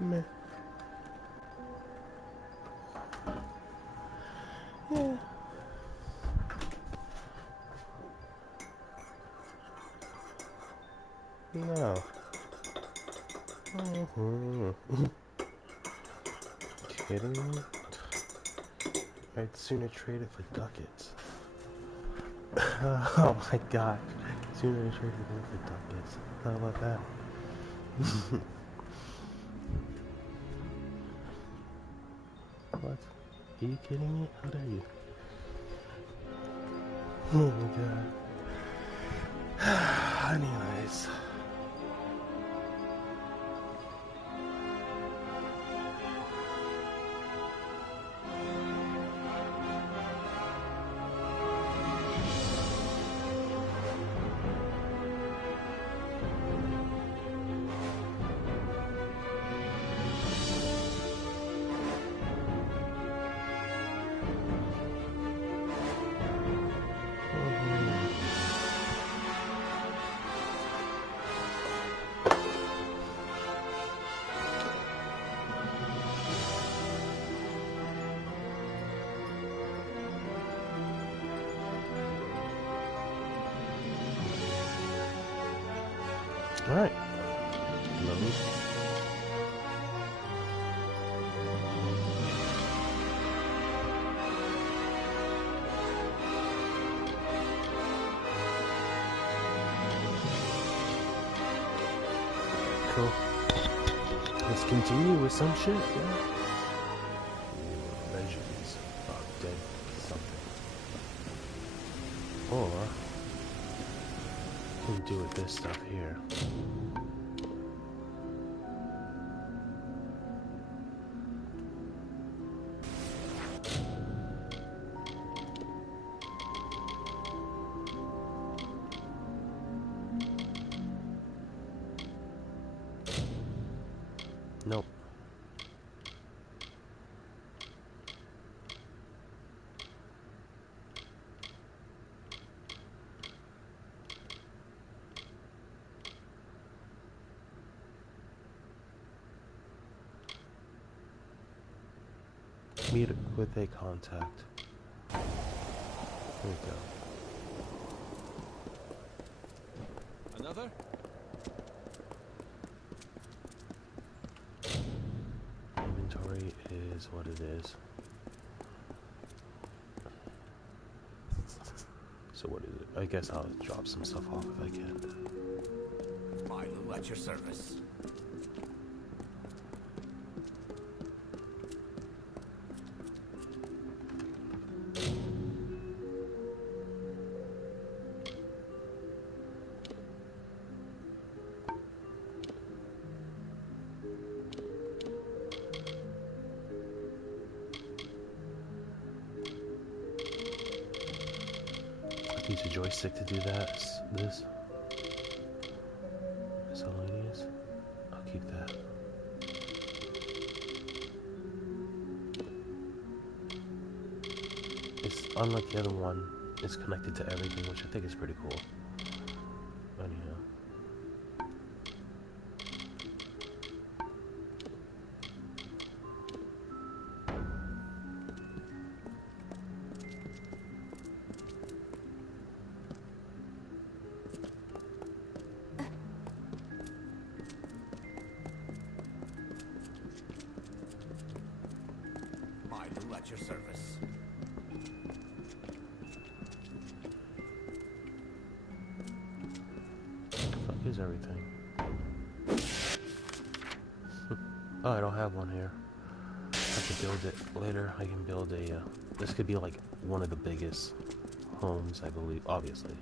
Meh. Yeah. No. Kidding me? I'd sooner trade it for ducats. Oh my god. Sooner trade it for ducats. How about that? What? Are you kidding me? How dare you? Oh my god. Anyways. Alright. Load. Cool. Let's continue with some shit, yeah. Legends of dead something. Or we can do with this stuff here. Nope. Meet with a contact. There we go. Another? Inventory is what it is. So what is it? I guess I'll drop some stuff off if I can. Milo at your service. Use a joystick to do that. This miscellaneous. I'll keep that. It's unlike the other one. It's connected to everything, which I think is pretty cool. But you know. At your service. Fuck is everything? Oh, I don't have one here. I have to build it later. I can build a. This could be like one of the biggest homes, I believe. Obviously,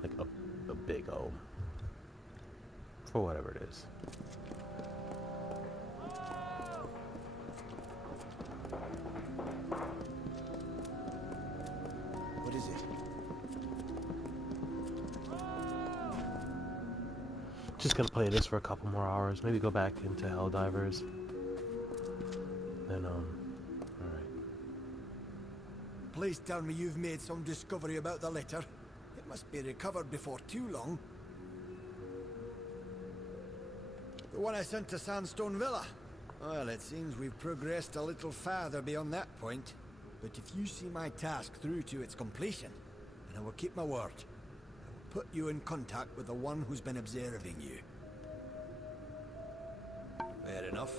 like a big home for whatever it is. is it? Just gonna play this for a couple more hours. Maybe go back into Helldivers. Then, alright. Please tell me you've made some discovery about the letter. It must be recovered before too long. The one I sent to Sandstone Villa. Well, it seems we've progressed a little farther beyond that point. But if you see my task through to its completion, then I will keep my word. I will put you in contact with the one who's been observing you. Fair enough.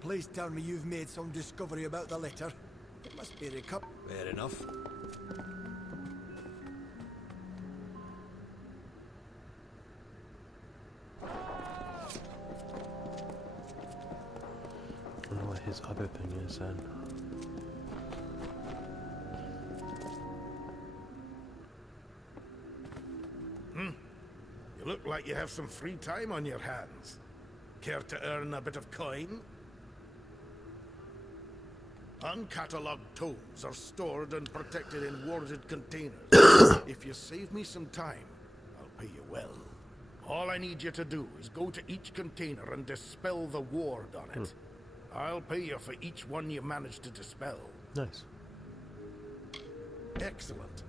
Please tell me you've made some discovery about the letter. It must be recovered. Fair enough. I don't know what his other thing is then. You look like you have some free time on your hands. Care to earn a bit of coin? Uncatalogued tomes are stored and protected in warded containers. If you save me some time, I'll pay you well. All I need you to do is go to each container and dispel the ward on it. I'll pay you for each one you manage to dispel. Nice. Excellent.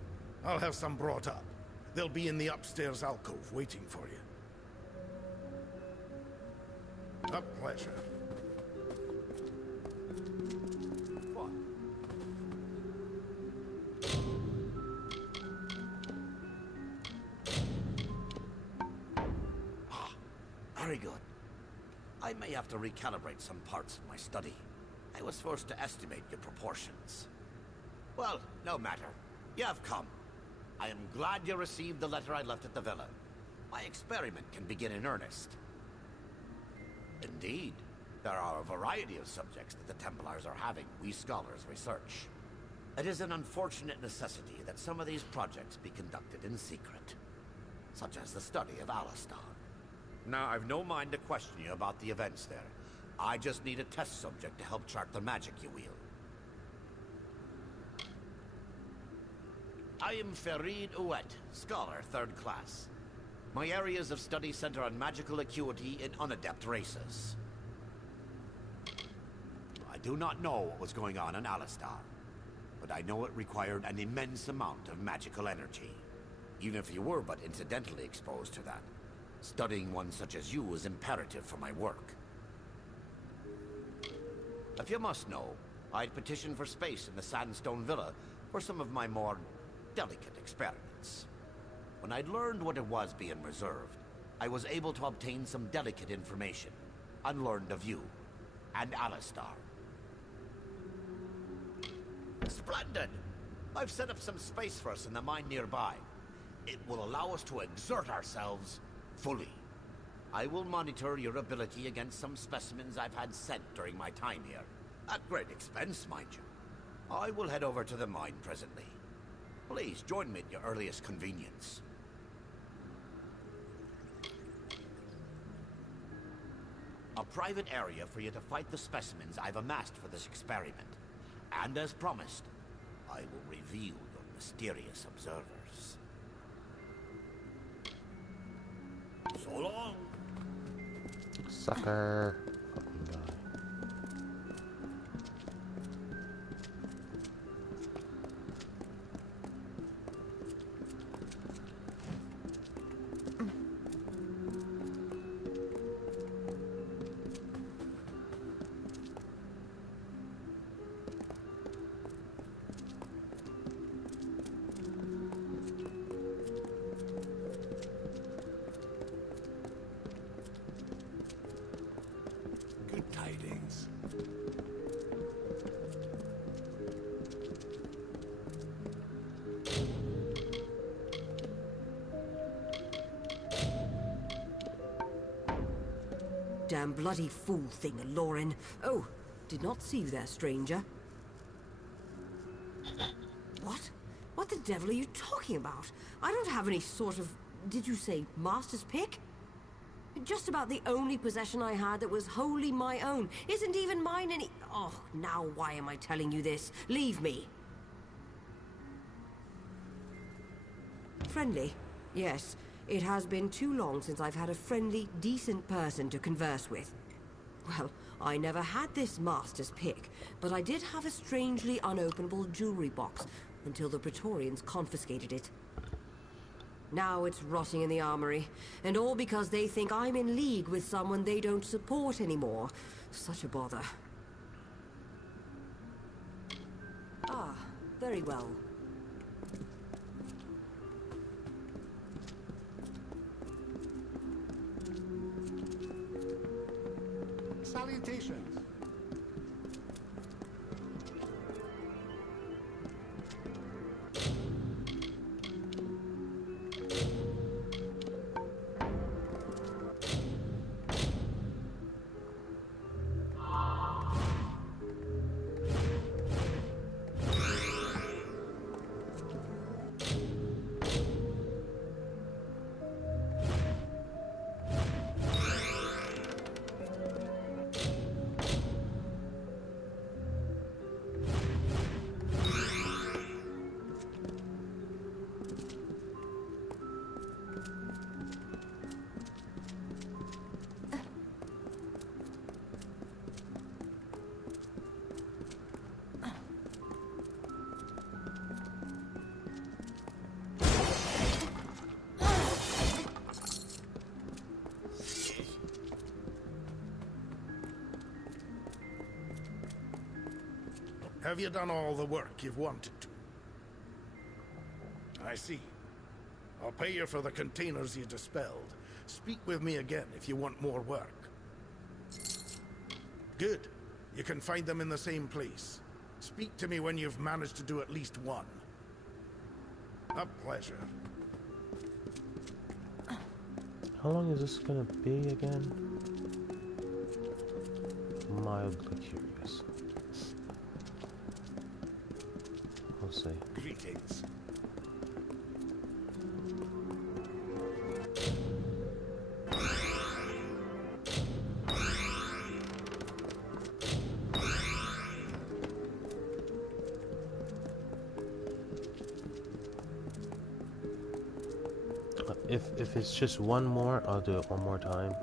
I'll have some brought up. They'll be in the upstairs alcove waiting for you. A pleasure. What? Very good. I may have to recalibrate some parts of my study. I was forced to estimate your proportions. Well, no matter. You have come. I am glad you received the letter I left at the villa. My experiment can begin in earnest. Indeed, there are a variety of subjects that the Templars are having we scholars research. It is an unfortunate necessity that some of these projects be conducted in secret, such as the study of Alistar. Now, I've no mind to question you about the events there. I just need a test subject to help chart the magic you wield. I am Farid Ouet, scholar, 3rd class. My areas of study center on magical acuity in unadept races. I do not know what was going on in Alistar, but I know it required an immense amount of magical energy. Even if you were but incidentally exposed to that, studying one such as you is imperative for my work. If you must know, I'd petitioned for space in the Sandstone Villa for some of my more delicate experiments. When I'd learned what it was being reserved, I was able to obtain some delicate information, unlearned of you, and Alistar. Splendid! I've set up some space for us in the mine nearby. It will allow us to exert ourselves fully. I will monitor your ability against some specimens I've had sent during my time here. At great expense, mind you. I will head over to the mine presently. Please join me at your earliest convenience. A private area for you to fight the specimens I've amassed for this experiment. And as promised, I will reveal your mysterious observers. So long! Sucker. Fucking guy. Good tidings. Damn bloody fool thing, Lauren. Oh, did not see you there, stranger. What? What the devil are you talking about? I don't have any sort of... Did you say master's pick? Just about the only possession I had that was wholly my own. Isn't even mine any... Oh, now why am I telling you this? Leave me. Friendly? Yes. It has been too long since I've had a friendly, decent person to converse with. Well, I never had this master's pick, but I did have a strangely unopenable jewelry box until the Praetorians confiscated it. Now it's rotting in the armory, and all because they think I'm in league with someone they don't support anymore. Such a bother. Ah, very well. Salutations. Have you done all the work you've wanted to? I see. I'll pay you for the containers you dispelled. Speak with me again if you want more work. Good. You can find them in the same place. Speak to me when you've managed to do at least one. A pleasure. How long is this gonna be again? Mildly curious. We'll see. Greetings. If it's just one more, I'll do it one more time.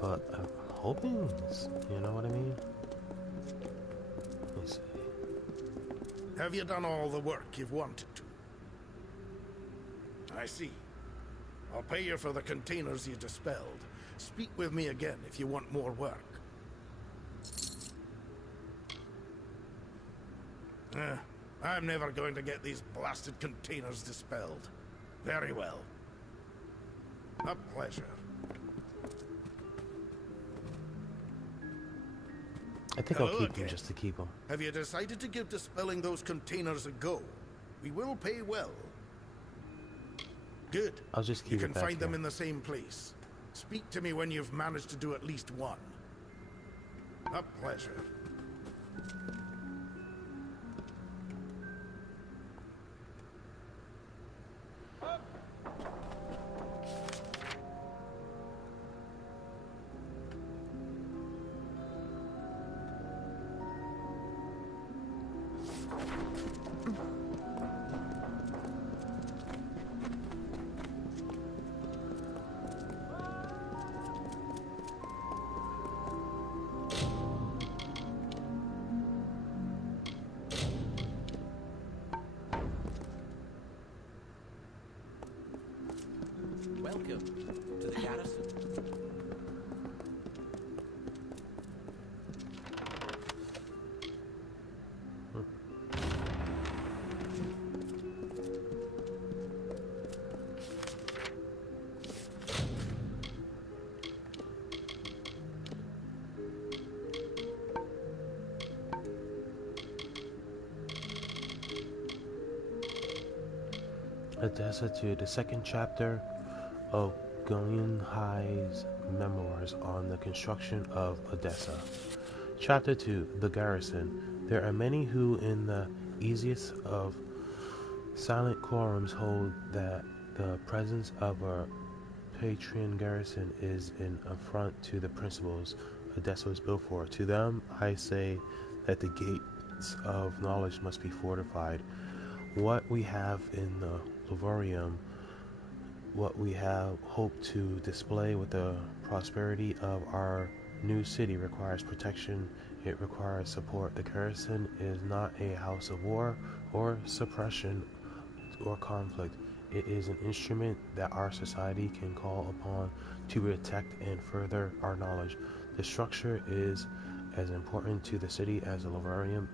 But I'm hoping, you know what I mean? Let me see. Have you done all the work you've wanted to? I see. I'll pay you for the containers you dispelled. Speak with me again if you want more work. I'm never going to get these blasted containers dispelled. Very well. A pleasure. I think I'll keep them just to keep them. Have you decided to give dispelling those containers a go? We will pay well. Good. I'll just keep You it can back find them here. in the same place. Speak to me when you've managed to do at least one. A pleasure. Welcome to the garrison. Odessa to the second chapter of Guggenheim's memoirs on the construction of Odessa. Chapter 2, The Garrison. There are many who, in the easiest of silent quorums, hold that the presence of a Patrian garrison is an affront to the principles Odessa was built for. To them, I say that the gates of knowledge must be fortified. What we have in the Lavorium, what we have hoped to display with the prosperity of our new city requires protection. It requires support. The garrison is not a house of war or suppression or conflict. It is an instrument that our society can call upon to protect and further our knowledge. The structure is as important to the city as the Lavorium,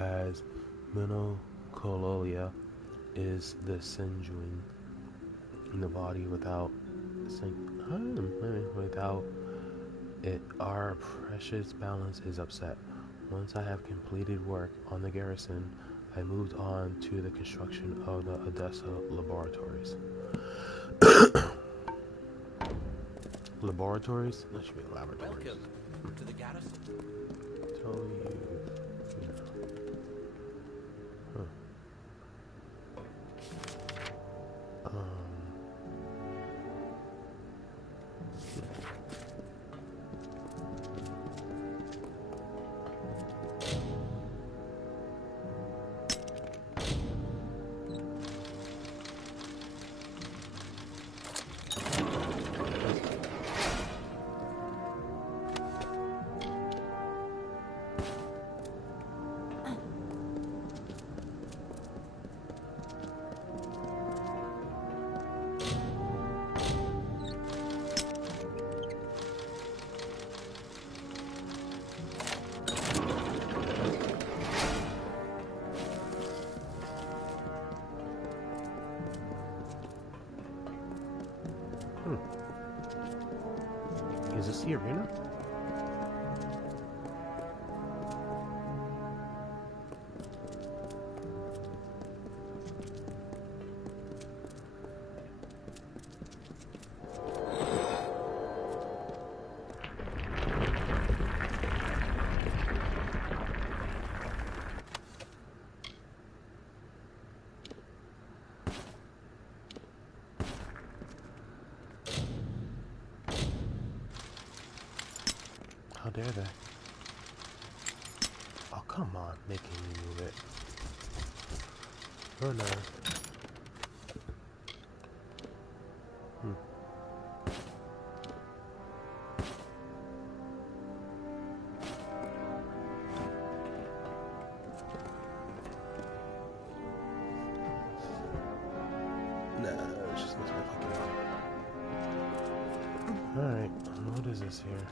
as Minocololia is the sanguine in the body. Without it, our precious balance is upset. Once I have completed work on the garrison, I moved on to the construction of the Odessa laboratories. Laboratories? That should be laboratories. Welcome to the garrison. Tell you. Huh. Is this the arena? How dare they? Oh, come on, making me move it. Oh no. Nah, it's just looks my fucking body. Alright, what is this here?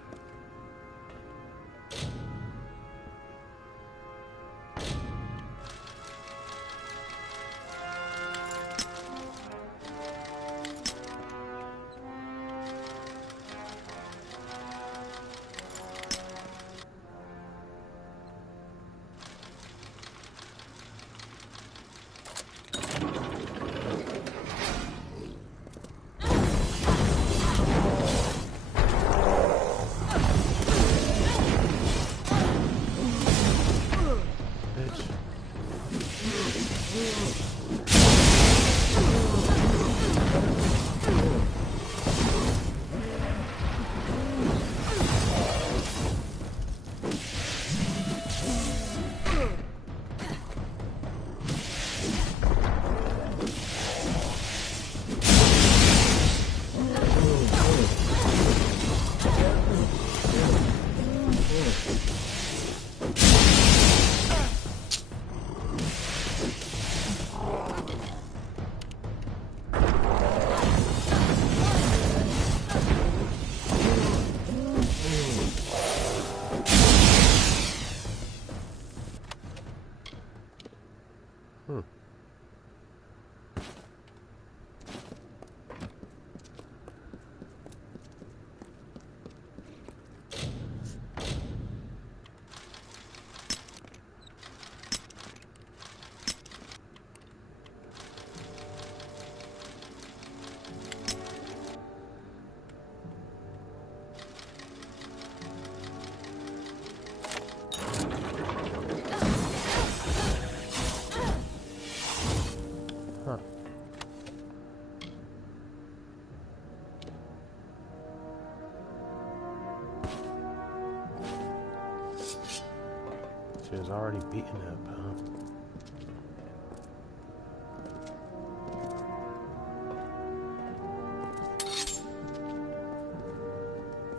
She was already beaten up, huh?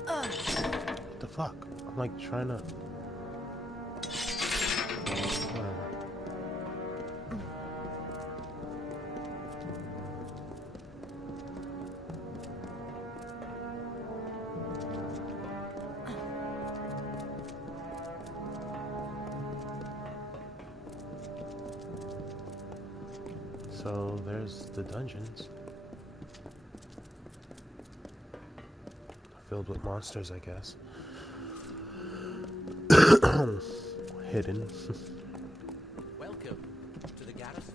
What the fuck? I'm like trying to... Whatever. So there's the dungeons. Filled with monsters, I guess. Hidden. Welcome to the garrison.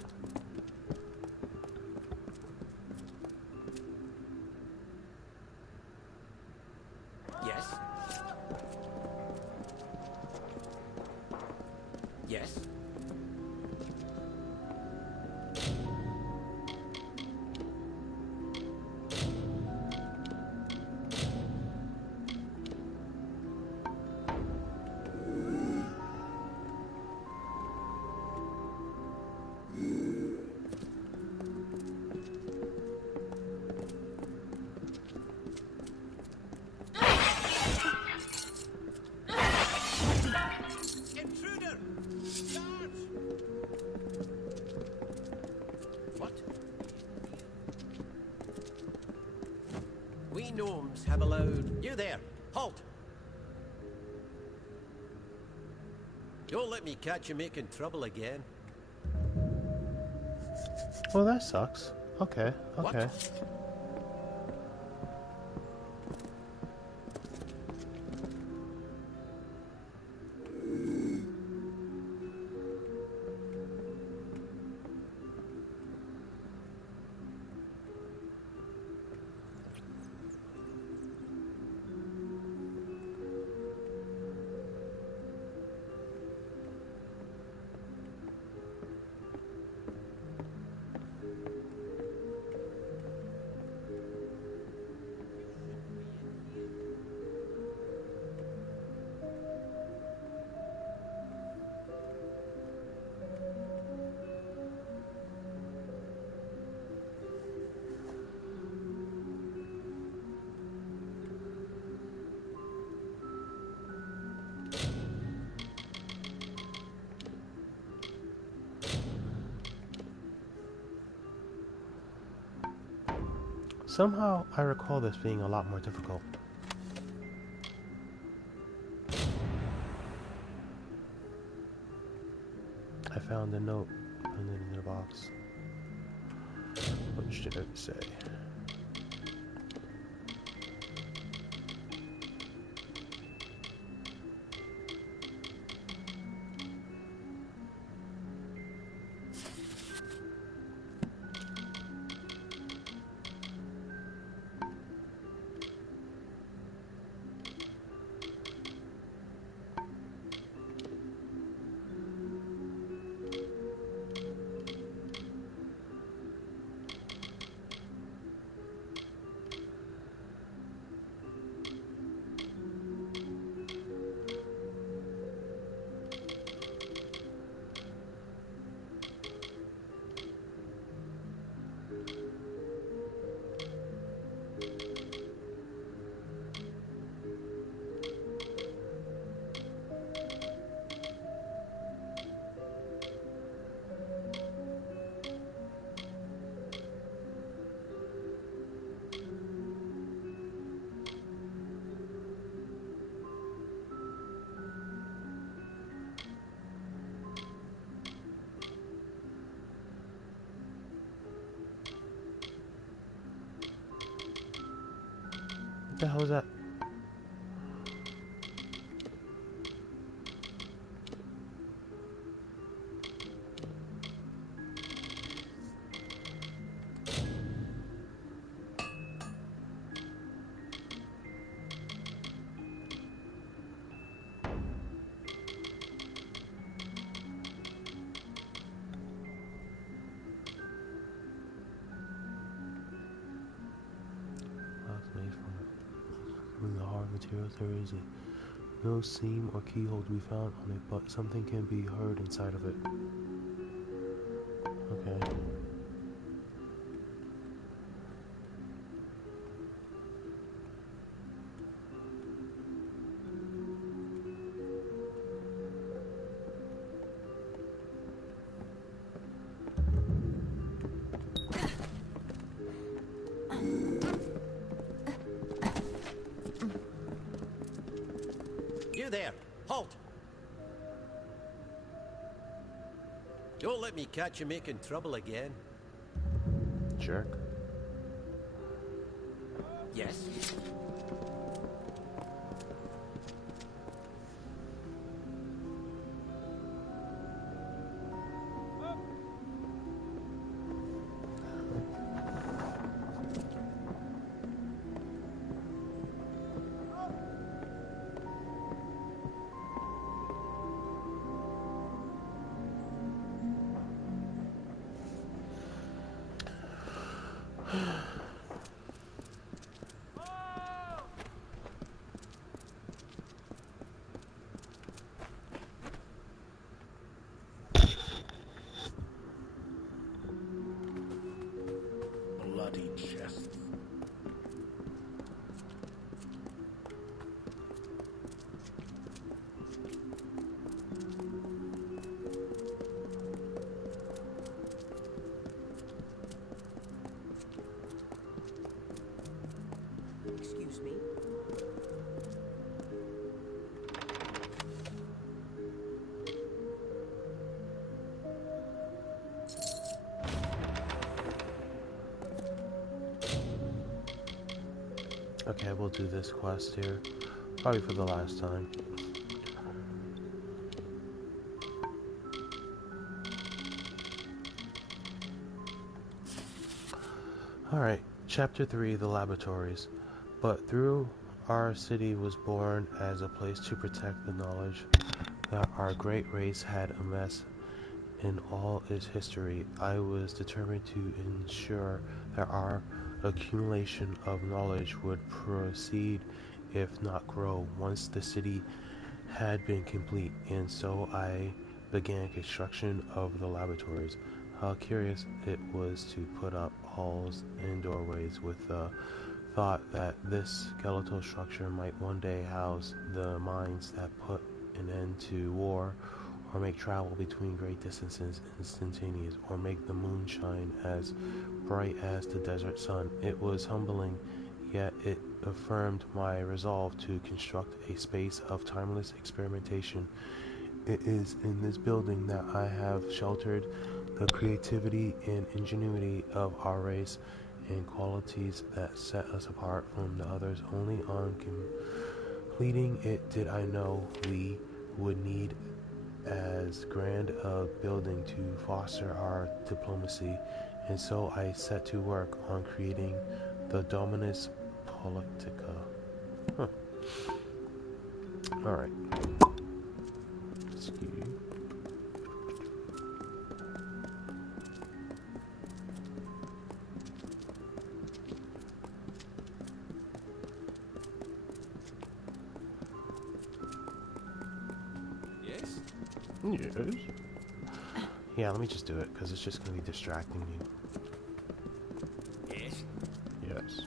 Yes? Yes? Intruder! Charge! What? We gnomes have allowed... You there! Halt! Don't let me catch you making trouble again. Well, that sucks. Okay, What? okay. Somehow, I recall this being a lot more difficult. I found a note in the box. What should it say? What the hell is that? Made from the hard materials there is a No seam or keyhole to be found on it, but something can be heard inside of it. Okay. You there! Halt! Don't let me catch you making trouble again. Jerk. Yes? Bloody chests. Excuse me. Okay, we'll do this quest here. Probably for the last time. Alright, Chapter 3, The Laboratories. But through our city was born as a place to protect the knowledge that our great race had amassed in all its history. I was determined to ensure that our accumulation of knowledge would proceed, if not grow, once the city had been complete, and so I began construction of the laboratories. How curious it was to put up halls and doorways with the thought that this skeletal structure might one day house the minds that put an end to war, or make travel between great distances instantaneous, or make the moon shine as bright as the desert sun. It was humbling, yet it affirmed my resolve to construct a space of timeless experimentation. It is in this building that I have sheltered the creativity and ingenuity of our race, and qualities that set us apart from the others. Only on completing it did I know we would need as grand a building to foster our diplomacy, and so I set to work on creating the Dominus Politica. Huh. Alright. Excuse me. Yes? Yes. Yeah, let me just do it, because it's just going to be distracting me. Yes? Yes.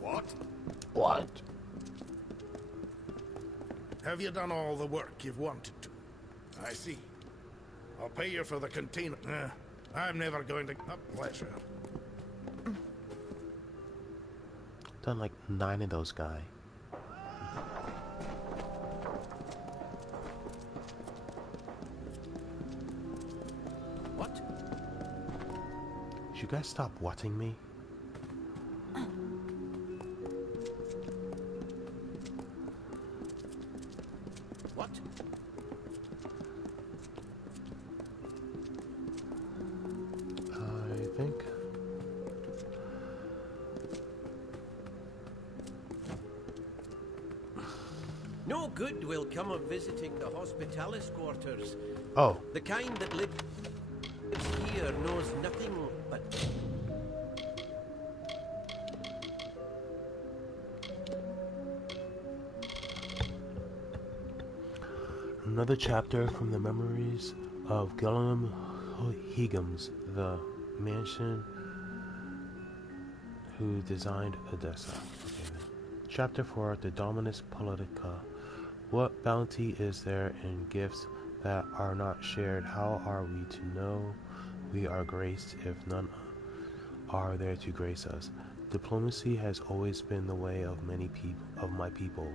What? What? Have you done all the work you've wanted to? I see. I'll pay you for the container. I'm never going to... A pleasure. Done like 9 of those, guy. What? Should you guys stop watching me? No good will come of visiting the hospitalis quarters. Oh, The kind that lives here knows nothing but... another chapter from the memories of Gilliam Higgins, the mansion who designed Odessa. Okay, then. Chapter 4, the Dominus Politica. What bounty is there in gifts that are not shared? How are we to know we are graced if none are there to grace us? Diplomacy has always been the way of many people of my people,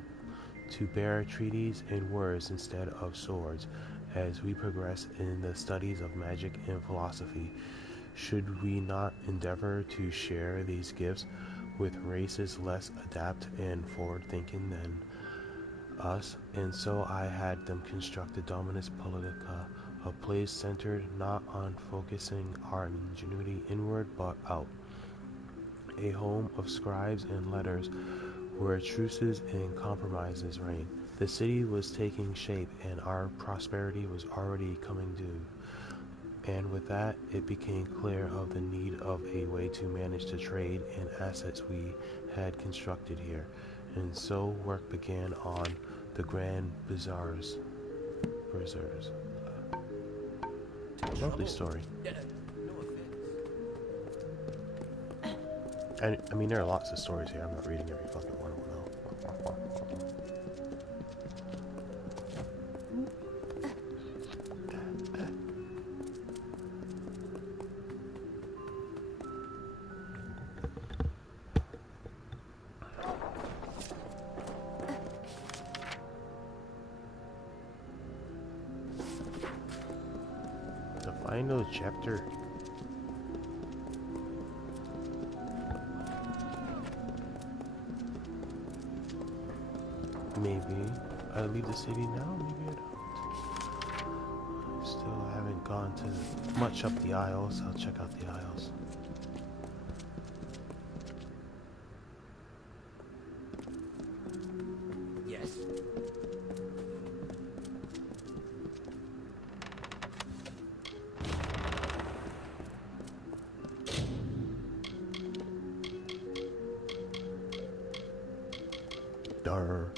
to bear treaties in words instead of swords. As we progress in the studies of magic and philosophy, should we not endeavor to share these gifts with races less adept and forward-thinking than us? And so I had them construct the Dominus Politica, a place centered not on focusing our ingenuity inward but out, a home of scribes and letters where truces and compromises reign. The city was taking shape and our prosperity was already coming due. And with that, it became clear of the need of a way to manage the trade and assets we had constructed here. And so work began on the grand bazaars. Lovely story. no offense. I mean, there are lots of stories here. I'm not reading every fucking one of them, though. The final chapter. Maybe I leave the city now, maybe I don't. Still haven't gone to much up the Isles. I'll check out the Isles. Yes. Darr.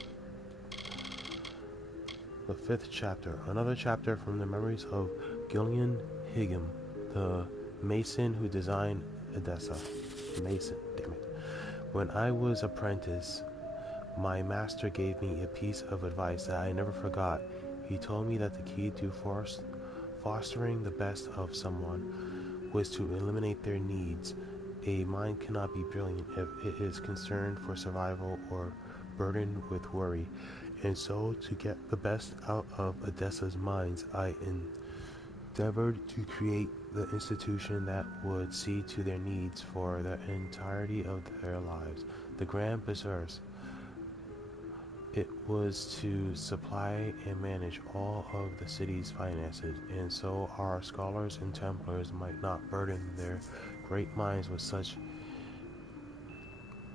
The 5th chapter. Another chapter from the memories of Gillian Higgum, the mason who designed Odessa. Mason, damn it. When I was apprentice, my master gave me a piece of advice that I never forgot. He told me that the key to fostering the best of someone was to eliminate their needs. A mind cannot be brilliant if it is concerned for survival or burdened with worry. And so, to get the best out of Odessa's minds, I endeavored to create the institution that would see to their needs for the entirety of their lives. The Grand Bazaars. It was to supply and manage all of the city's finances, and so our scholars and Templars might not burden their great minds with such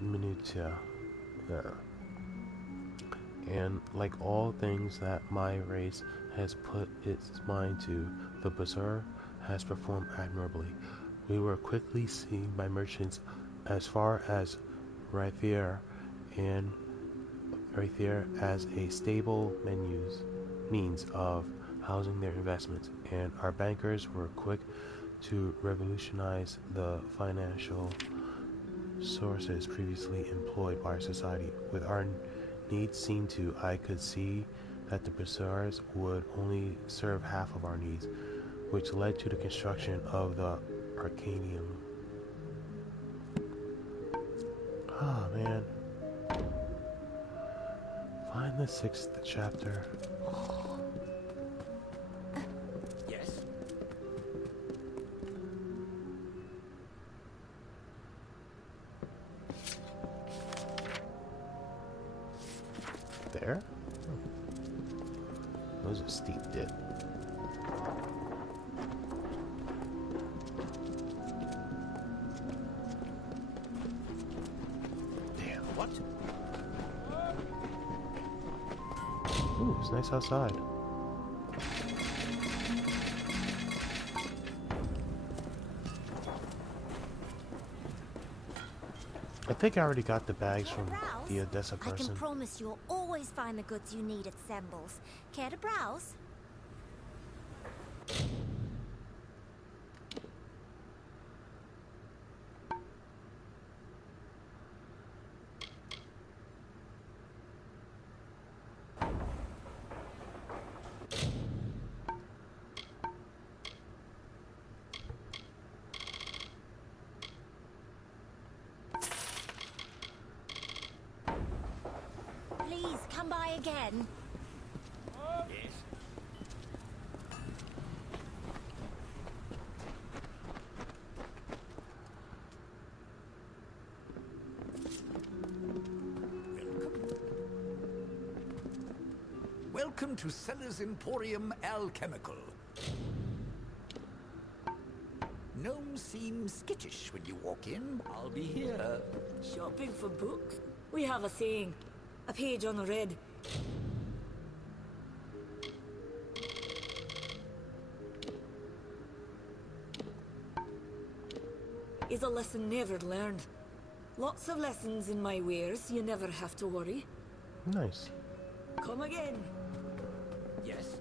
minutiae. And like all things that my race has put its mind to, the bazaar has performed admirably. We were quickly seen by merchants as far as Raythier as a stable means of housing their investments, and our bankers were quick to revolutionize the financial sources previously employed by our society. With our needs seen to, I could see that the bazaars would only serve half of our needs, which led to the construction of the Arcanium. Oh man. Find the 6th chapter. Yes. There? Oh. That was a steep dip. Damn. What? Ooh, it's nice outside. I think I already got the bags from the Odessa person. I can promise you'll always find the goods you need at Sembles. Care to browse? Please, come by again. Yes. Welcome to Seller's Emporium Alchemical. Gnomes seem skittish when you walk in. I'll be here. Shopping for books? We have a saying. A page on the red. Is a lesson never learned. Lots of lessons in my wares, you never have to worry. Nice. Come again. Yes.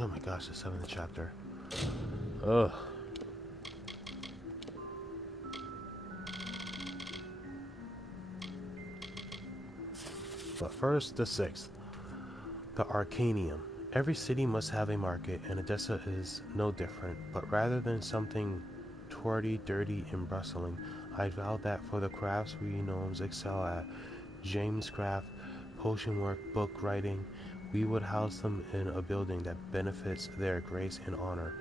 Oh my gosh, the 7th chapter. Ugh. But first, the 6th. The Arcanium. Every city must have a market, and Odessa is no different. But rather than something twardy, dirty, and bustling, I vow that for the crafts we gnomes excel at, Jamescraft, potion work, book writing, we would house them in a building that benefits their grace and honor.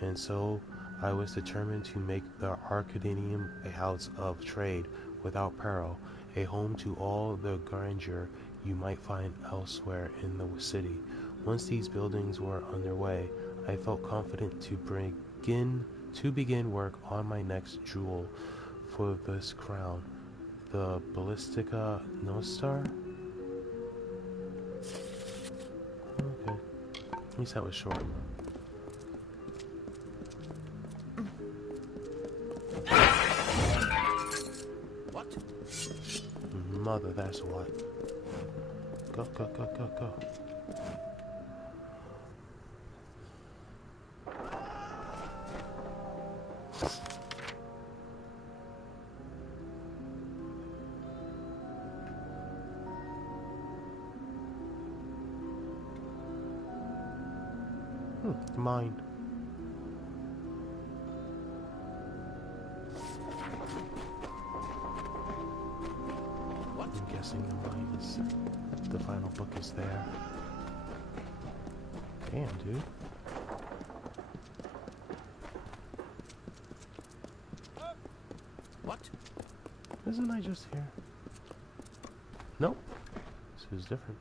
And so I was determined to make the Arcanium a house of trade without peril, a home to all the grandeur you might find elsewhere in the city. Once these buildings were underway, I felt confident to begin work on my next jewel for this crown, the Ballistica Nostar. Okay, at least that was short. What? Mother, that's what. Go, go, go, go, go. Mine. What? I'm guessing the mine is the final book is there. Damn, dude. What? Isn't I just here? Nope. This is different.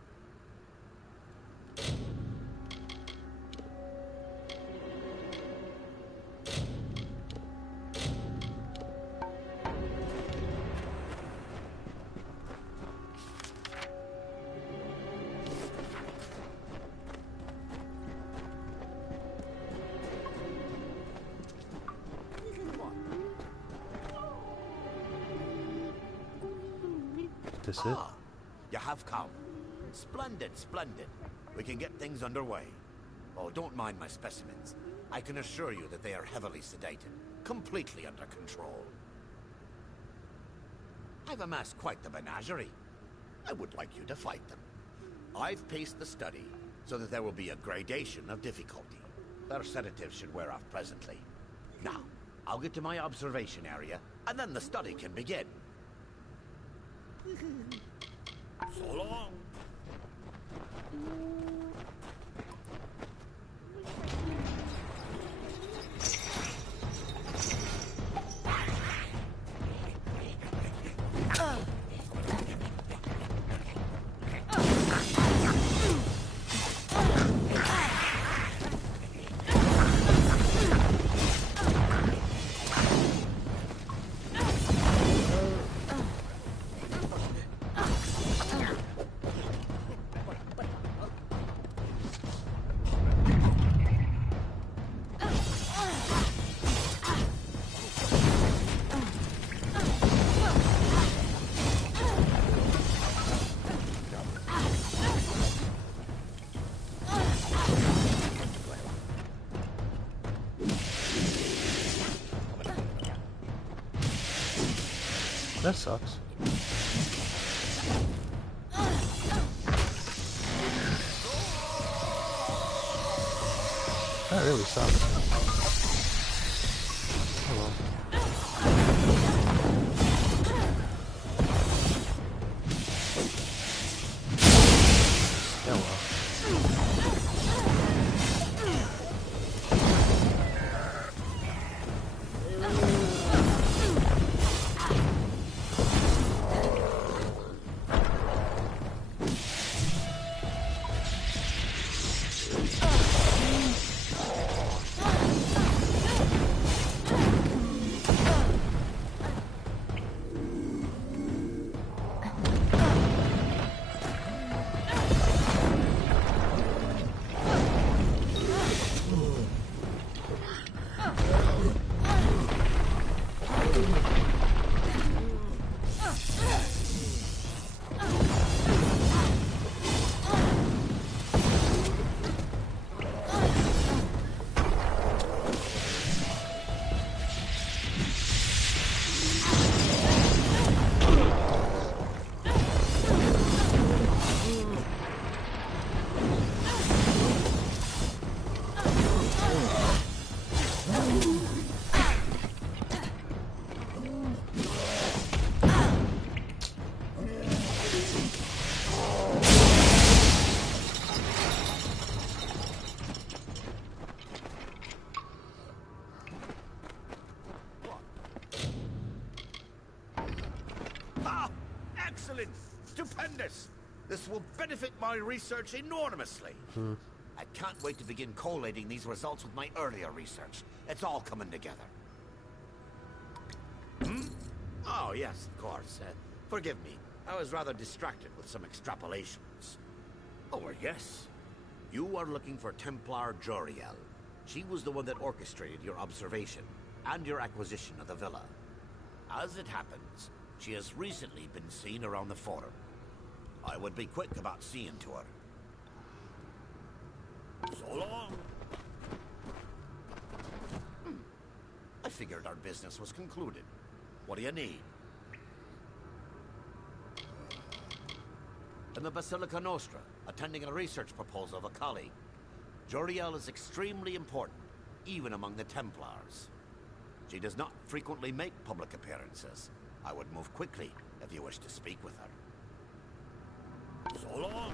This it? Ah, you have come. Splendid, splendid. We can get things underway. Oh, don't mind my specimens. I can assure you that they are heavily sedated, completely under control. I've amassed quite the menagerie. I would like you to fight them. I've paced the study so that there will be a gradation of difficulty. Their sedatives should wear off presently. Now, I'll get to my observation area, and then the study can begin. So long. that sucks. That really sucks. Oh well. Yeah, well. Excellent! Stupendous! This will benefit my research enormously. I can't wait to begin collating these results with my earlier research. It's all coming together. Oh, yes, of course. Forgive me. I was rather distracted with some extrapolations. Oh, yes. You are looking for Templar Joriel. She was the one that orchestrated your observation and your acquisition of the villa. As it happens, she has recently been seen around the Forum. I would be quick about seeing to her. So long. I figured our business was concluded. What do you need? In the Basilica Nostra, attending a research proposal of a colleague. Joriel is extremely important, even among the Templars. She does not frequently make public appearances. I would move quickly if you wish to speak with her. So long.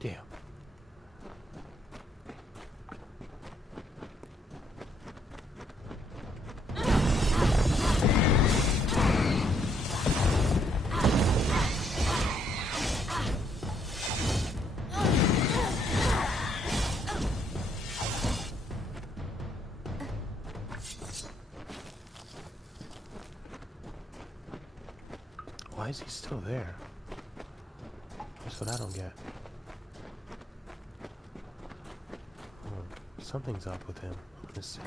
Damn. Why is he still there? That's what I don't get. Something's up with him. Let's see.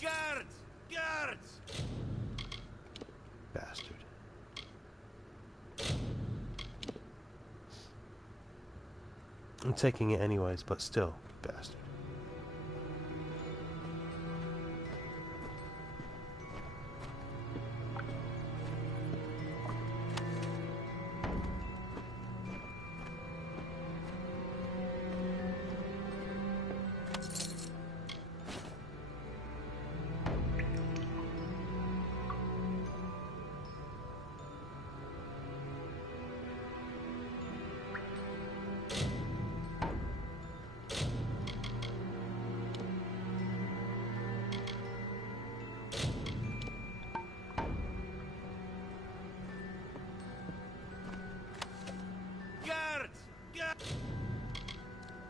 Guards! Guards! Bastard. I'm taking it anyways, but still, bastard.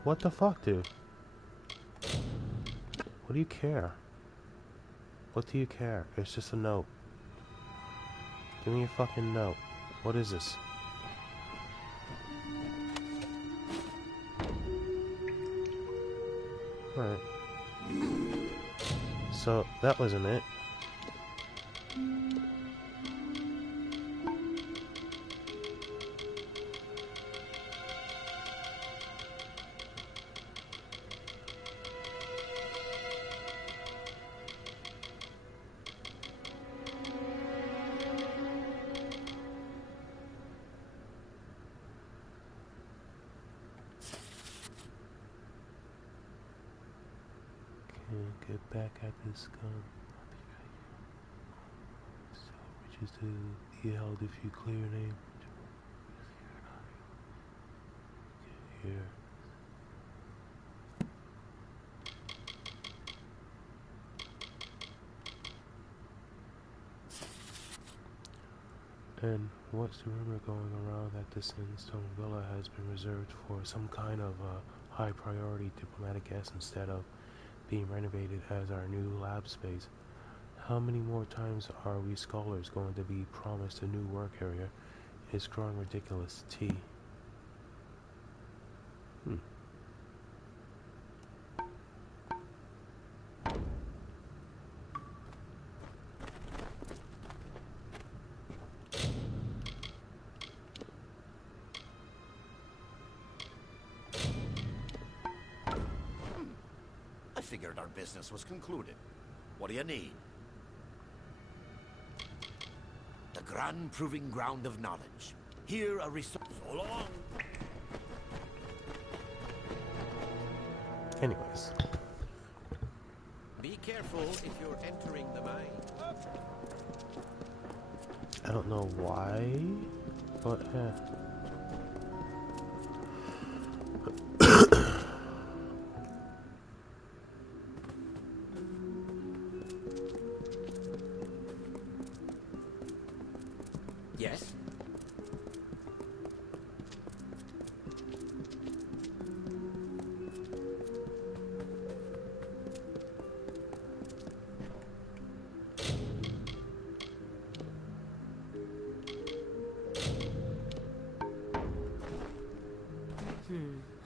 What the fuck, dude? What do you care? What do you care? It's just a note. Give me a fucking note. What is this? Alright. So, that wasn't it. Get back at this gun. So, riches to be held if you clear your name. Here. And what's the rumor going around that the Sandstone Villa has been reserved for some kind of high priority diplomatic guest instead of being renovated as our new lab space? How many more times are we scholars going to be promised a new work area? It's growing ridiculous. T. I figured our business was concluded. What do you need? The grand proving ground of knowledge. Here a resource. So long. Anyways. Be careful if you're entering the mine. I don't know why, but Yes?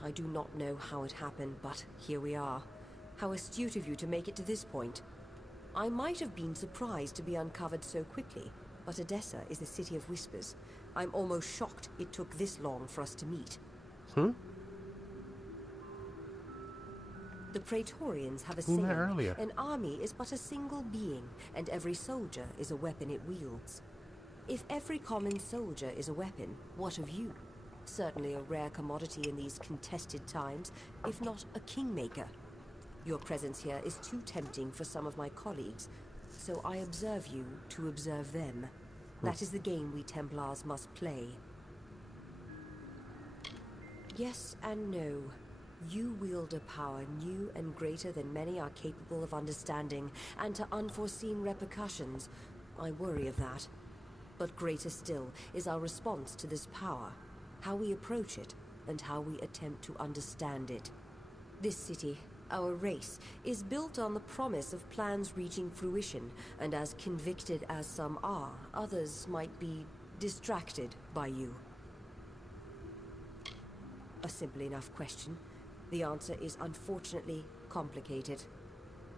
I do not know how it happened, but here we are. How astute of you to make it to this point. I might have been surprised to be uncovered so quickly, but Odessa is the city of whispers. I'm almost shocked it took this long for us to meet. The Praetorians have a saying, an army is but a single being, and every soldier is a weapon it wields. If every common soldier is a weapon, what of you? Certainly a rare commodity in these contested times, if not a kingmaker. Your presence here is too tempting for some of my colleagues, so I observe you to observe them. That is the game we Templars must play. Yes and no. You wield a power new and greater than many are capable of understanding, and to unforeseen repercussions. I worry of that. But greater still is our response to this power, how we approach it, and how we attempt to understand it. This city, our race, is built on the promise of plans reaching fruition, and as convicted as some are, others might be distracted by you. A simple enough question. The answer is unfortunately complicated.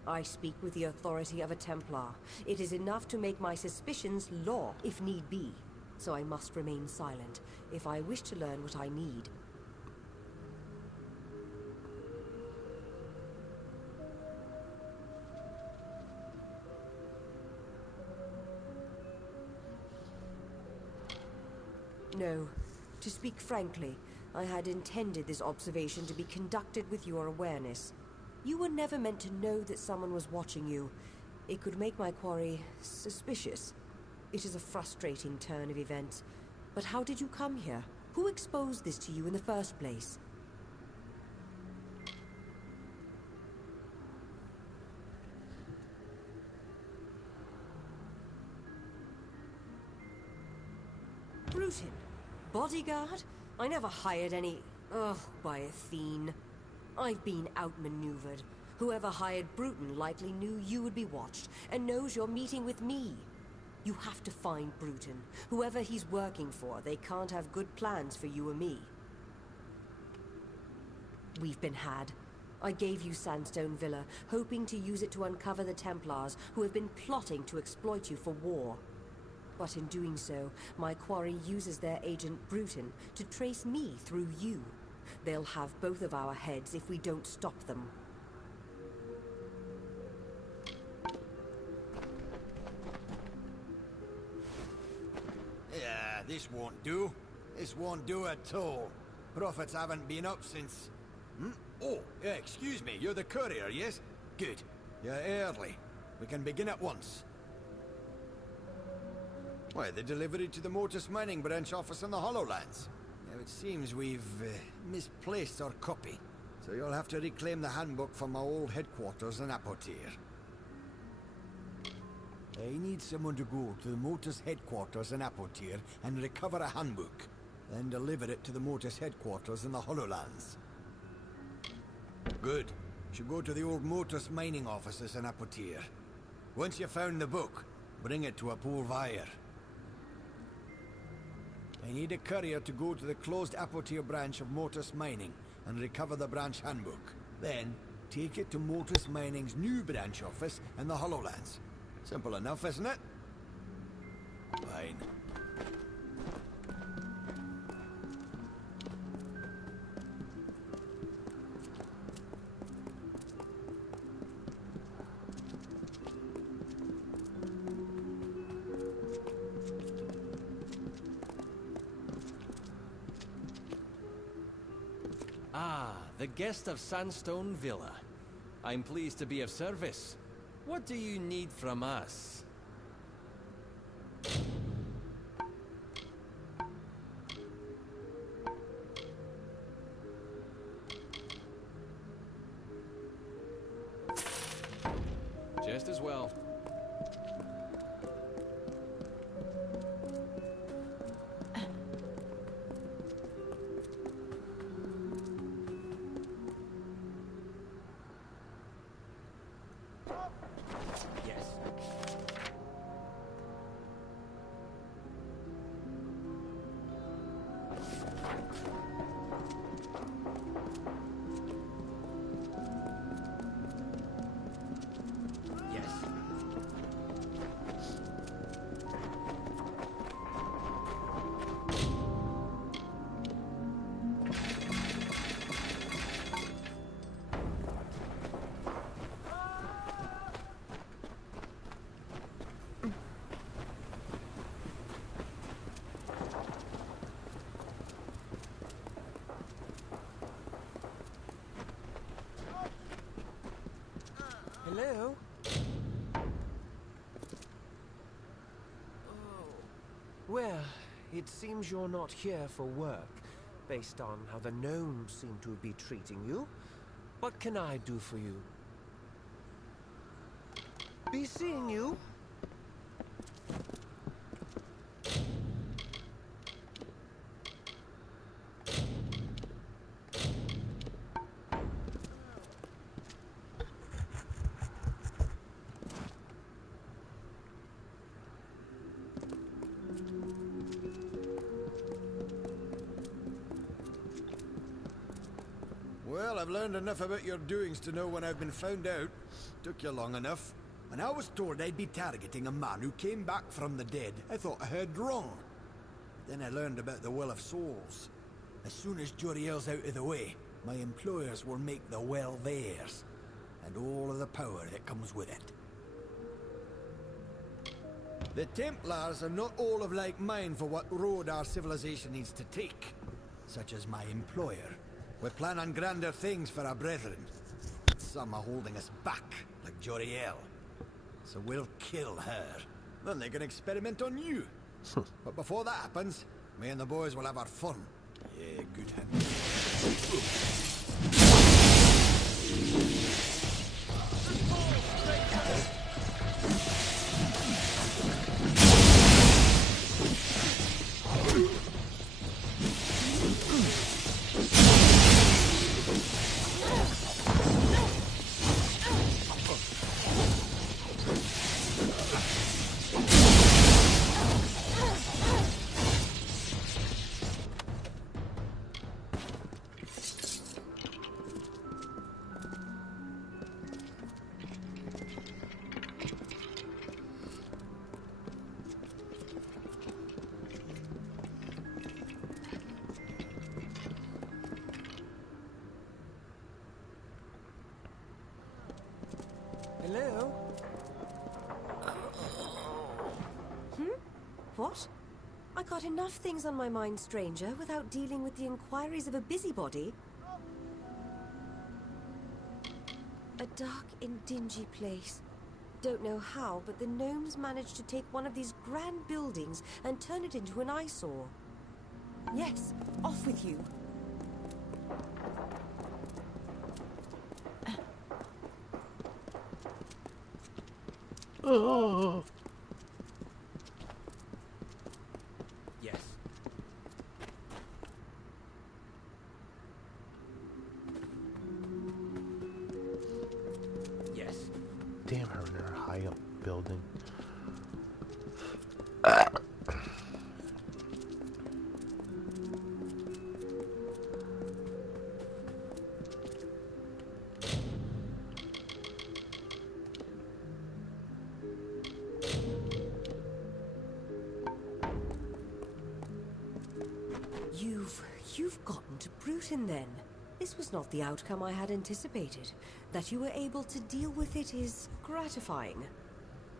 I speak with the authority of a Templar. It is enough to make my suspicions law, if need be. So I must remain silent, if I wish to learn what I need. No. To speak frankly, I had intended this observation to be conducted with your awareness. You were never meant to know that someone was watching you. It could make my quarry suspicious. It is a frustrating turn of events. But how did you come here? Who exposed this to you in the first place? Bruton. Bodyguard? I never hired any... Ugh, by Athene. I've been outmaneuvered. Whoever hired Bruton likely knew you would be watched, and knows you're meeting with me. You have to find Bruton. Whoever he's working for, they can't have good plans for you or me. We've been had. I gave you Sandstone Villa, hoping to use it to uncover the Templars, who have been plotting to exploit you for war. But in doing so, my quarry uses their agent Bruton to trace me through you. They'll have both of our heads if we don't stop them. Yeah, this won't do. This won't do at all. Profits haven't been up since... Oh, excuse me, you're the courier, yes? Good. You're early. We can begin at once. Why, the delivery to the Motus Mining Branch office in the Hollowlands. Now, it seems we've misplaced our copy, so you'll have to reclaim the handbook from my old headquarters in Apotir. I need someone to go to the Motus headquarters in Apotir and recover a handbook, then deliver it to the Motus headquarters in the Hollowlands. Good. Should go to the old Motus mining offices in Apotir. Once you've found the book, bring it to a Pulvire. I need a courier to go to the closed Apotir branch of Motus Mining and recover the branch handbook. Then, take it to Motus Mining's new branch office in the Hollowlands. Simple enough, isn't it? Fine. Ah, the guest of Sandstone Villa. I'm pleased to be of service. What do you need from us? Just as well. Hello? Well, it seems you're not here for work, based on how the gnomes seem to be treating you. What can I do for you? Be seeing you. Well, I've learned enough about your doings to know when I've been found out. Took you long enough. When I was told I'd be targeting a man who came back from the dead, I thought I heard wrong. Then I learned about the Well of Souls. As soon as Joriel's out of the way, my employers will make the well theirs, and all of the power that comes with it. The Templars are not all of like mind for what road our civilization needs to take, such as my employer. We plan on grander things for our brethren. Some are holding us back, like Joriel. So we'll kill her. Then they can experiment on you. But before that happens, me and the boys will have our fun. Yeah, good hand. Hello? What? I got enough things on my mind, stranger, without dealing with the inquiries of a busybody. A dark and dingy place. Don't know how, but the gnomes managed to take one of these grand buildings and turn it into an eyesore. Yes, off with you. Oh. Yes. Yes. Damn her in her high up building. You've gotten to Bruton then. This was not the outcome I had anticipated. That you were able to deal with it is gratifying.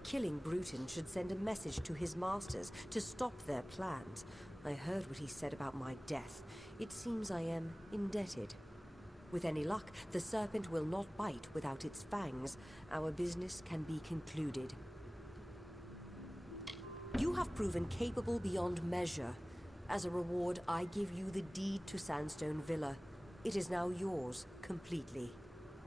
Killing Bruton should send a message to his masters to stop their plans. I heard what he said about my death. It seems I am indebted. With any luck, the serpent will not bite without its fangs. Our business can be concluded. You have proven capable beyond measure. As a reward, I give you the deed to Sandstone Villa. It is now yours, completely.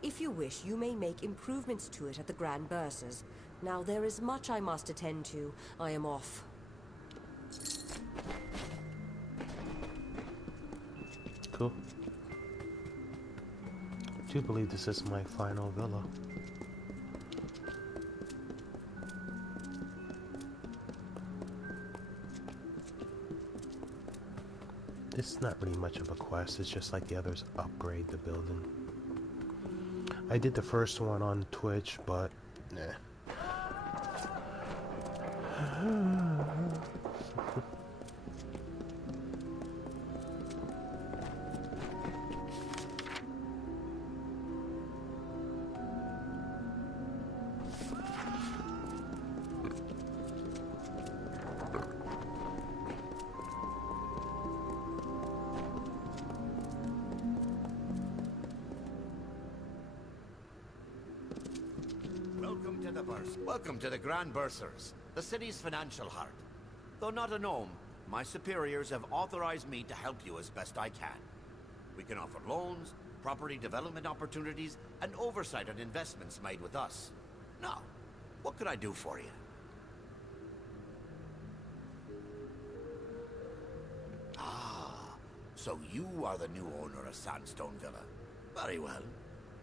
If you wish, you may make improvements to it at the Grand Bursars. Now there is much I must attend to. I am off. Cool. I do believe this is my final villa. It's not really much of a quest, it's just like the others, upgrade the building. I did the first one on Twitch, but nah. Welcome to the Grand Bursars, the city's financial heart. Though not a gnome, my superiors have authorized me to help you as best I can. We can offer loans, property development opportunities, and oversight on investments made with us. Now, what can I do for you? Ah, so you are the new owner of Sandstone Villa. Very well.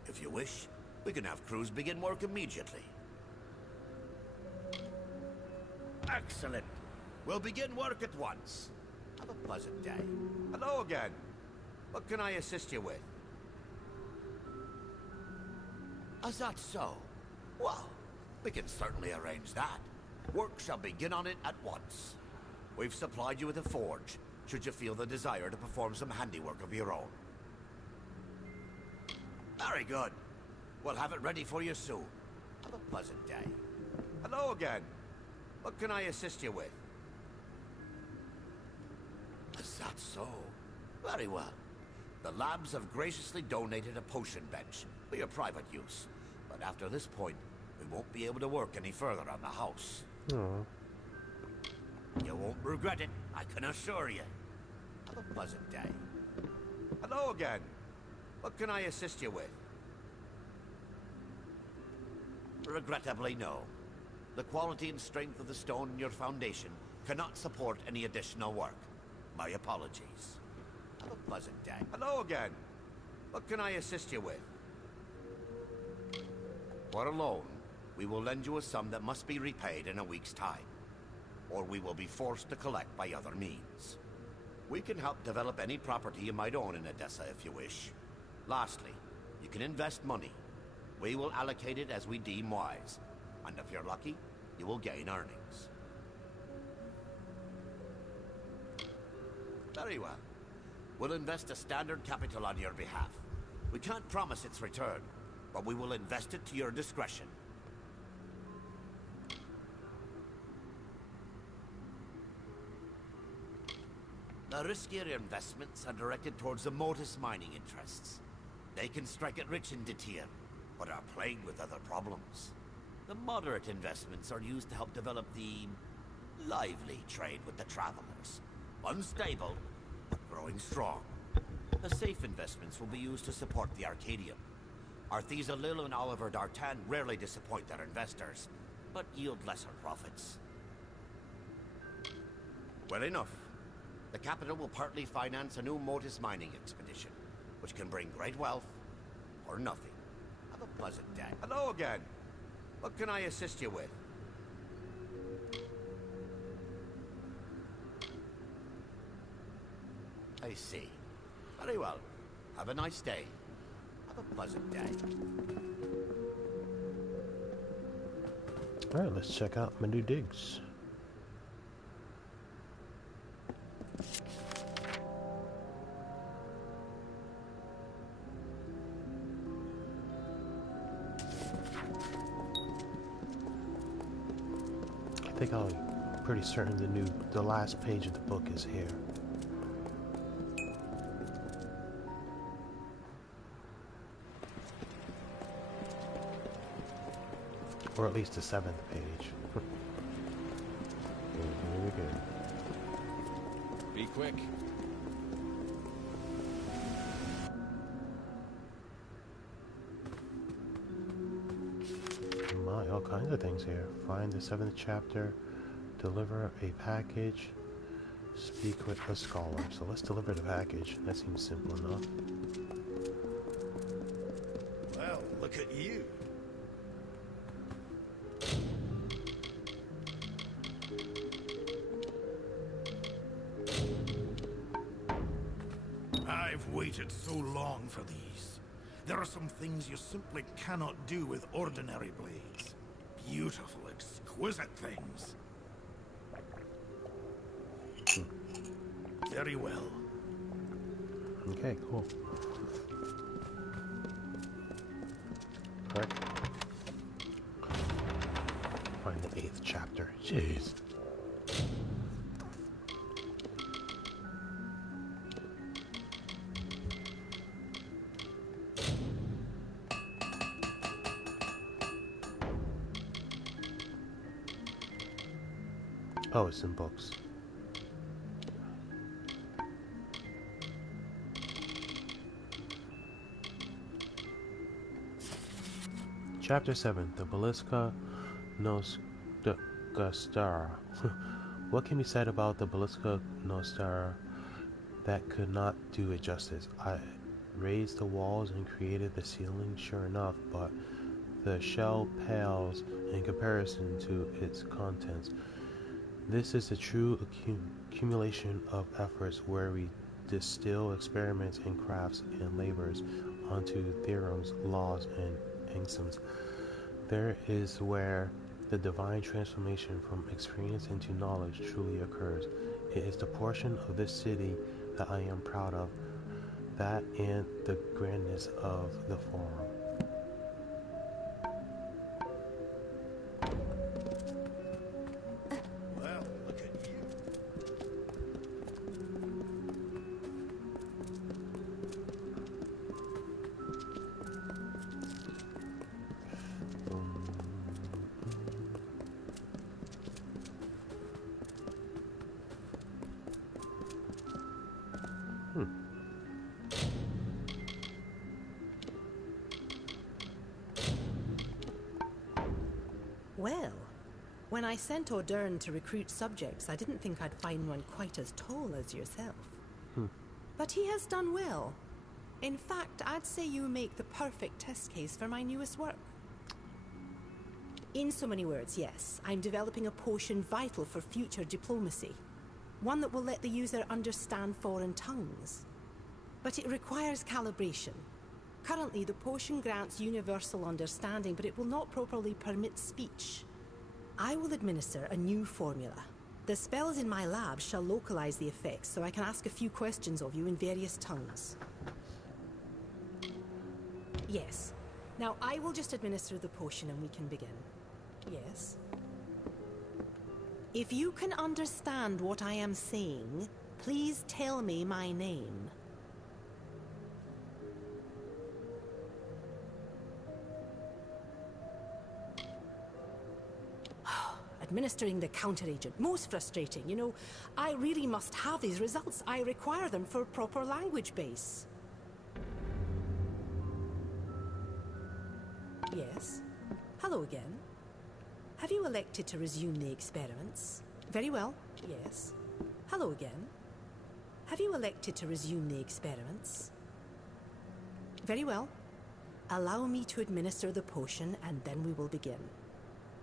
If you wish, we can have crews begin work immediately. Excellent. We'll begin work at once. Have a pleasant day. Hello again. What can I assist you with? Is that so? Well, we can certainly arrange that. Work shall begin on it at once. We've supplied you with a forge, should you feel the desire to perform some handiwork of your own. Very good. We'll have it ready for you soon. Have a pleasant day. Hello again. What can I assist you with? Is that so? Very well. The labs have graciously donated a potion bench for your private use. But after this point, we won't be able to work any further on the house. Oh. You won't regret it, I can assure you. Have a pleasant day. Hello again. What can I assist you with? Regrettably, no. The quality and strength of the stone in your foundation cannot support any additional work. My apologies. Have a pleasant day. Hello again. What can I assist you with? For a loan, we will lend you a sum that must be repaid in a week's time, or we will be forced to collect by other means. We can help develop any property you might own in Odessa if you wish. Lastly, you can invest money. We will allocate it as we deem wise, and if you're lucky, you will gain earnings. Very well. We'll invest a standard capital on your behalf. We can't promise its return, but we will invest it to your discretion. The riskier investments are directed towards the Mortis mining interests. They can strike it rich in Detir, but are plagued with other problems. The moderate investments are used to help develop the lively trade with the travelers. Unstable, but growing strong. The safe investments will be used to support the Arcadium. Arthesa Lil and Oliver D'Artan rarely disappoint their investors, but yield lesser profits. Well enough. The capital will partly finance a new Mortis mining expedition, which can bring great wealth or nothing. Have a pleasant day. Hello again. What can I assist you with? I see. Very well. Have a nice day. Have a pleasant day. Alright, let's check out my new digs. I think I'm pretty certain the last page of the book is here. Or at least the 7th page. Here we go. Be quick. My, all kinds of things here. Find the 7th chapter, deliver a package, speak with a scholar. So let's deliver the package. That seems simple enough. Well, look at you. I've waited so long for these. There are some things you simply cannot do with ordinary blades. Beautiful, exquisite things. Very well. Okay, cool. Alright. Find the 8th chapter. Jeez. Oh, it's in books. Chapter 7, the Ballista Nostra. What can be said about the Ballista Nostra that could not do it justice? I raised the walls and created the ceiling, sure enough, but the shell pales in comparison to its contents. This is the true accumulation of efforts where we distill experiments and crafts and labors onto theorems, laws, and axioms. There is where the divine transformation from experience into knowledge truly occurs. It is the portion of this city that I am proud of, that and the grandness of the Forum. Well, look at you. Well, when I sent O'Dern to recruit subjects, I didn't think I'd find one quite as tall as yourself. But he has done well. In fact, I'd say you make the perfect test case for my newest work. In so many words, yes, I'm developing a potion vital for future diplomacy. One that will let the user understand foreign tongues. But it requires calibration. Currently, the potion grants universal understanding, but it will not properly permit speech. I will administer a new formula. The spells in my lab shall localize the effects, so I can ask a few questions of you in various tongues. Yes. Now, I will just administer the potion and we can begin. Yes. If you can understand what I am saying, please tell me my name. Administering the counteragent. Most frustrating, you know. I really must have these results. I require them for proper language base. Yes. Hello again. Have you elected to resume the experiments? Very well. Yes. Hello again. Have you elected to resume the experiments? Very well. Allow me to administer the potion and then we will begin.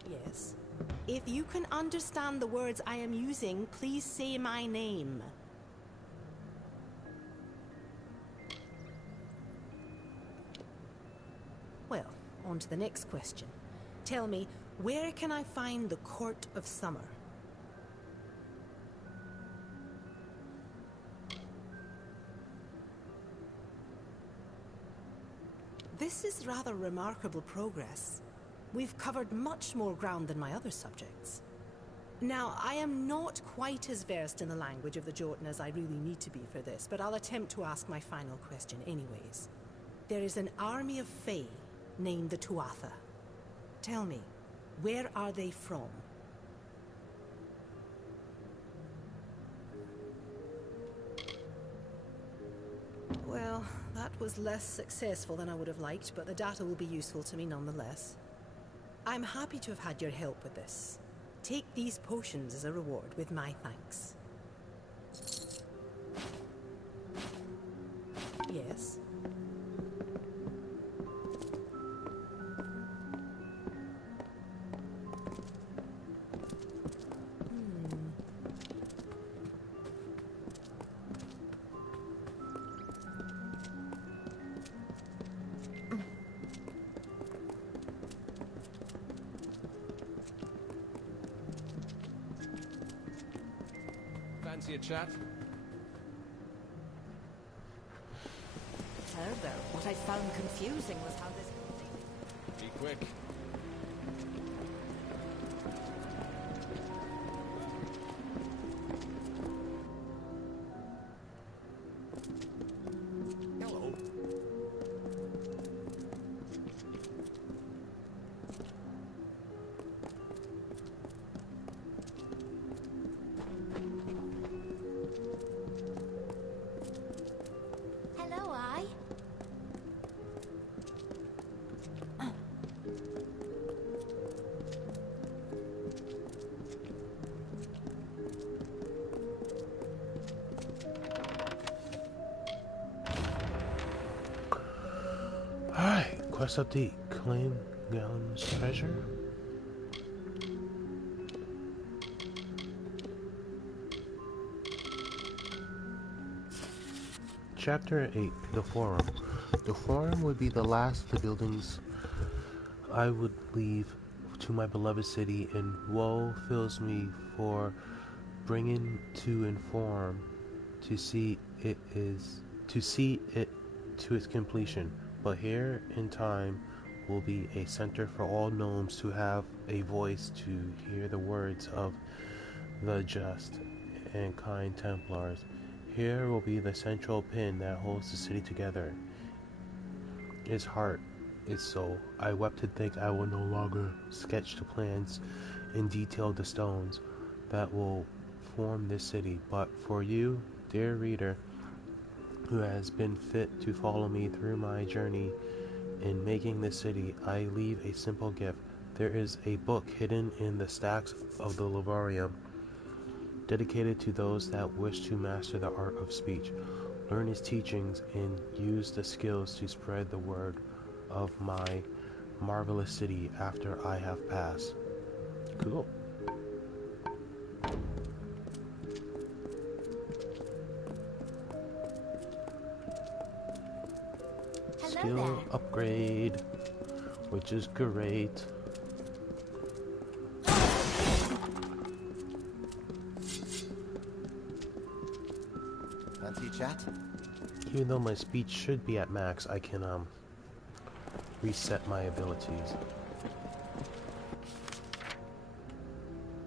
Yes. If you can understand the words I am using, please say my name. Well, on to the next question. Tell me, where can I find the Court of Summer? This is rather remarkable progress. We've covered much more ground than my other subjects. Now, I am not quite as versed in the language of the Jotun as I really need to be for this, but I'll attempt to ask my final question anyways. There is an army of Fae named the Tuatha. Tell me, where are they from? Well, that was less successful than I would have liked, but the data will be useful to me nonetheless. I'm happy to have had your help with this. Take these potions as a reward with my thanks. Yes. Fancy a chat? Further, what I found confusing was how this... Be quick. Hello. Hello, I. Alright, quest update. Claim Gallon's treasure. Chapter 8, The Forum. The Forum would be the last of the buildings I would leave to my beloved city, and woe fills me for bringing to inform to see it to its completion. But here in time will be a center for all gnomes to have a voice to hear the words of the just and kind Templars. Here will be the central pin that holds the city together, its heart, its soul. I wept to think I will no longer sketch the plans and detail the stones that will form this city, but for you, dear reader, who has been fit to follow me through my journey in making this city, I leave a simple gift. There is a book hidden in the stacks of the Lavarium, dedicated to those that wish to master the art of speech, learn its teachings, and use the skills to spread the word of my marvelous city after I have passed. Cool. Skill upgrade, which is great. Fancy chat? Even though my speech should be at max, I can reset my abilities.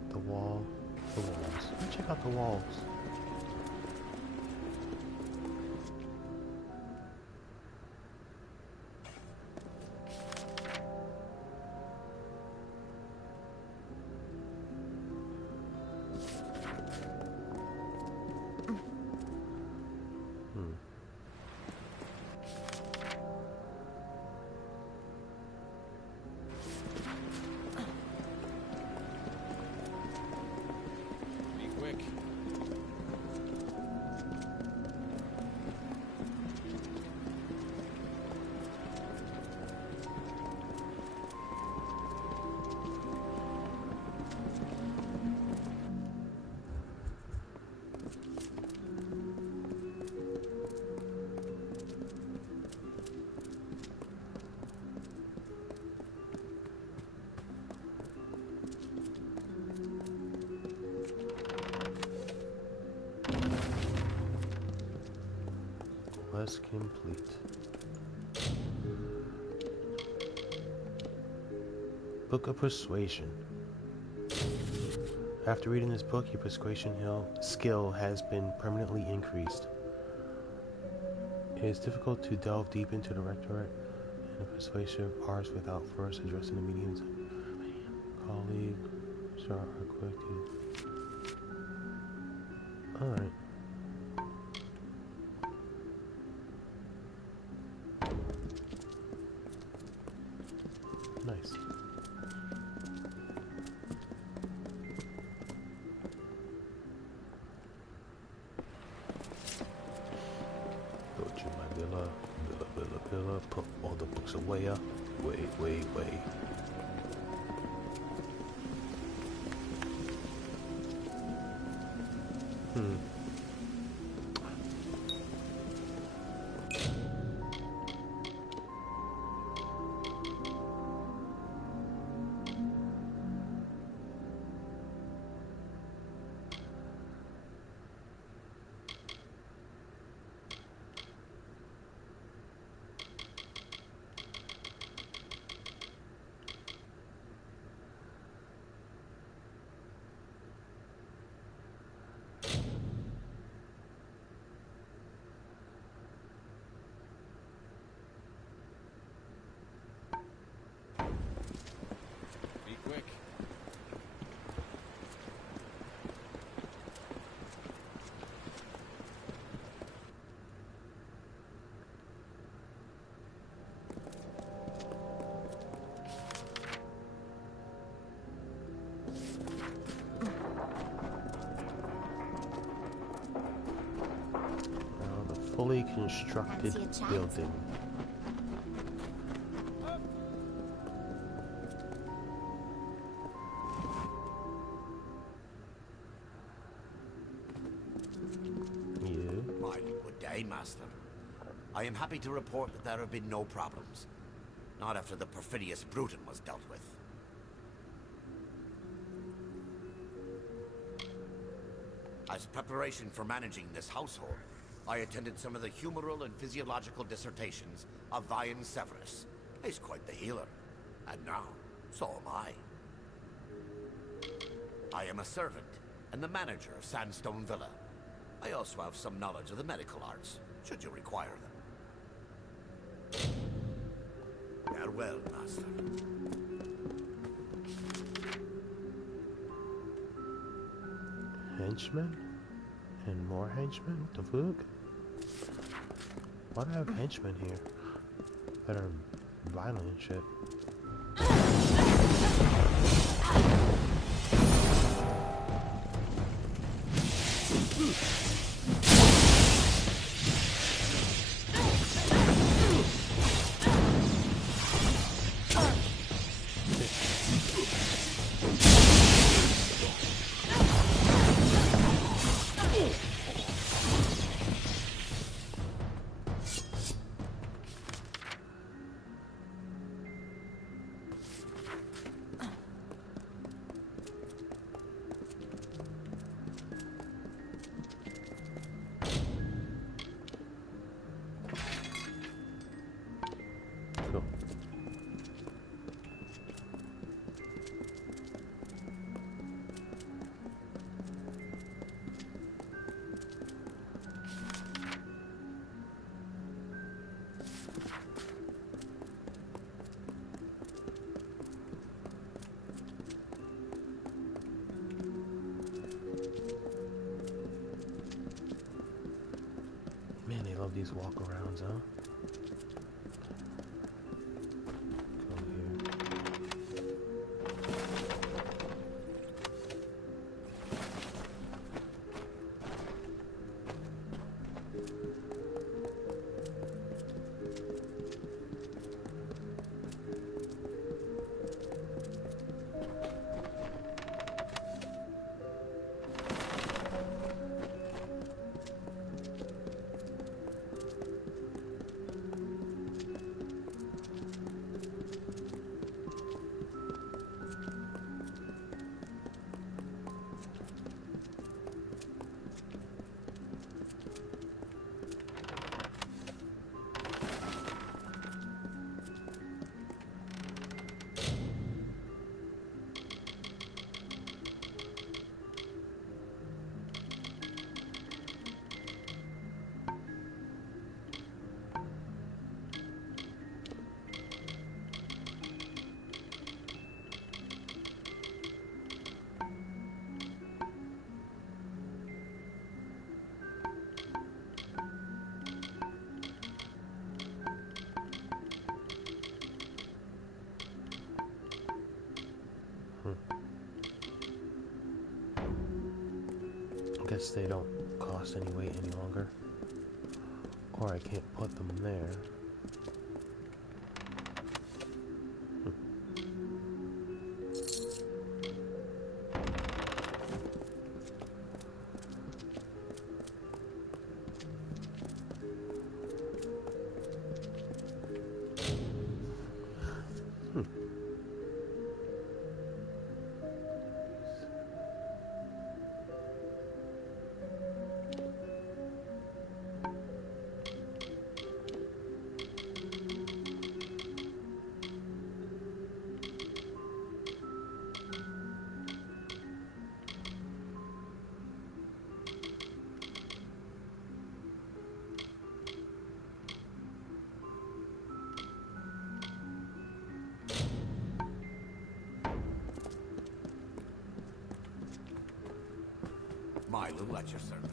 The walls. Let me check out the walls. Complete. Book of Persuasion. After reading this book, your persuasion skill has been permanently increased. It is difficult to delve deep into the rhetoric and the persuasive arts without first addressing the meanings of colleague. Start are quick. Alright. Nice. Go to my villa, put all the books away, way. Fully constructed building. My good day, Master. I am happy to report that there have been no problems. Not after the perfidious Bruton was dealt with. As preparation for managing this household, I attended some of the humoral and physiological dissertations of Vian Severus. He's quite the healer. And now, so am I. I am a servant and the manager of Sandstone Villa. I also have some knowledge of the medical arts, should you require them. Farewell, master. Henchmen? And more henchmen? The fuck? Why do I have henchmen here that are violent and shit? Man, they love these walk-arounds, huh? Go here. I guess they don't cost any weight any longer. Or I can't put them there. Milo at your service.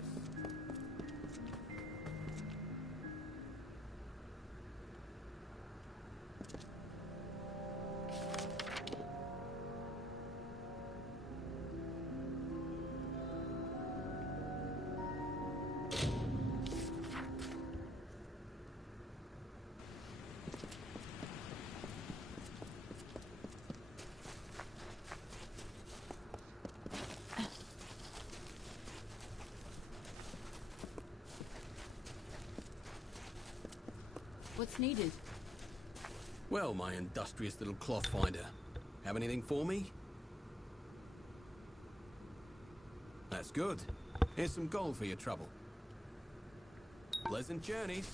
What's needed? Well, my industrious little cloth finder. Have anything for me? That's good. Here's some gold for your trouble. Pleasant journeys.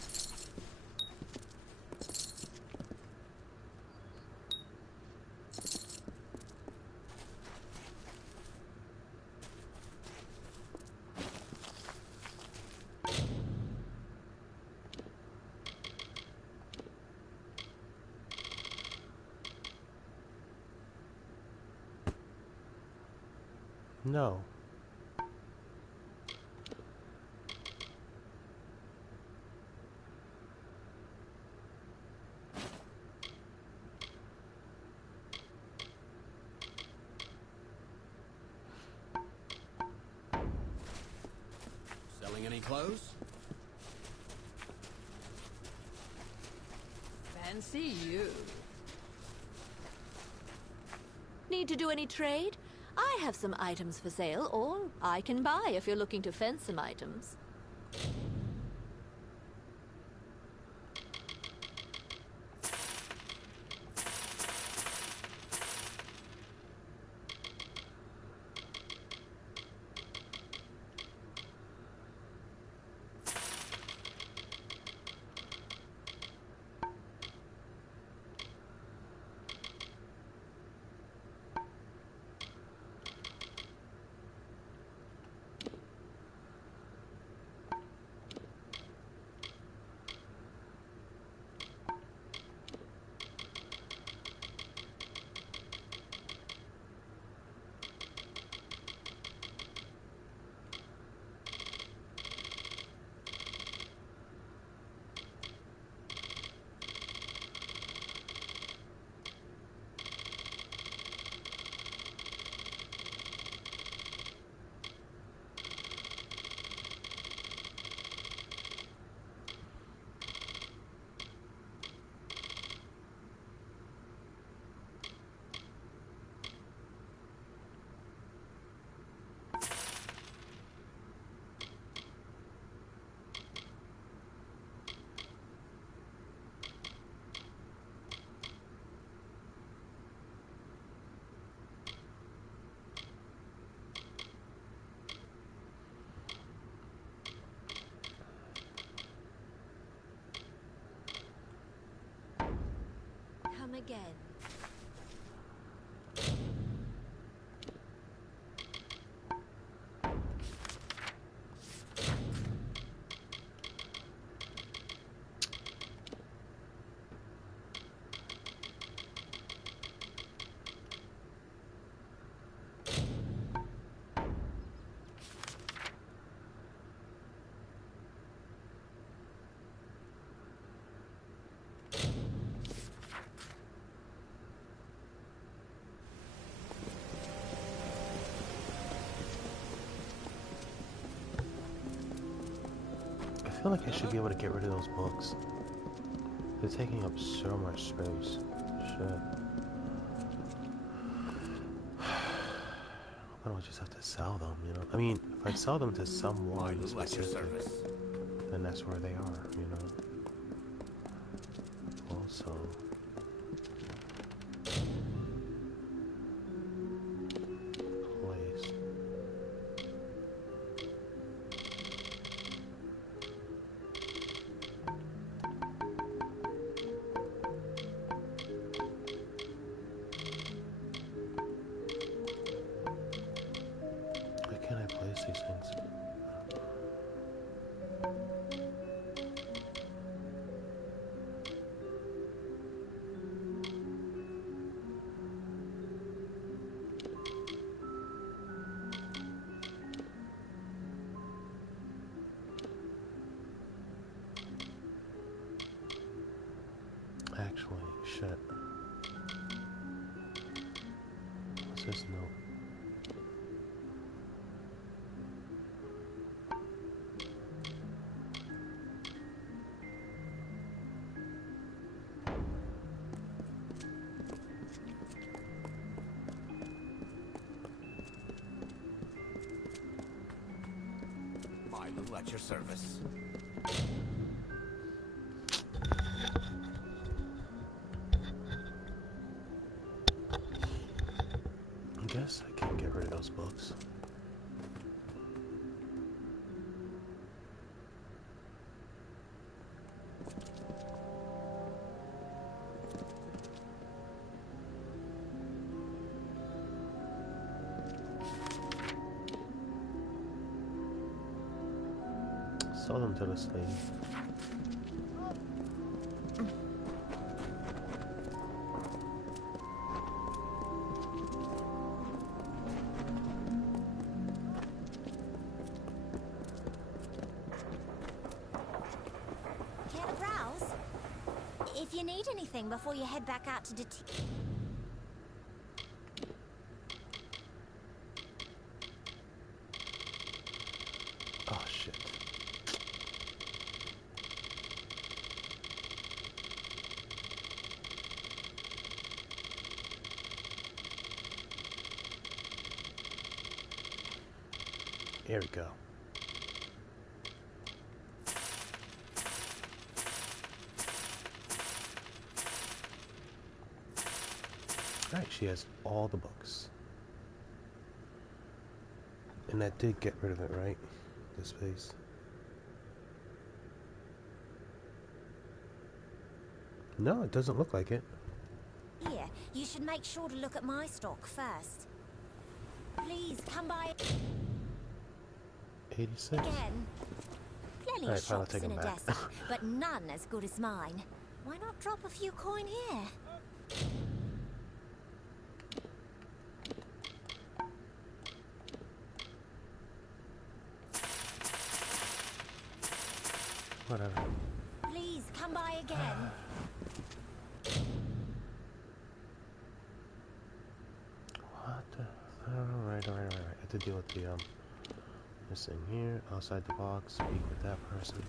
No. Selling any clothes? Fancy you. Need to do any trade? I have some items for sale, or I can buy if you're looking to fence some items. Come again. I feel like I should be able to get rid of those books. They're taking up so much space. Shit. I don't just have to sell them, you know? I mean, if I sell them to someone specific, then that's where they are, you know? Also... place. Where can I place these things? Actually, shit. What's this note? Milo at your service. guess I can get rid of those books. Sell them to this lady. Care to browse? If you need anything before you head back out to Oh shit. Here we go. Alright, she has all the books. And that did get rid of it, right? This space. No, it doesn't look like it. here, you should make sure to look at my stock first. Please come by 86. again. Plenty Alright, of fine, I'll shops take in them back. Odessa, but none as good as mine. Why not drop a few coin here? Whatever. Please come by again. What the? Alright. I have to deal with the, this thing here, outside the box, speak with that person.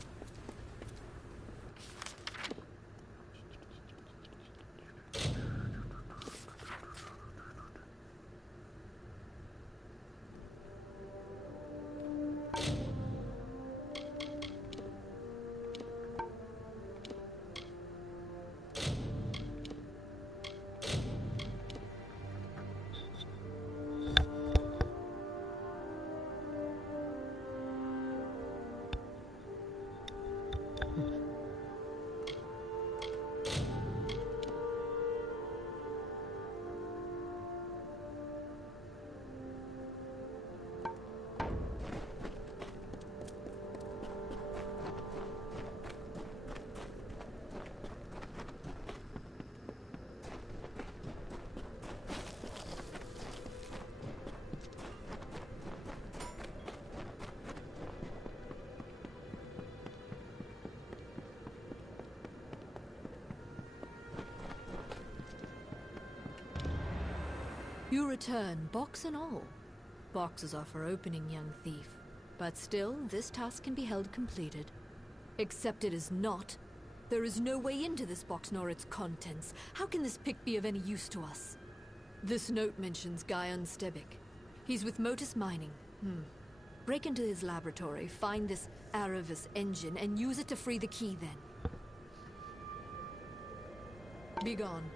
You return, box and all. Boxes are for opening, young thief. But still, this task can be held completed. Except it is not. There is no way into this box nor its contents. How can this pick be of any use to us? This note mentions Guyon Stebik. He's with Motus Mining. Break into his laboratory, find this Aravis engine, and use it to free the key then. Be gone.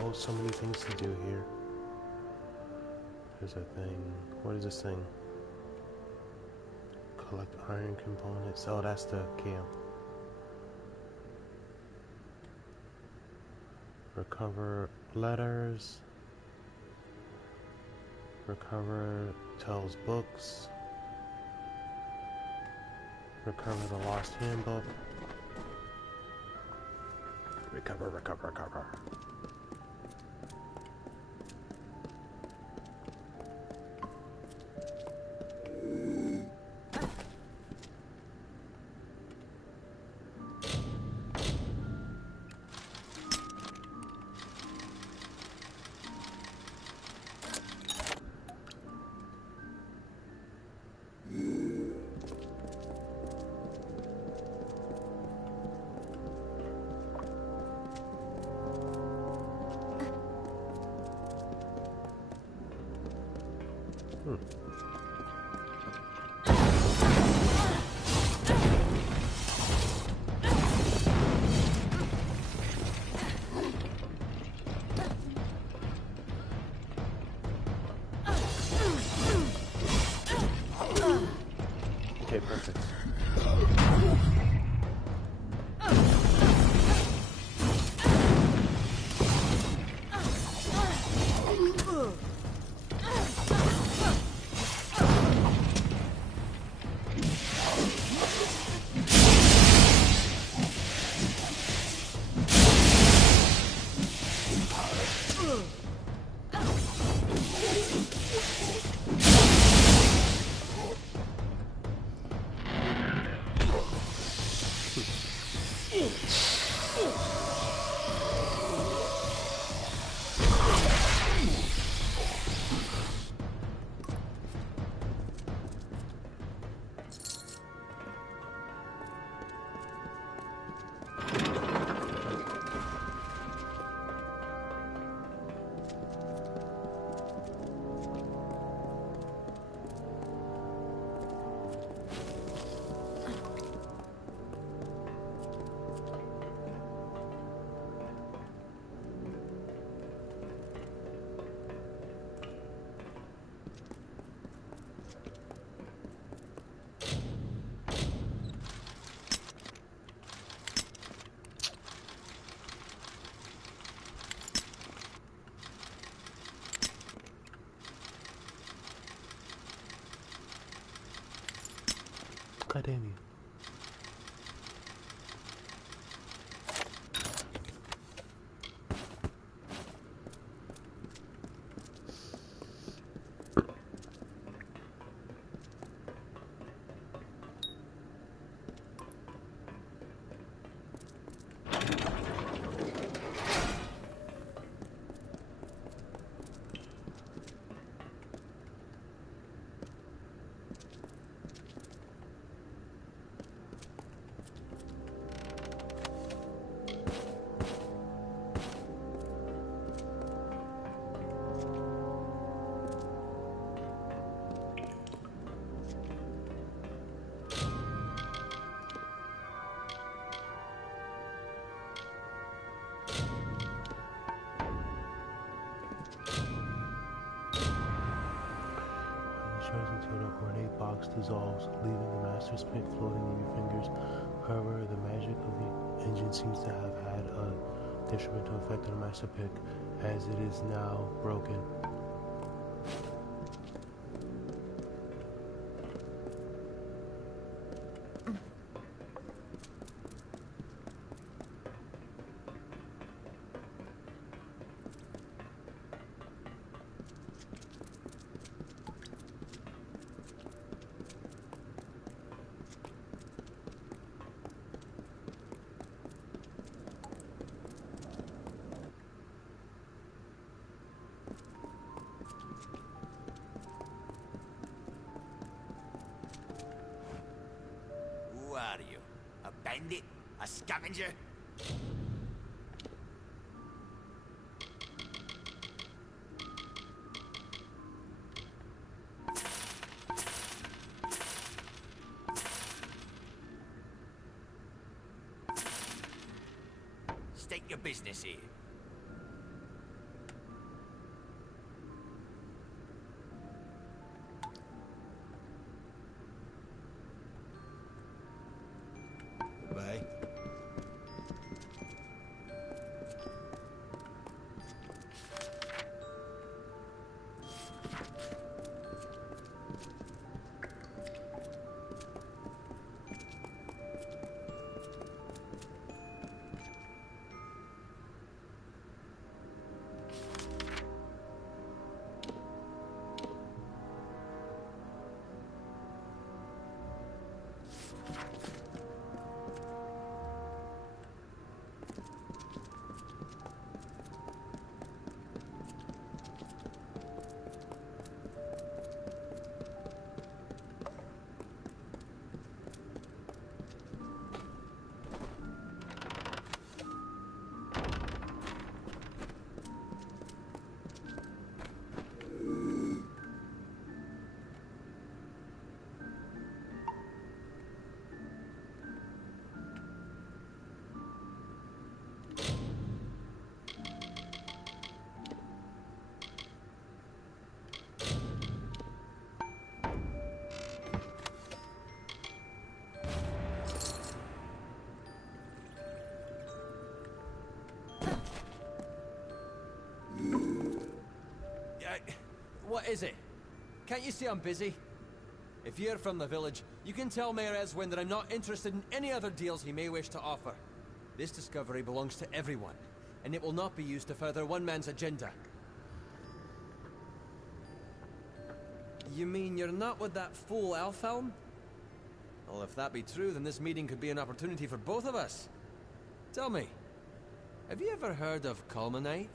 Oh, so many things to do here. There's a thing. What is this thing? Collect iron components. Oh, that's the camp. Recover letters. Recover tells books. Recover the lost handbook. Recover, recover, recover. Okay, perfect. God damn you. Until the ornate box dissolves, leaving the master's pick floating in your fingers. However, the magic of the engine seems to have had a detrimental effect on the master pick, as it is now broken. Who are you? A bandit? A scavenger? State your business here. Bye. What is it? Can't you see I'm busy? If you're from the village, you can tell Mayor Eswin that I'm not interested in any other deals he may wish to offer. This discovery belongs to everyone, and it will not be used to further one man's agenda. You mean you're not with that fool Alfhelm? Well, if that be true, then this meeting could be an opportunity for both of us. Tell me, have you ever heard of Culminate?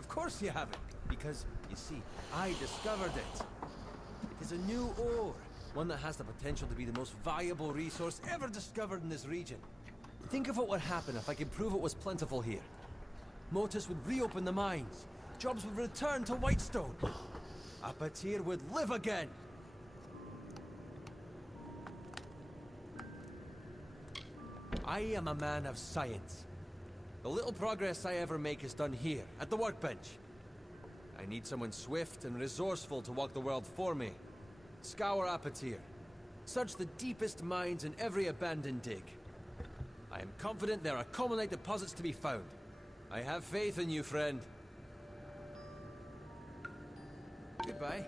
Of course you haven't, because, you see, I discovered it. It is a new ore, one that has the potential to be the most valuable resource ever discovered in this region. Think of what would happen if I could prove it was plentiful here. Motus would reopen the mines, jobs would return to Whitestone. Apatir would live again! I am a man of science. The little progress I ever make is done here, at the workbench. I need someone swift and resourceful to walk the world for me. Scour Apatir. Search the deepest mines in every abandoned dig. I am confident there are Culminate deposits to be found. I have faith in you, friend. Goodbye.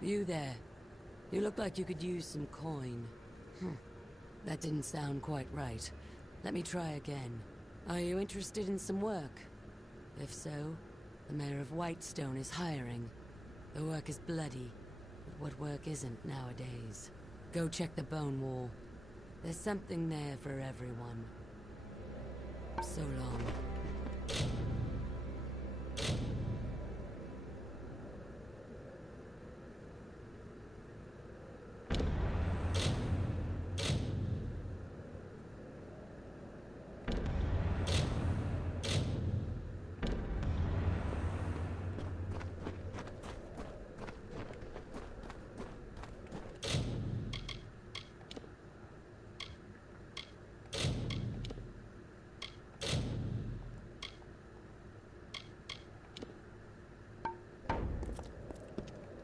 You there. You look like you could use some coin. That didn't sound quite right. Let me try again. Are you interested in some work? If so, the mayor of Whitestone is hiring. The work is bloody, but what work isn't nowadays? Go check the bone wall. There's something there for everyone. So long.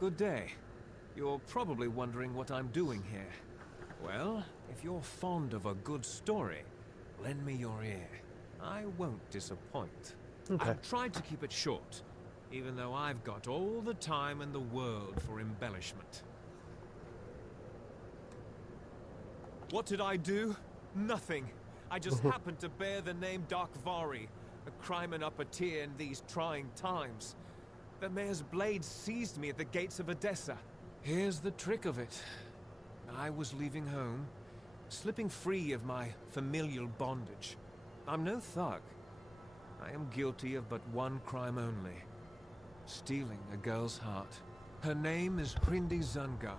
Good day. You're probably wondering what I'm doing here. Well, if you're fond of a good story, lend me your ear. I won't disappoint. Okay. I've tried to keep it short, even though I've got all the time in the world for embellishment. What did I do? Nothing. I just happened to bear the name Darkvari, a crime and Apatir in these trying times. The mayor's blade seized me at the gates of Edessa. Here's the trick of it. I was leaving home, slipping free of my familial bondage. I'm no thug. I am guilty of but one crime only. Stealing a girl's heart. Her name is Hrindi Zungar,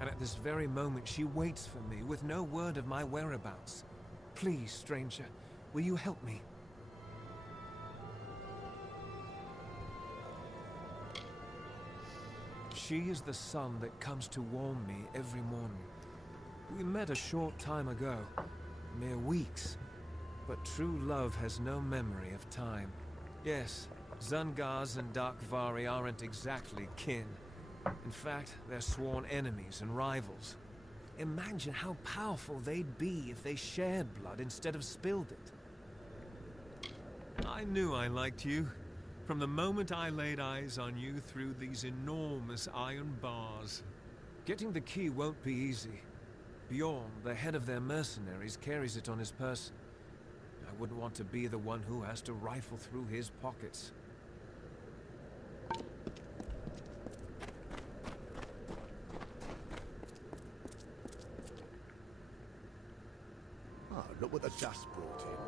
and at this very moment she waits for me with no word of my whereabouts. Please, stranger, will you help me? She is the sun that comes to warm me every morning. We met a short time ago, mere weeks. But true love has no memory of time. Yes, Zungars and Darkvari aren't exactly kin. In fact, they're sworn enemies and rivals. Imagine how powerful they'd be if they shared blood instead of spilled it. I knew I liked you. From the moment I laid eyes on you through these enormous iron bars. Getting the key won't be easy. Bjorn, the head of their mercenaries, carries it on his person. I wouldn't want to be the one who has to rifle through his pockets. Ah, look what the dust brought in.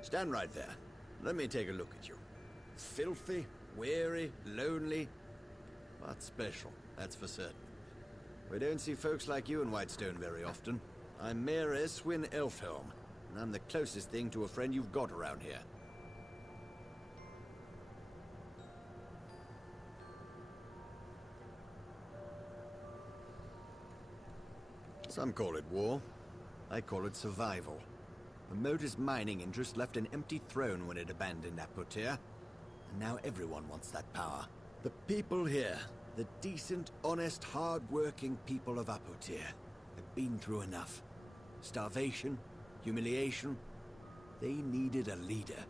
Stand right there. Let me take a look at you. Filthy, weary, lonely, but special, that's for certain. We don't see folks like you in Whitestone very often. I'm Mayor Eswin Elfhelm, and I'm the closest thing to a friend you've got around here. Some call it war. I call it survival. The Modus mining interest left an empty throne when it abandoned Apotir, and now everyone wants that power. The people here, the decent, honest, hard-working people of Apotir, have been through enough. Starvation, humiliation. They needed a leader,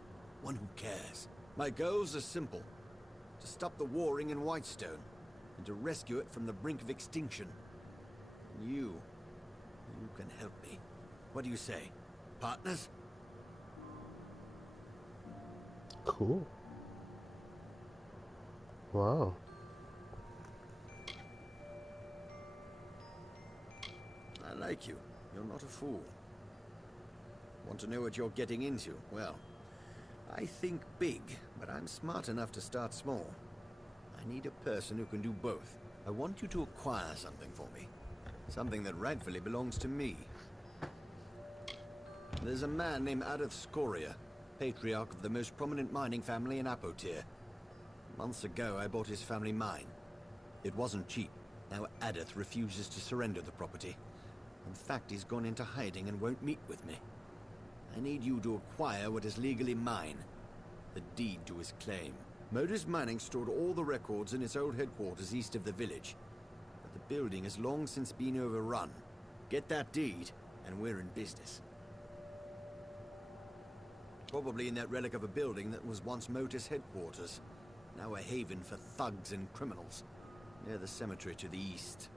one who cares. My goals are simple: to stop the warring in Whitestone, and to rescue it from the brink of extinction. And you can help me. What do you say? Partners? Cool. Wow. I like you. You're not a fool. Want to know what you're getting into? Well, I think big, but I'm smart enough to start small. I need a person who can do both. I want you to acquire something for me. Something that rightfully belongs to me. There's a man named Adolf Scoria, patriarch of the most prominent mining family in Apotir. Months ago, I bought his family mine. It wasn't cheap. Now Adolf refuses to surrender the property. In fact, he's gone into hiding and won't meet with me. I need you to acquire what is legally mine. The deed to his claim. Modus Mining stored all the records in its old headquarters east of the village. But the building has long since been overrun. Get that deed, and we're in business. Probably in that relic of a building that was once Motus headquarters. Now a haven for thugs and criminals. Near the cemetery to the east.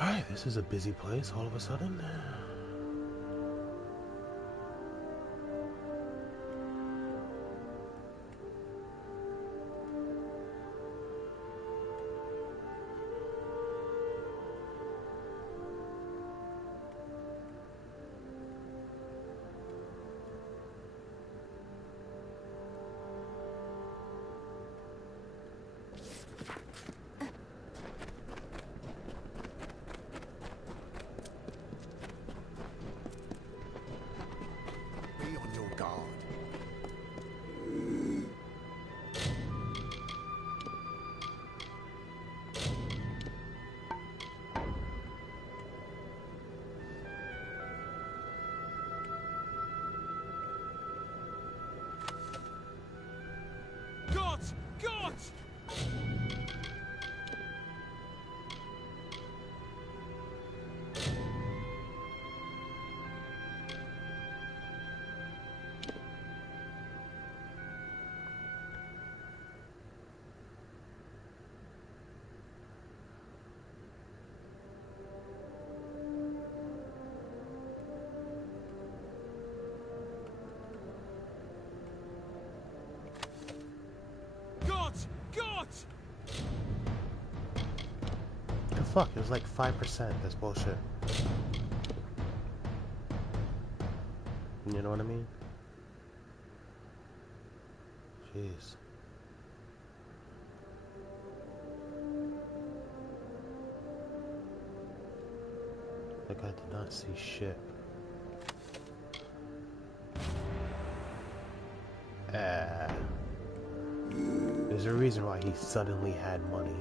Alright, this is a busy place all of a sudden. The fuck? It was like 5%. That's bullshit. You know what I mean? Jeez. Like I did not see shit. There's a reason why he suddenly had money.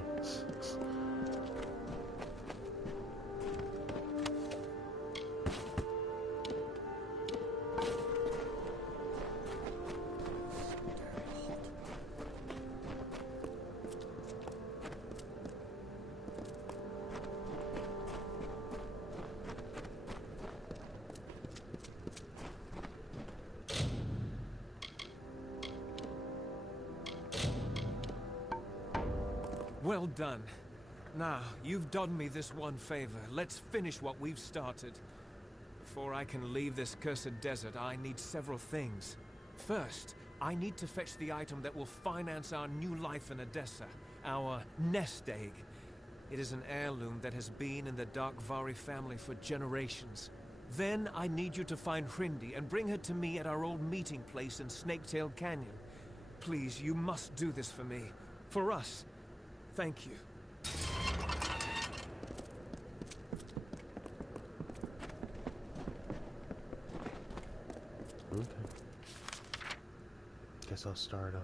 Well done. Now, you've done me this one favor. Let's finish what we've started. Before I can leave this cursed desert, I need several things. First, I need to fetch the item that will finance our new life in Odessa, our nest egg. It is an heirloom that has been in the Darkvari family for generations. Then I need you to find Hrindi and bring her to me at our old meeting place in Snaketail Canyon. Please, you must do this for me. For us. Thank you. Okay. Guess I'll start here.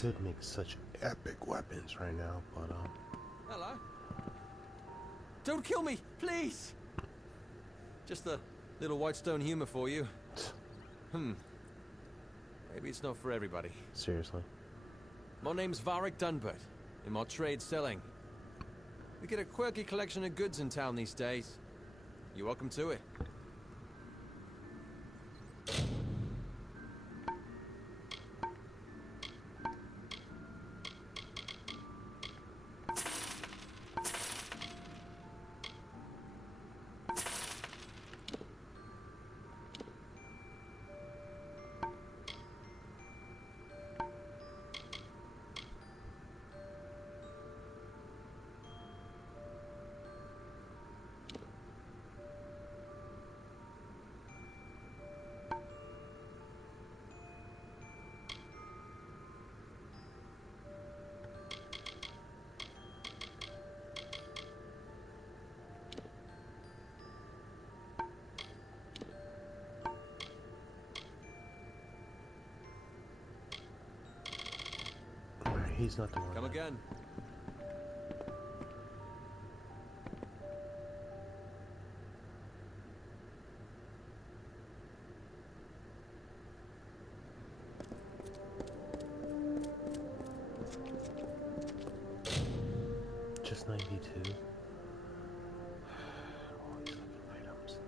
could make such epic weapons right now, but Hello? Don't kill me, please! Just a little Whitestone humor for you. Maybe it's not for everybody. Seriously. My name's Varric Dunbert, in my trade selling. We get a quirky collection of goods in town these days. You're welcome to it. He's not the one. Come again. Just 92. All these looking items.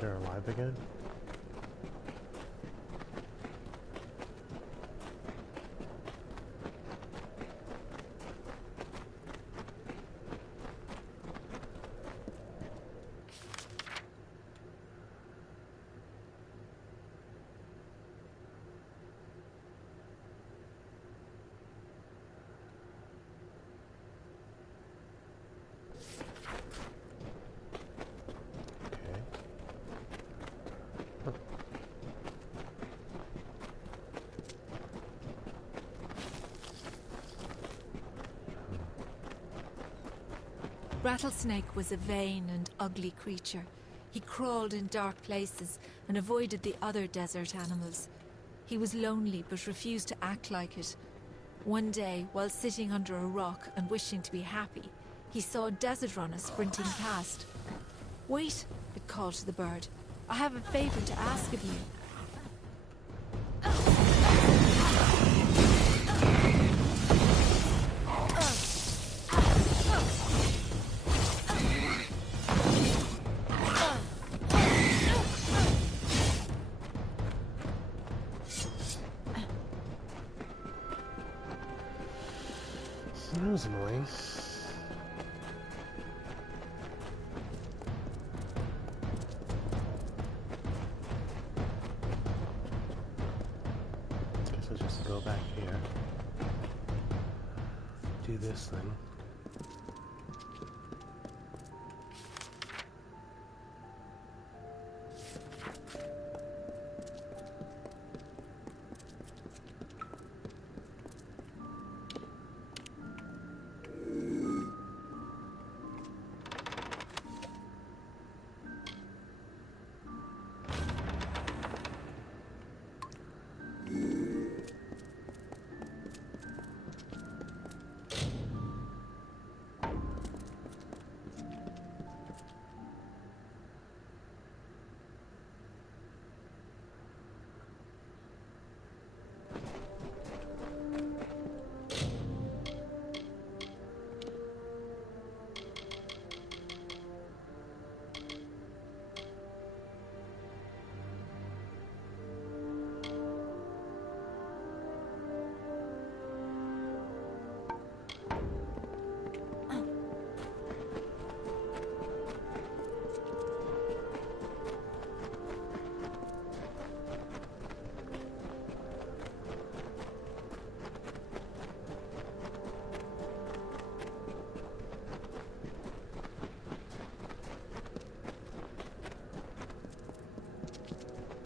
They're alive again? Rattlesnake was a vain and ugly creature. He crawled in dark places and avoided the other desert animals. He was lonely but refused to act like it. One day, while sitting under a rock and wishing to be happy, he saw a desert runner sprinting past. "Wait," it called to the bird. "I have a favor to ask of you." That was annoying. Guess I'll just go back here. Do this thing.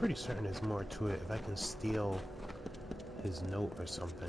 pretty certain there's more to it if I can steal his note or something.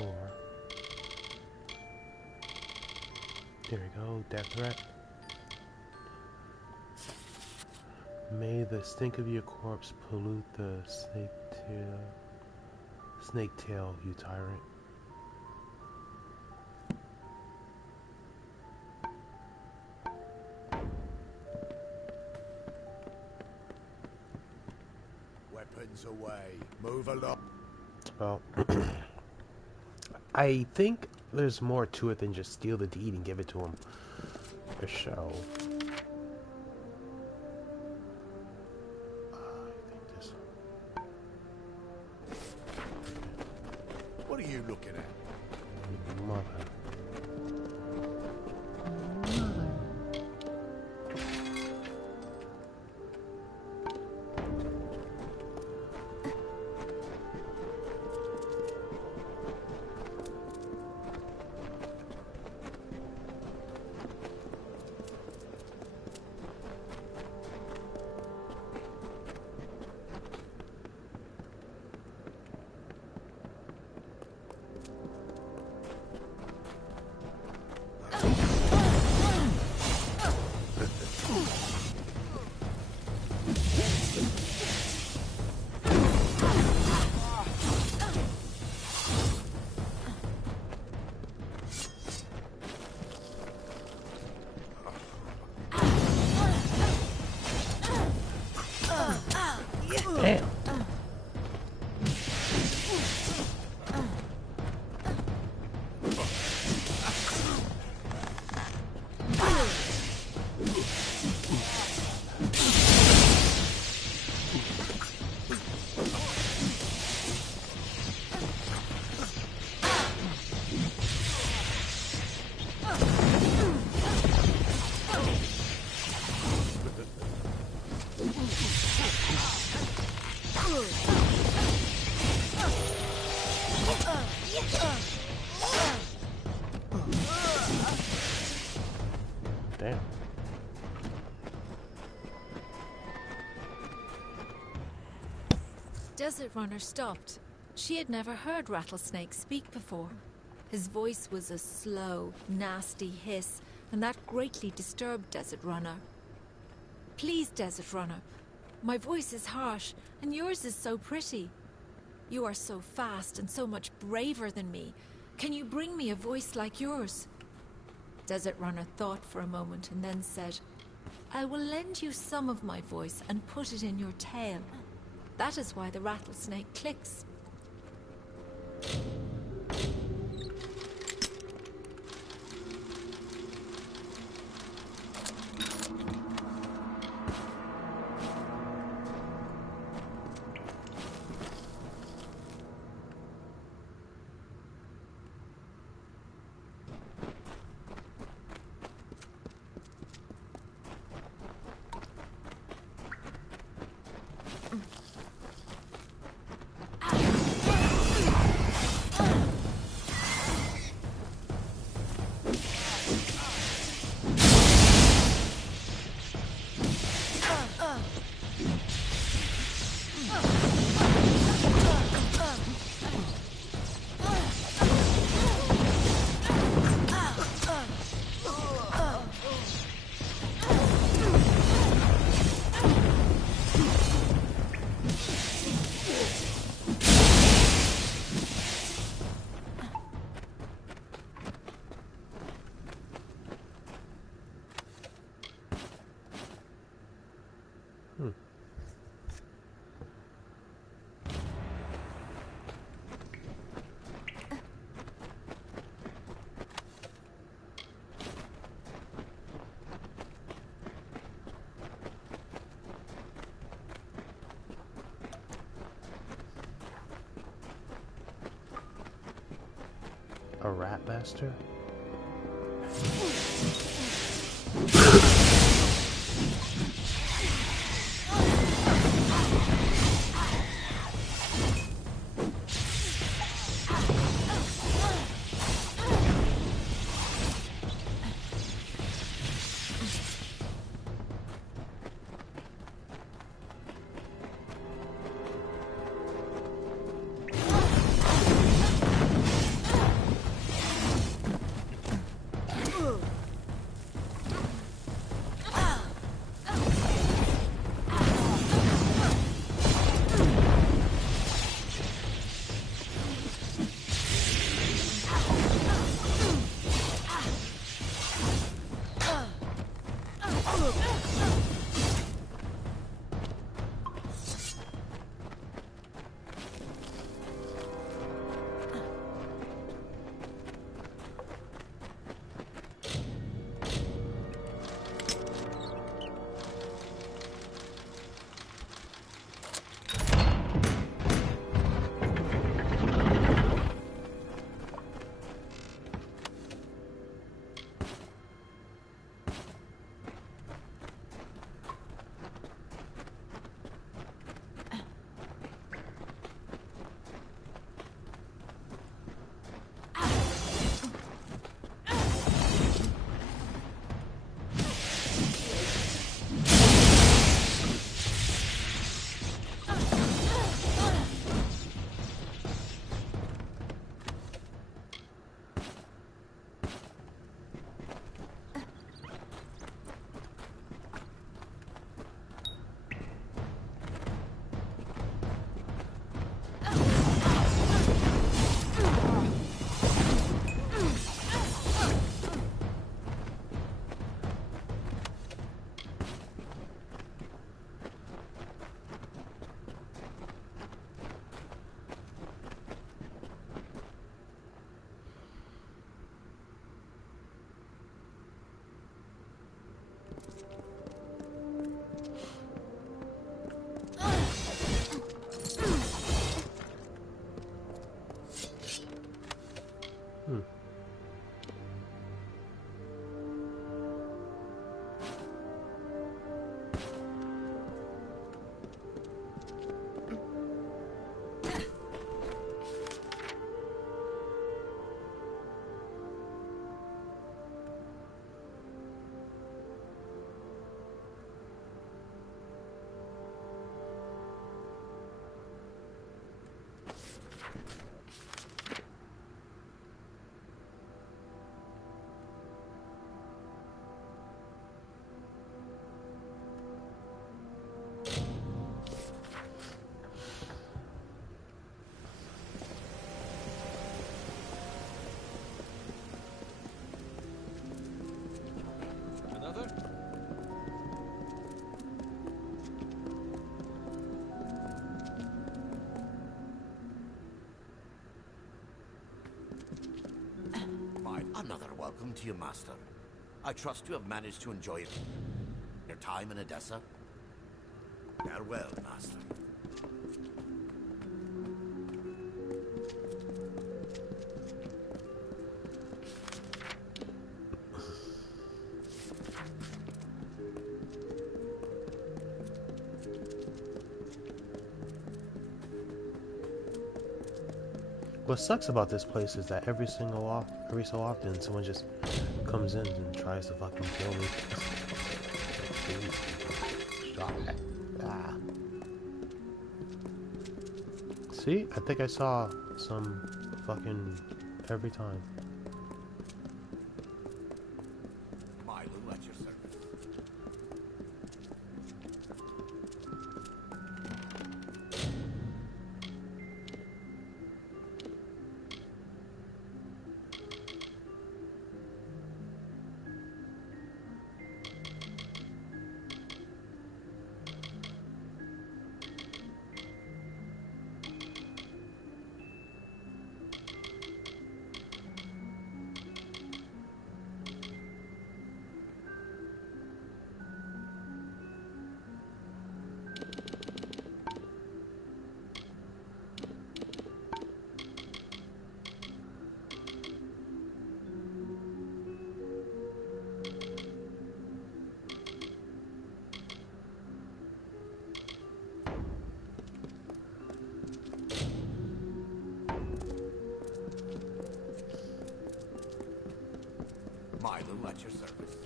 Or there we go, death threat. May the stink of your corpse pollute the snake tail, you tyrant. Weapons away. Move along. Well, I think there's more to it than just steal the deed and give it to him. A show. What are you looking at? Mother. Damn. Damn. Desert Runner stopped. She had never heard Rattlesnake speak before. His voice was a slow, nasty hiss, and that greatly disturbed Desert Runner. Please, Desert Runner. My voice is harsh, and yours is so pretty. You are so fast and so much braver than me. Can you bring me a voice like yours? Desert Runner thought for a moment and then said, I will lend you some of my voice and put it in your tail. That is why the rattlesnake clicks. A rat master? Another welcome to you, Master. I trust you have managed to enjoy your time in Edessa. Farewell, Master. What sucks about this place is that every so often someone just comes in and tries to fucking kill me. Stop it. Ah. See? I think I saw some fucking every time. Milo at your service. Milo at your service.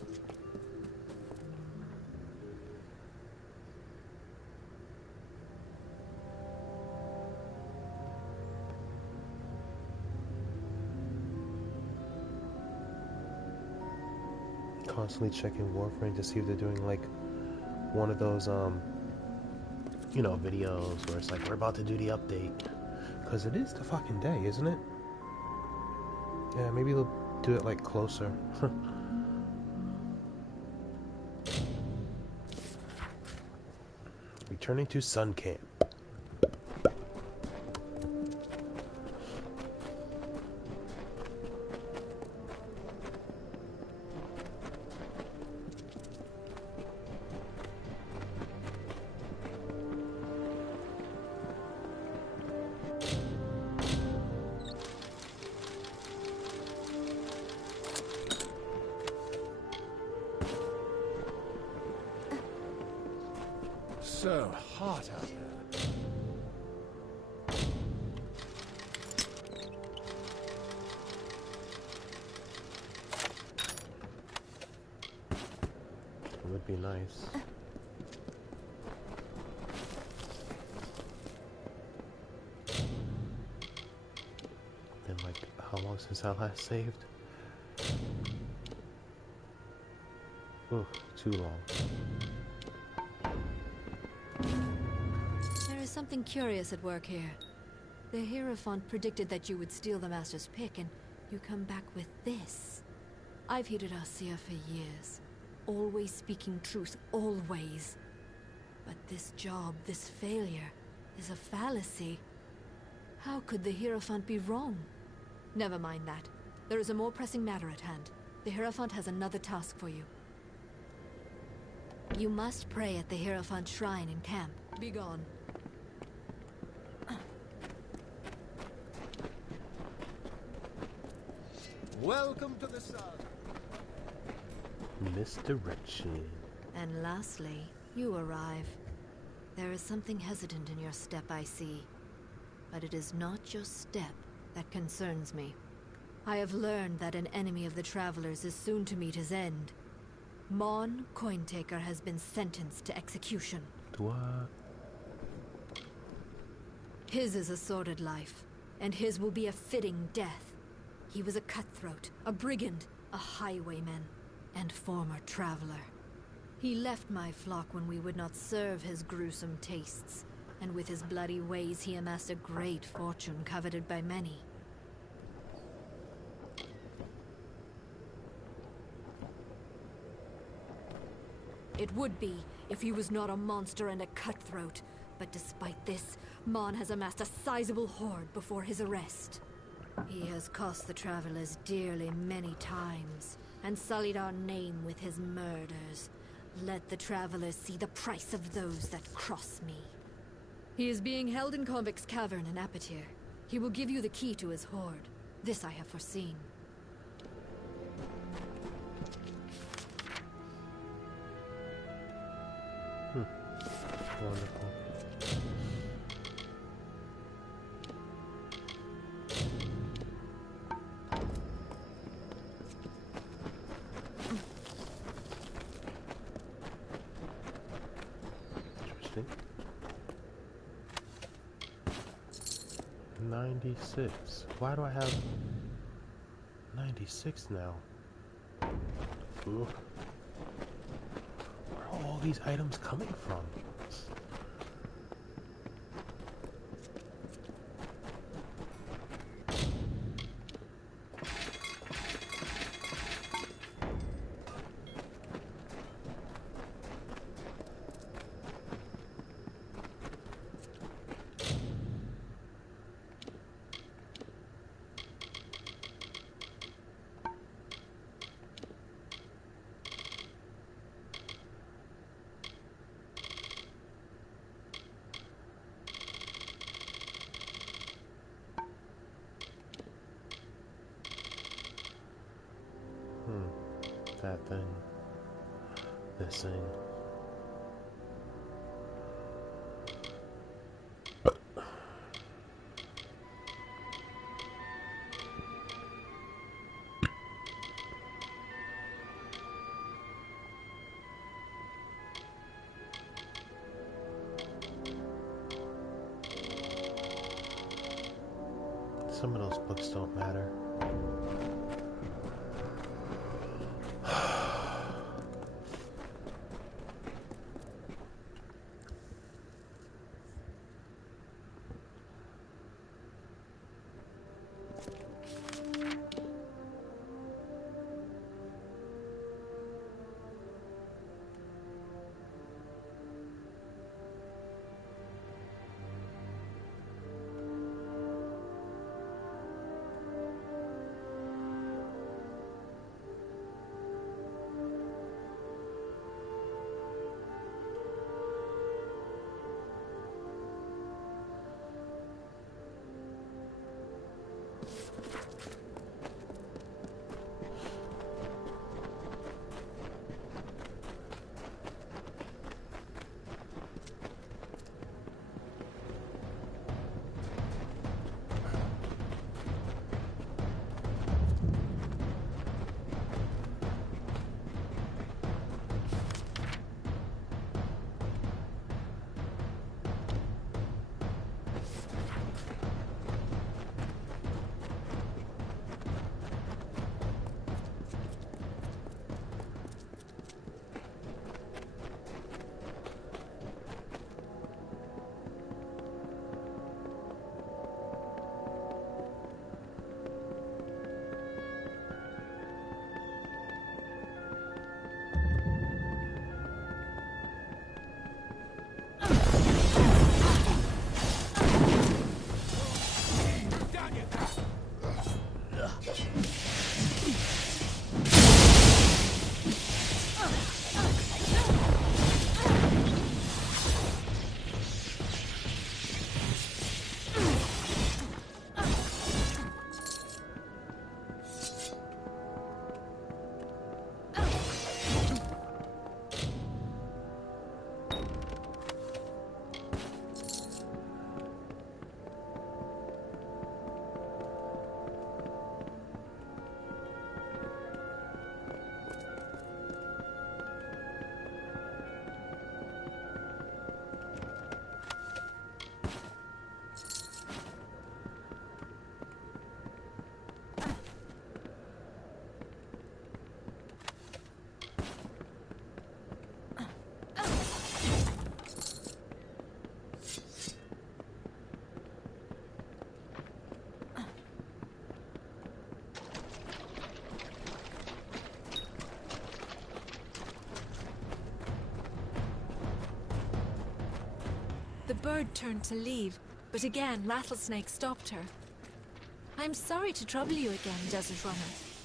Constantly checking Warframe to see if they're doing like one of those you know, videos where it's like we're about to do the update, because it is the fucking day, isn't it? Yeah, maybe they'll do it like closer. Returning to Sun Camp. So hot out there. It would be nice. Been like how long since I last saved? Ooh, too long. There is something curious at work here. The Hierophant predicted that you would steal the Master's pick, and you come back with this. I've hated Arcia for years. Always speaking truth, always. But this job, this failure, is a fallacy. How could the Hierophant be wrong? Never mind that. There is a more pressing matter at hand. The Hierophant has another task for you. You must pray at the Hierophant shrine in camp. Be gone. Welcome to the sun. Misdirection. And lastly, you arrive. There is something hesitant in your step, I see. But it is not your step that concerns me. I have learned that an enemy of the Travelers is soon to meet his end. Mon Cointaker has been sentenced to execution. What? His is a sordid life, and his will be a fitting death. He was a cutthroat, a brigand, a highwayman, and former traveler. He left my flock when we would not serve his gruesome tastes, and with his bloody ways he amassed a great fortune coveted by many. It would be if he was not a monster and a cutthroat, but despite this, Mon has amassed a sizable hoard before his arrest. He has cost the Travelers dearly many times, and sullied our name with his murders. Let the Travelers see the price of those that cross me. He is being held in Convict's Cavern in Apatir. He will give you the key to his hoard. This I have foreseen. Wonderful. Interesting. 96. Why do I have 96 now? Ooh. Where are all these items coming from? That thing. This thing. some of those books don't matter. The bird turned to leave, but again Rattlesnake stopped her. I'm sorry to trouble you again, Desert Runner,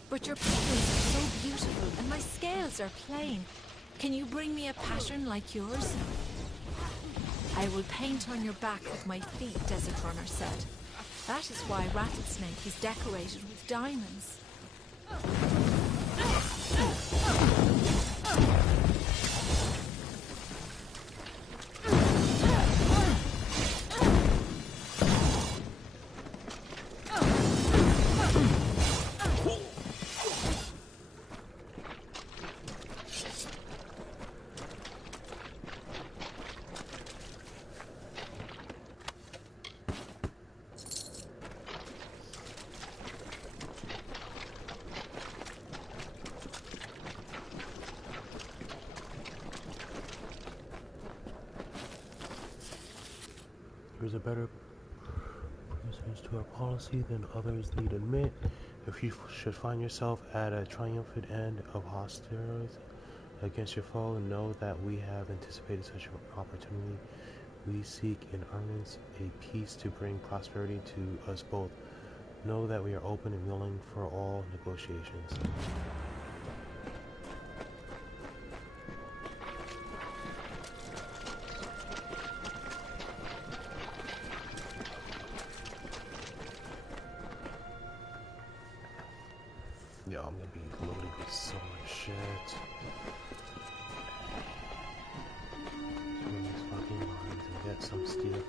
but your petals are so beautiful and my scales are plain. Can you bring me a pattern like yours? I will paint on your back with my feet, Desert Runner said. That is why Rattlesnake is decorated with diamonds. There's a better precedence to our policy than others need admit. If you should find yourself at a triumphant end of hostilities against your foe, know that we have anticipated such an opportunity. We seek in earnest a peace to bring prosperity to us both. Know that we are open and willing for all negotiations. Yo, I'm gonna be loaded with so much shit. Turn these fucking lines and get some steel.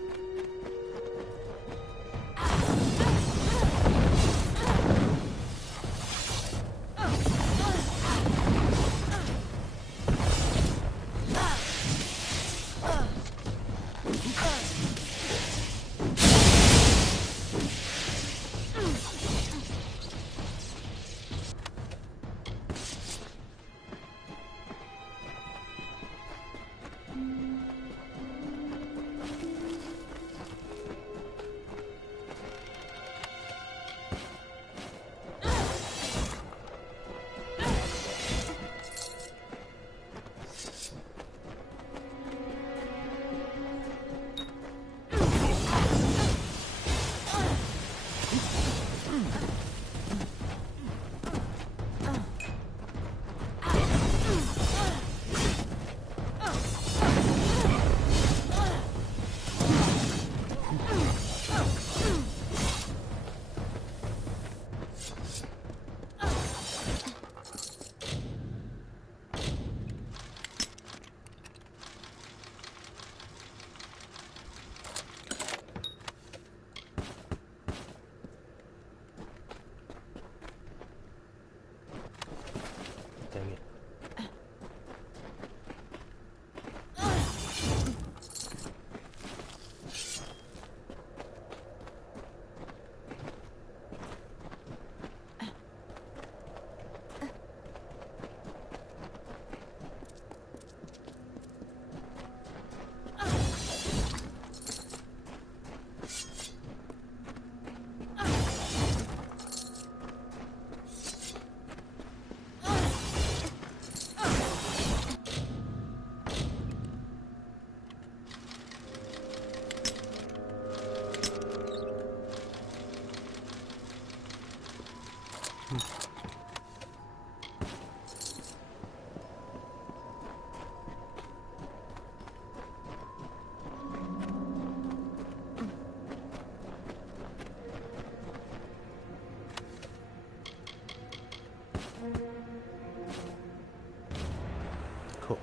Cool.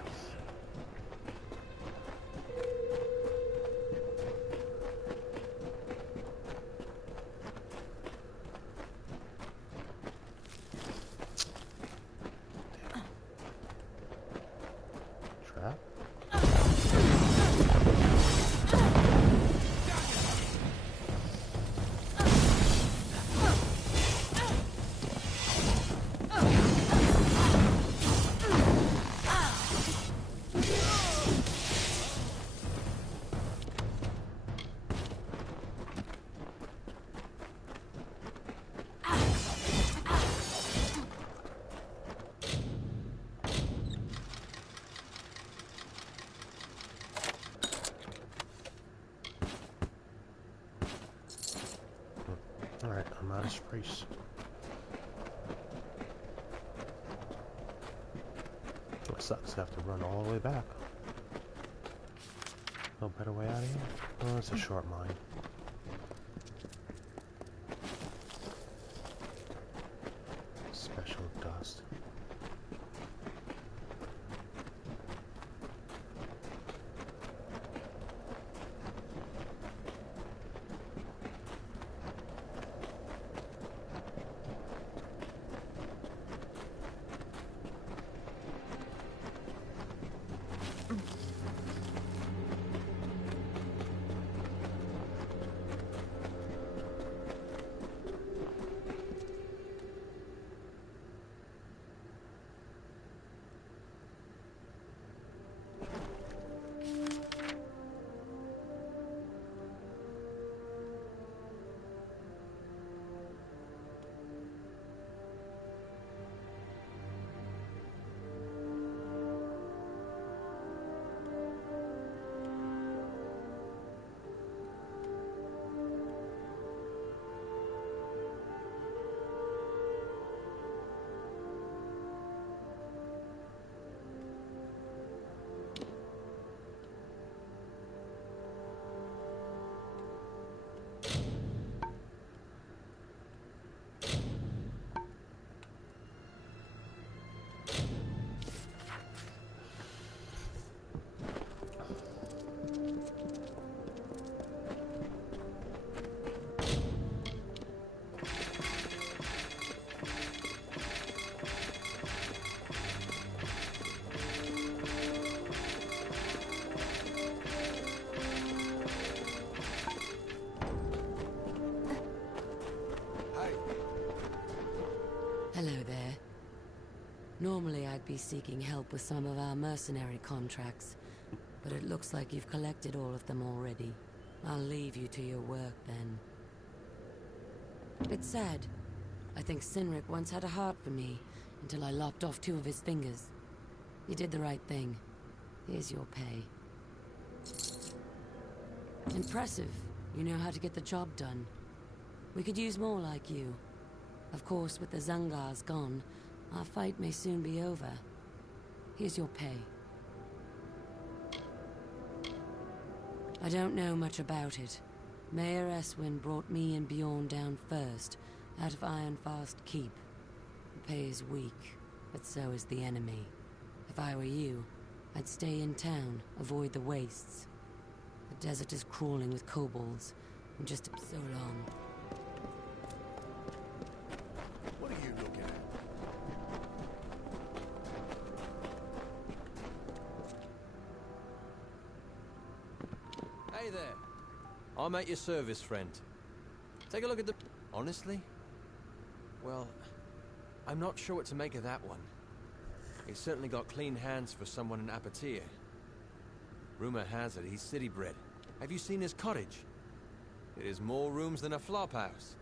Trap? Alright, I'm out of space. It sucks to have to run all the way back. No better way out of here? Oh, it's a short mine. Special dust. Hello there. Normally I'd be seeking help with some of our mercenary contracts, but it looks like you've collected all of them already. I'll leave you to your work then. It's sad. I think Sinric once had a heart for me, until I lopped off 2 of his fingers. You did the right thing. Here's your pay. Impressive. You know how to get the job done. We could use more like you. Of course, with the Zangars gone, our fight may soon be over. Here's your pay. I don't know much about it. Mayor Eswin brought me and Bjorn down first, out of Ironfast Keep. The pay is weak, but so is the enemy. If I were you, I'd stay in town, avoid the wastes. The desert is crawling with kobolds, and just so long. What are you looking at? Hey there. I'm at your service, friend. Take a look at the... Honestly? Well, I'm not sure what to make of that one. He's certainly got clean hands for someone in Apatir. Rumor has it he's city-bred. Have you seen his cottage? It is more rooms than a flophouse.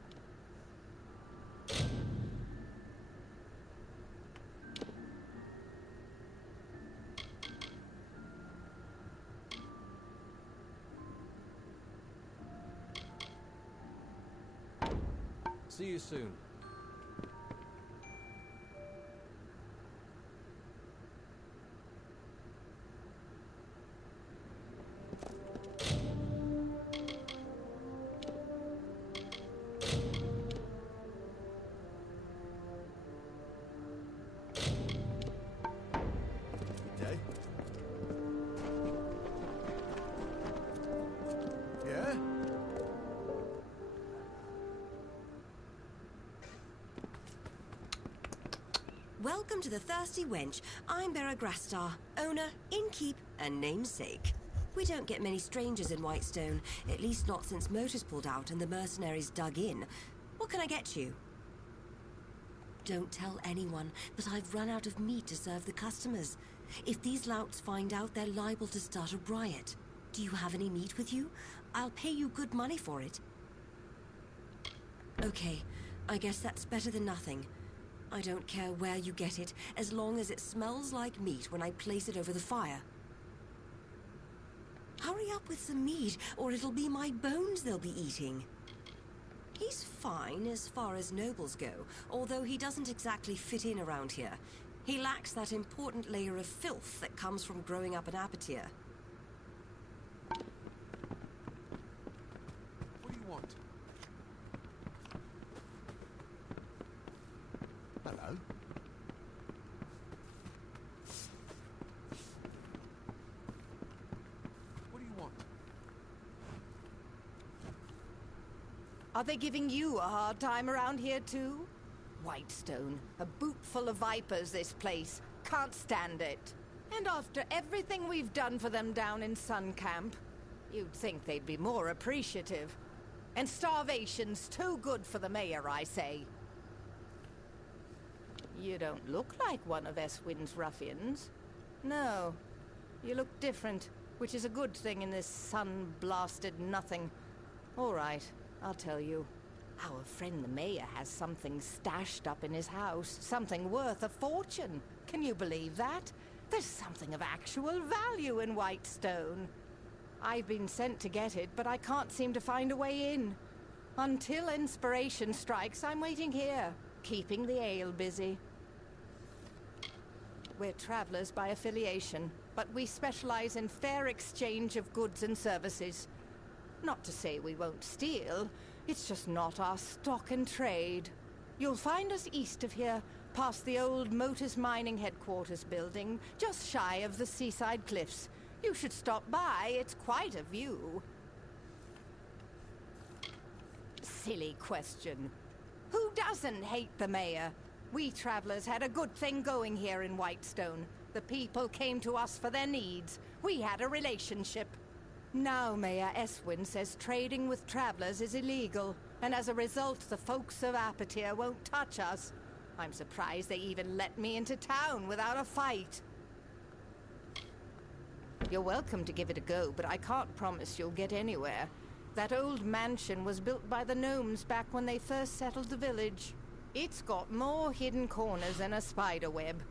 See you soon. Welcome to the Thirsty Wench. I'm Bera Grastar, owner, innkeep, and namesake. We don't get many strangers in Whitestone, at least not since Motors pulled out and the mercenaries dug in. What can I get you? Don't tell anyone, but I've run out of meat to serve the customers. If these louts find out, they're liable to start a riot. Do you have any meat with you? I'll pay you good money for it. Okay, I guess that's better than nothing. I don't care where you get it, as long as it smells like meat when I place it over the fire. Hurry up with some meat, or it'll be my bones they'll be eating. He's fine as far as nobles go, although he doesn't exactly fit in around here. He lacks that important layer of filth that comes from growing up an Apoteer. What do you want? Hello? What do you want? Are they giving you a hard time around here too? Whitestone, a boot full of vipers, this place. Can't stand it. And after everything we've done for them down in Sun Camp, you'd think they'd be more appreciative. And starvation's too good for the mayor, I say. You don't look like one of Eswin's ruffians. No, you look different, which is a good thing in this sun-blasted nothing. All right, I'll tell you. Our friend the mayor has something stashed up in his house, something worth a fortune. Can you believe that? There's something of actual value in Whitestone. I've been sent to get it, but I can't seem to find a way in. Until inspiration strikes, I'm waiting here, keeping the ale busy. We're travelers by affiliation, but we specialize in fair exchange of goods and services. Not to say we won't steal, it's just not our stock and trade. You'll find us east of here, past the old Motors Mining Headquarters building, just shy of the seaside cliffs. You should stop by, it's quite a view. Silly question. Who doesn't hate the mayor? We travelers had a good thing going here in Whitestone. The people came to us for their needs. We had a relationship. Now Mayor Eswin says trading with travelers is illegal, and as a result, the folks of Apoteer won't touch us. I'm surprised they even let me into town without a fight. You're welcome to give it a go, but I can't promise you'll get anywhere. That old mansion was built by the gnomes back when they first settled the village. It's got more hidden corners than a spider web.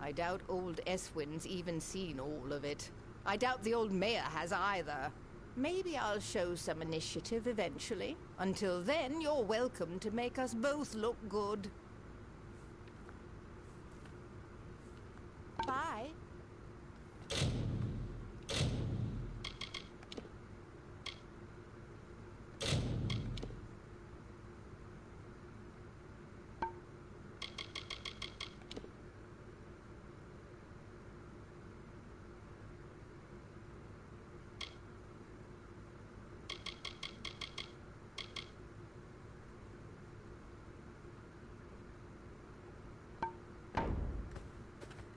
I doubt old Eswin's even seen all of it. I doubt the old mayor has either. Maybe I'll show some initiative eventually. Until then, you're welcome to make us both look good. Bye.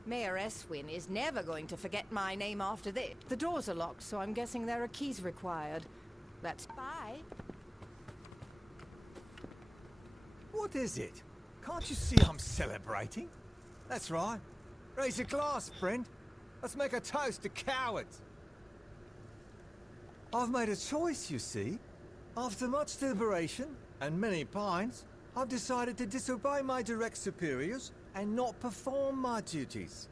Mayor Eswin is never going to forget my name after this. The doors are locked, so I'm guessing there are keys required. That's bye. What is it? Can't you see I'm celebrating? That's right. Raise a glass, friend. Let's make a toast to cowards. I've made a choice, you see. After much deliberation and many pines, I've decided to disobey my direct superiors and not perform my duties.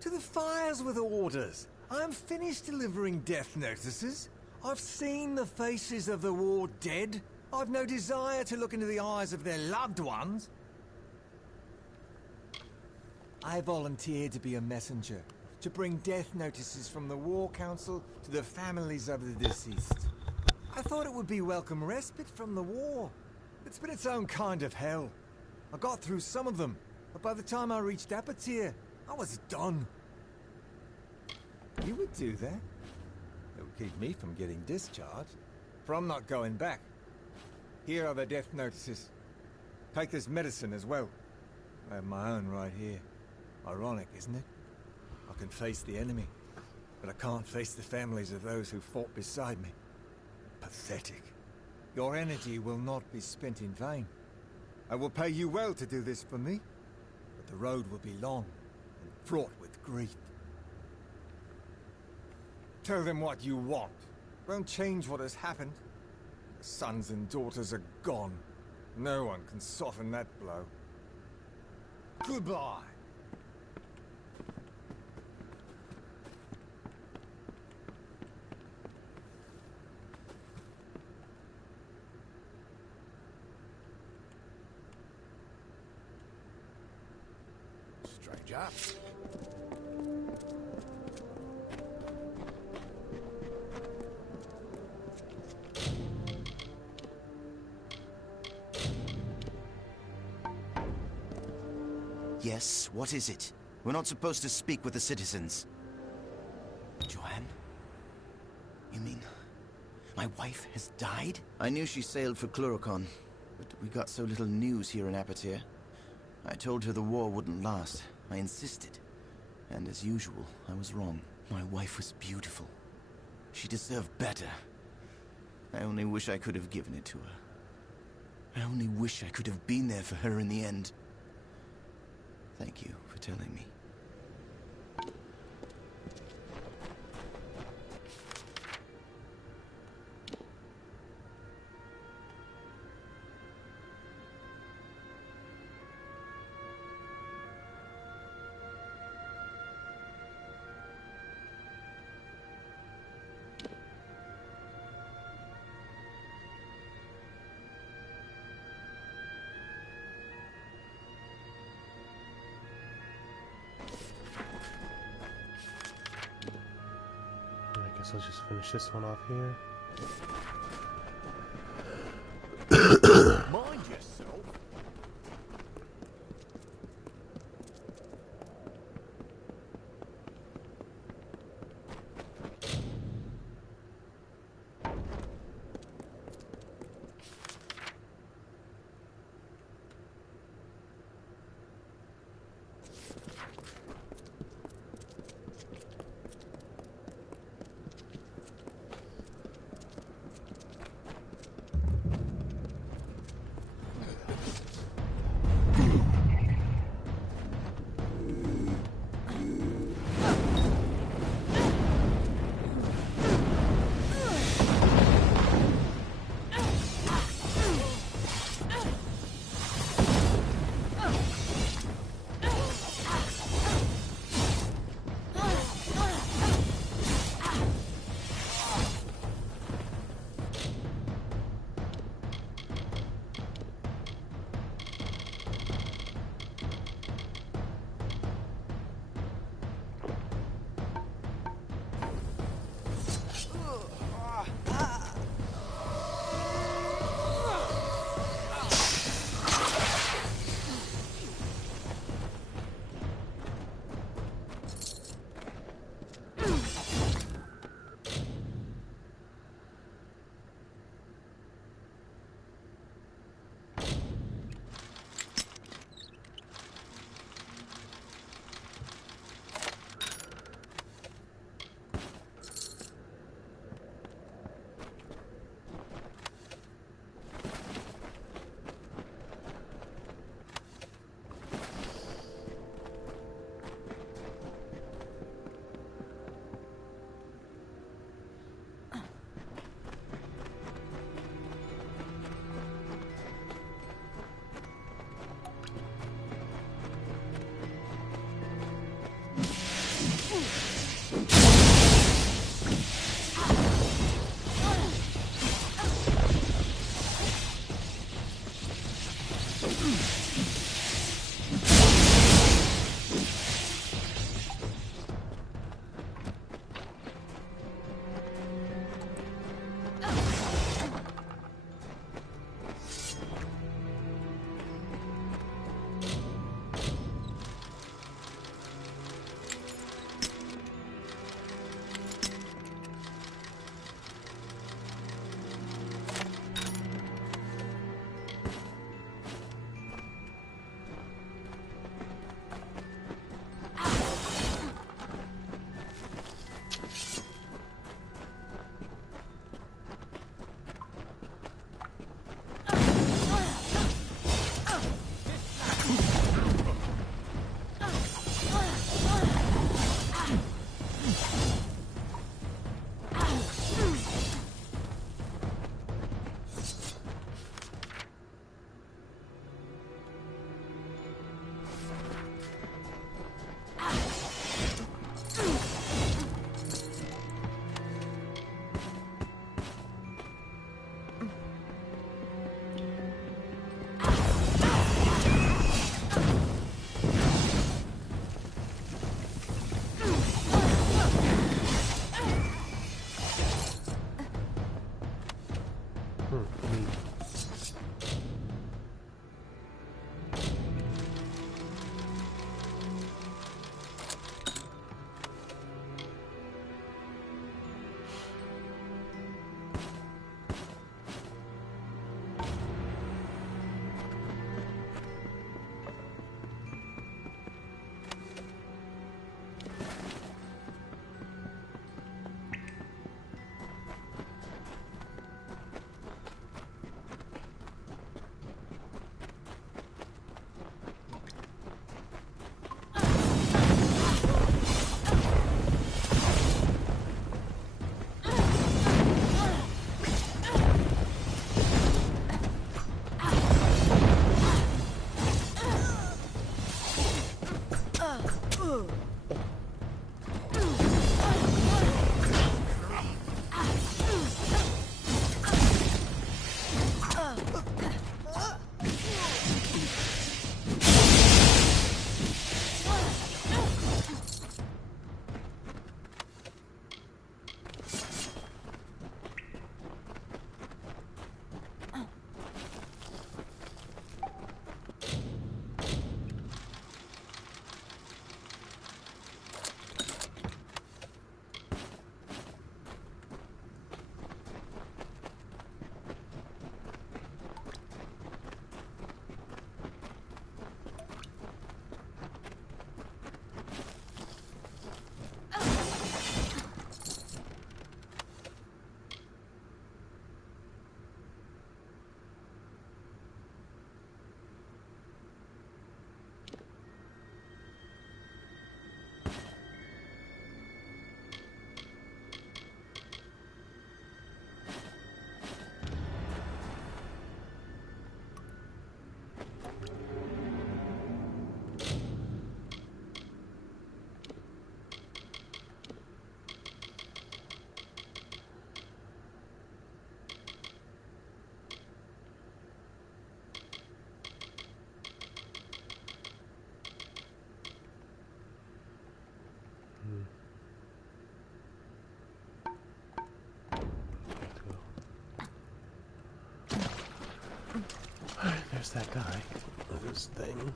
To the fires with orders. I'm finished delivering death notices. I've seen the faces of the war dead. I've no desire to look into the eyes of their loved ones. I volunteered to be a messenger, to bring death notices from the War Council to the families of the deceased. I thought it would be welcome respite from the war. It's been its own kind of hell. I got through some of them, but by the time I reached Apoteer, I was done. You would do that. It would keep me from getting discharged, for I'm not going back. Here are the death notices. Take this medicine as well. I have my own right here. Ironic, isn't it? I can face the enemy, but I can't face the families of those who fought beside me. Pathetic. Your energy will not be spent in vain. I will pay you well to do this for me, but the road will be long and fraught with grief. Tell them what you want. Won't change what has happened. The sons and daughters are gone. No one can soften that blow. Goodbye. Stranger. Yes, what is it? We're not supposed to speak with the citizens. Joanne? You mean... my wife has died? I knew she sailed for Cluricon, but we got so little news here in Apatir. I told her the war wouldn't last. I insisted. And as usual, I was wrong. My wife was beautiful. She deserved better. I only wish I could have given it to her. I only wish I could have been there for her in the end. Thank you for telling me. I'll just finish this one off here. Mind yourself. that guy. This thing.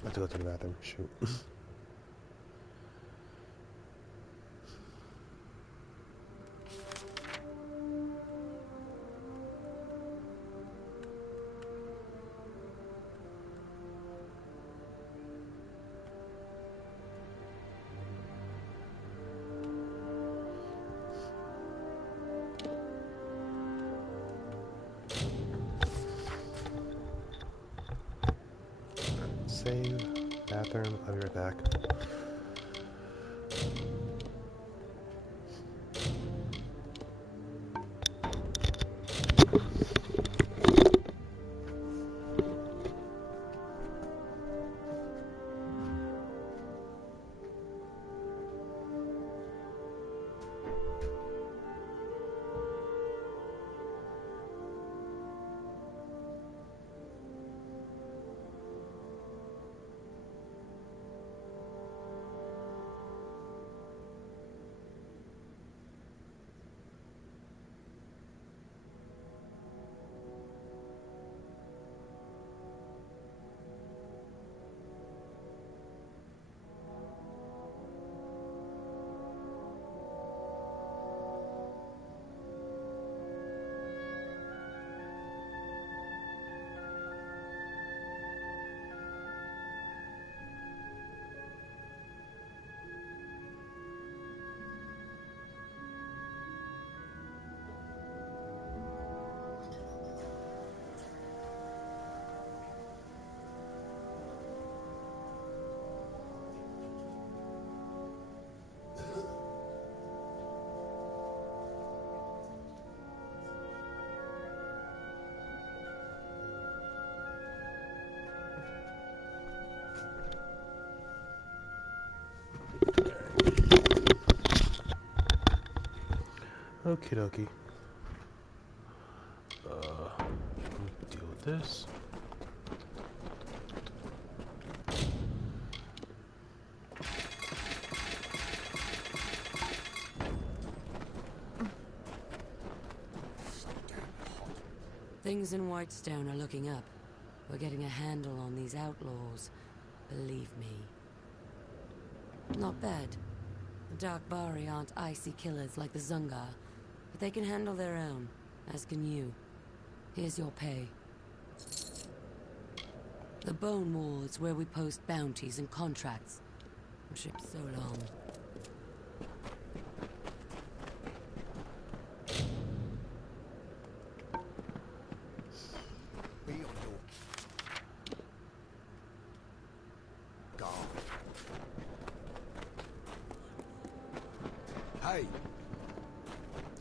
I have to go to the bathroom. Shoot. Save. Bathroom. I'll be right back. Okie dokie. Deal with this. Things in Whitestone are looking up. We're getting a handle on these outlaws. Believe me. Not bad. The Darkbari aren't icy killers like the Zungar, but they can handle their own, as can you. Here's your pay. The Bone Wall is where we post bounties and contracts. Ships so long.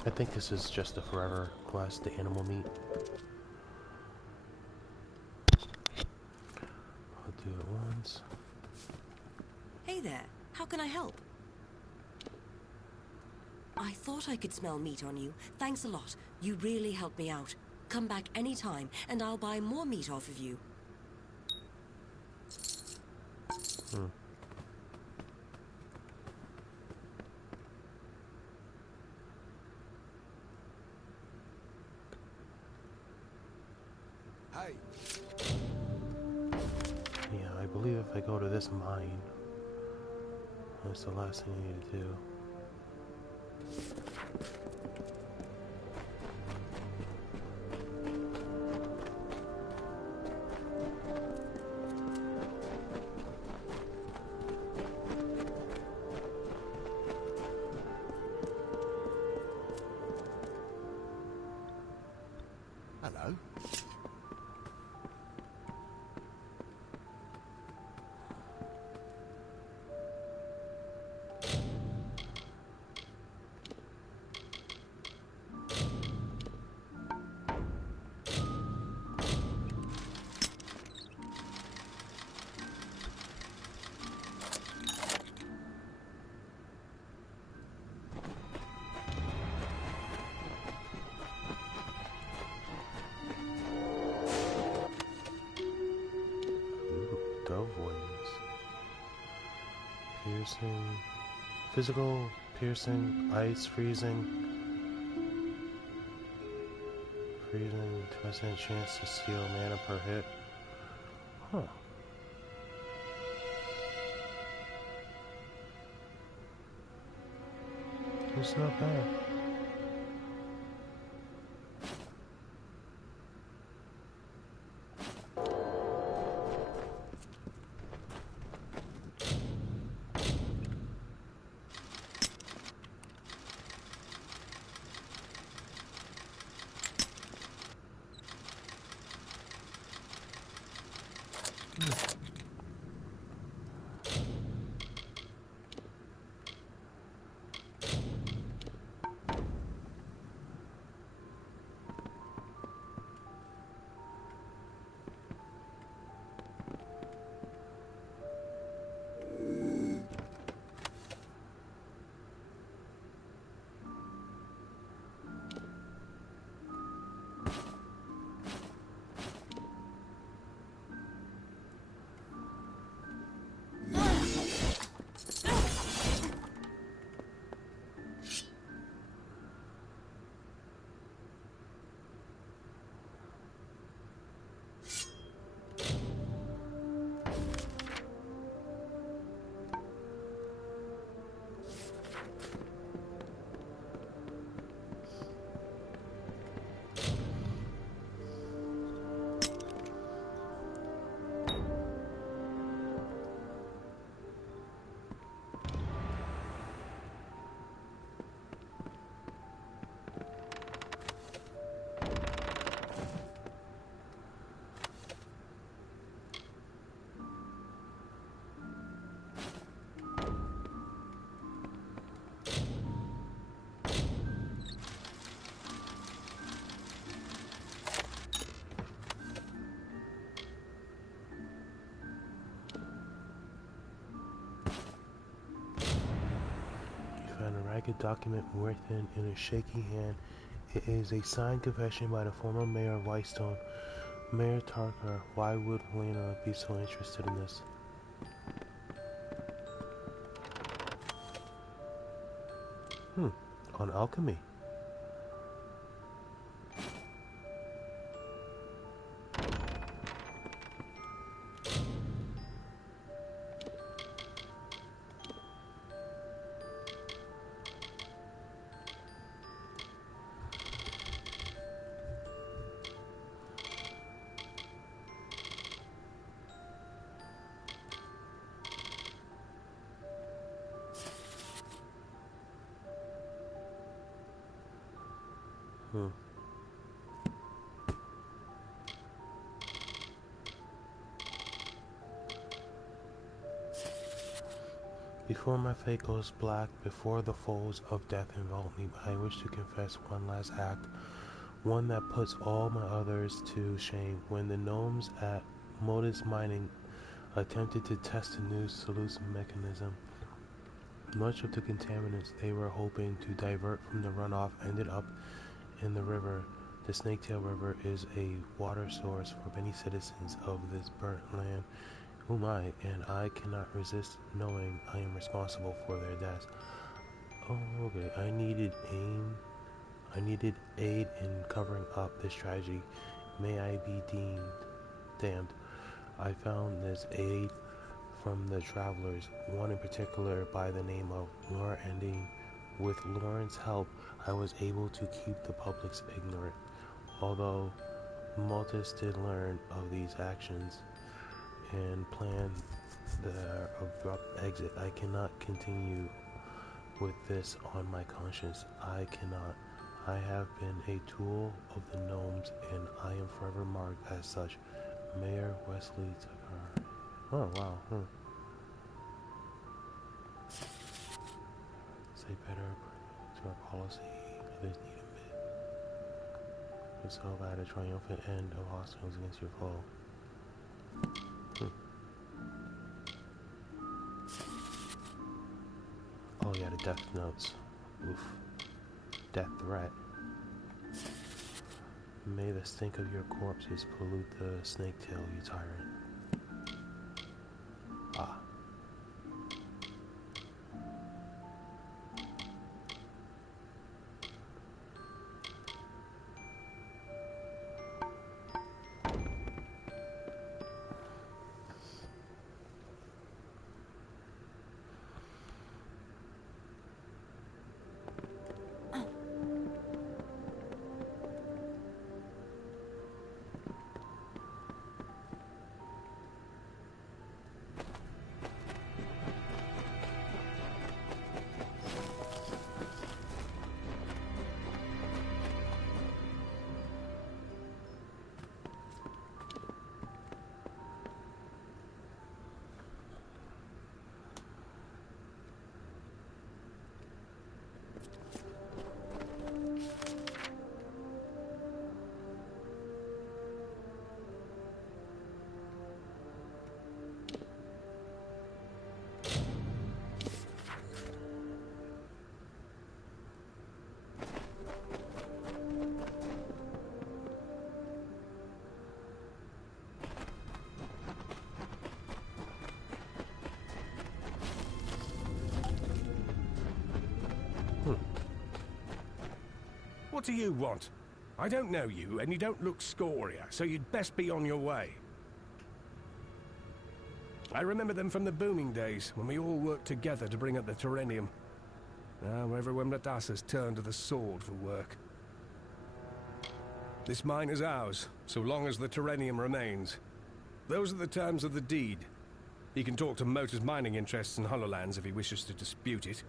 I think this is just a forever quest, the animal meat. I'll do it once. Hey there, how can I help? I thought I could smell meat on you. Thanks a lot. You really helped me out. Come back anytime, and I'll buy more meat off of you. Yeah, I believe if I go to this mine, that's the last thing I need to do. Hello. Dove wings. Piercing. Physical, piercing, ice, freezing. Freezing, 2% chance to steal mana per hit. Huh. It's not bad. A document written in a shaky hand. It is a signed confession by the former mayor of Whitestone, Mayor Tarkar. Why would Helena be so interested in this? On alchemy. Before my fate goes black, before the foes of death envelop me, I wish to confess one last act, one that puts all my others to shame. When the gnomes at Modus Mining attempted to test a new solution mechanism, much of the contaminants they were hoping to divert from the runoff ended up in the river. The Snaketail River is a water source for many citizens of this burnt land, whom I cannot resist knowing I am responsible for their deaths. Oh, okay. I needed aid in covering up this tragedy. May I be damned. I found this aid from the travelers, one in particular by the name of Laura Ending. With Lauren's help, I was able to keep the public ignorant. Although Maltus did learn of these actions and plan their abrupt exit, I cannot continue with this on my conscience. I cannot. I have been a tool of the gnomes, and I am forever marked as such. Mayor Wesley Takar. Oh, wow. Say better to our policy. Others need a bit. So that a triumphant end of hostiles against your foe. Oh yeah, the death notes. Oof. Death threat. May the stink of your corpses pollute the snake tail, you tyrant. Ah. What do you want? I don't know you, and you don't look scoria, so you'd best be on your way. I remember them from the booming days, when we all worked together to bring up the Terrenium. Now everyone but us has turned to the sword for work. This mine is ours, so long as the Terrenium remains. Those are the terms of the deed. He can talk to Motor's mining interests in Hollowlands if he wishes to dispute it.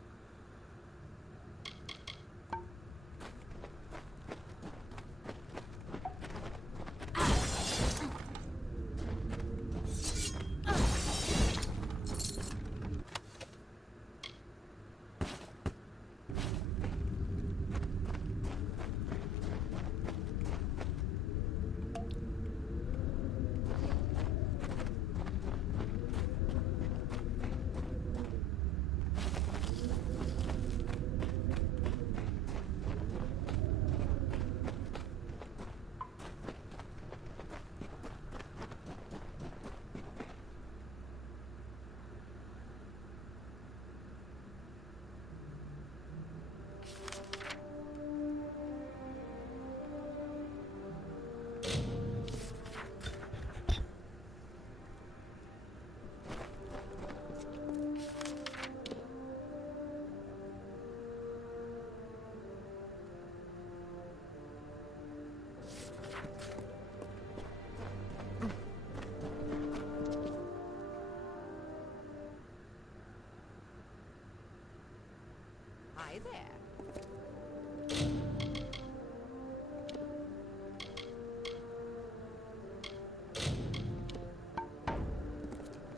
Hi there.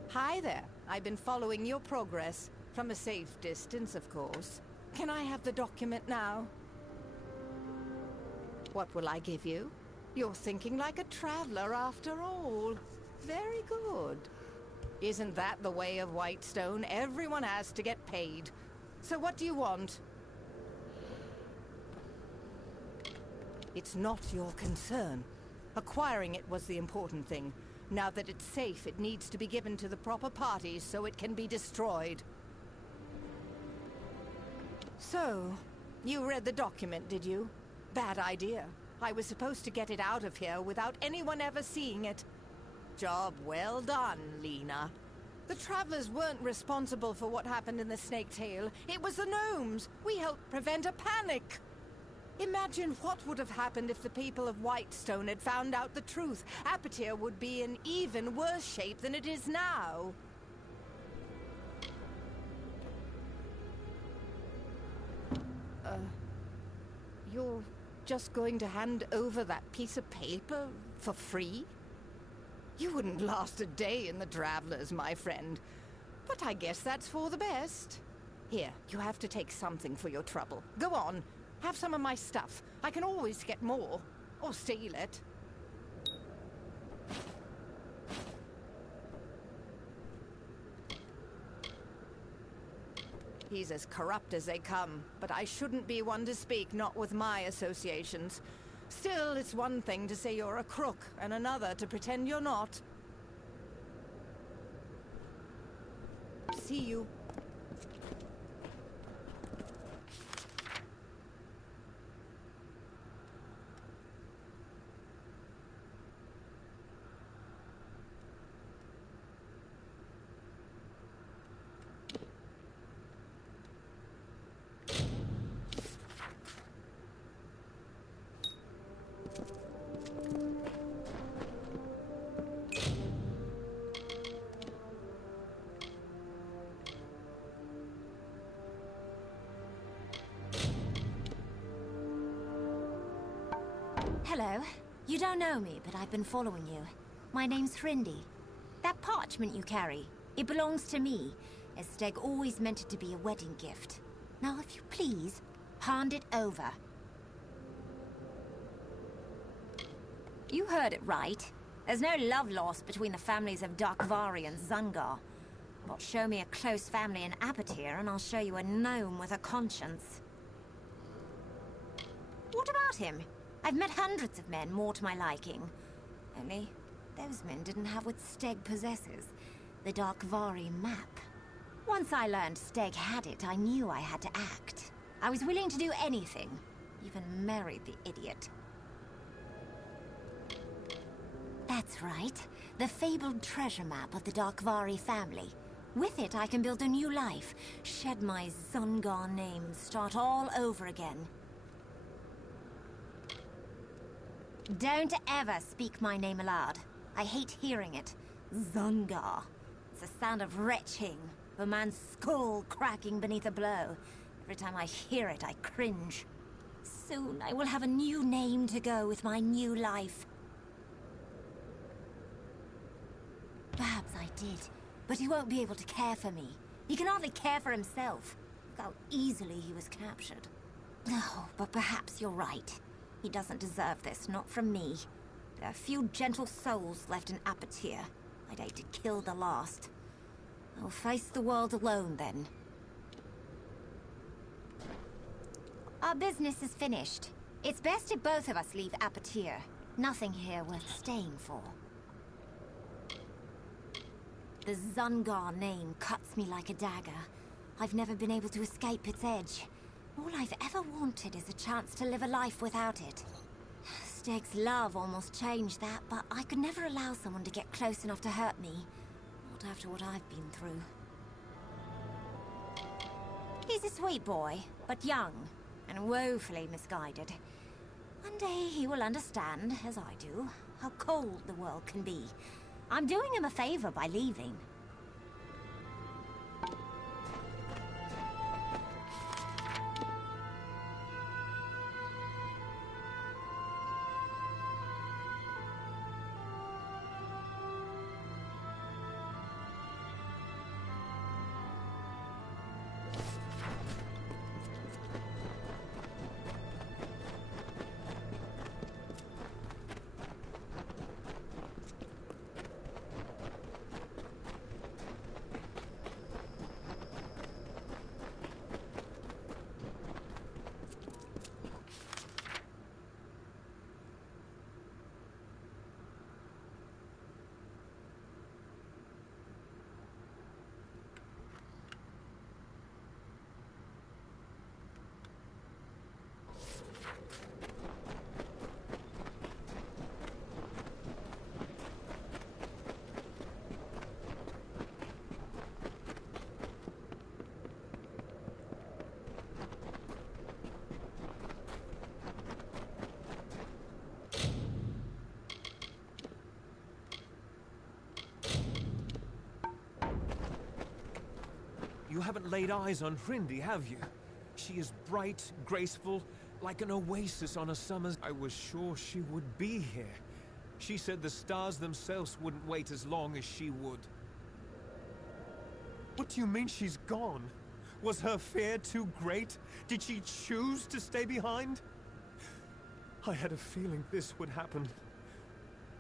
Hi there. I've been following your progress. From a safe distance, of course. Can I have the document now? What will I give you? You're thinking like a traveler after all. Very good. Isn't that the way of Whitestone? Everyone has to get paid. So what do you want? It's not your concern. Acquiring it was the important thing. Now that it's safe, it needs to be given to the proper parties so it can be destroyed. So, you read the document, did you? Bad idea. I was supposed to get it out of here without anyone ever seeing it. Job well done, Lena. The Travelers weren't responsible for what happened in the Snake Tail. It was the gnomes. We helped prevent a panic. Imagine what would have happened if the people of Whitestone had found out the truth. Apatir would be in even worse shape than it is now. You're just going to hand over that piece of paper for free? You wouldn't last a day in the Travelers, my friend. But I guess that's for the best. Here, you have to take something for your trouble. Go on, have some of my stuff. I can always get more. Or steal it. He's as corrupt as they come, but I shouldn't be one to speak, not with my associations. Still, it's one thing to say you're a crook, and another to pretend you're not. See you. Hello. You don't know me, but I've been following you. My name's Hrindy. That parchment you carry, it belongs to me, as Steg always meant it to be a wedding gift. Now, if you please, hand it over. You heard it right. There's no love lost between the families of Darkvari and Zungar. But show me a close family in Apatir, and I'll show you a gnome with a conscience. What about him? I've met hundreds of men more to my liking. Only, those men didn't have what Steg possesses. The Darkvari map. Once I learned Steg had it, I knew I had to act. I was willing to do anything. Even married the idiot. That's right. The fabled treasure map of the Darkvari family. With it, I can build a new life, shed my Zungar name, and start all over again. Don't ever speak my name aloud. I hate hearing it. Zungar. It's the sound of retching, of a man's skull cracking beneath a blow. Every time I hear it, I cringe. Soon I will have a new name to go with my new life. Perhaps I did, but he won't be able to care for me. He can hardly care for himself. Look how easily he was captured. Oh, but perhaps you're right. He doesn't deserve this, not from me. There are few gentle souls left in Apatir. I'd hate to kill the last. I'll face the world alone, then. Our business is finished. It's best if both of us leave Apatir. Nothing here worth staying for. The Zungar name cuts me like a dagger. I've never been able to escape its edge. All I've ever wanted is a chance to live a life without it. Steg's love almost changed that, but I could never allow someone to get close enough to hurt me. Not after what I've been through. He's a sweet boy, but young, and woefully misguided. One day he will understand, as I do, how cold the world can be. I'm doing him a favor by leaving. You haven't laid eyes on Hrindi, have you? She is bright, graceful, like an oasis on a summer's... I was sure she would be here. She said the stars themselves wouldn't wait as long as she would. What do you mean she's gone? Was her fear too great? Did she choose to stay behind? I had a feeling this would happen.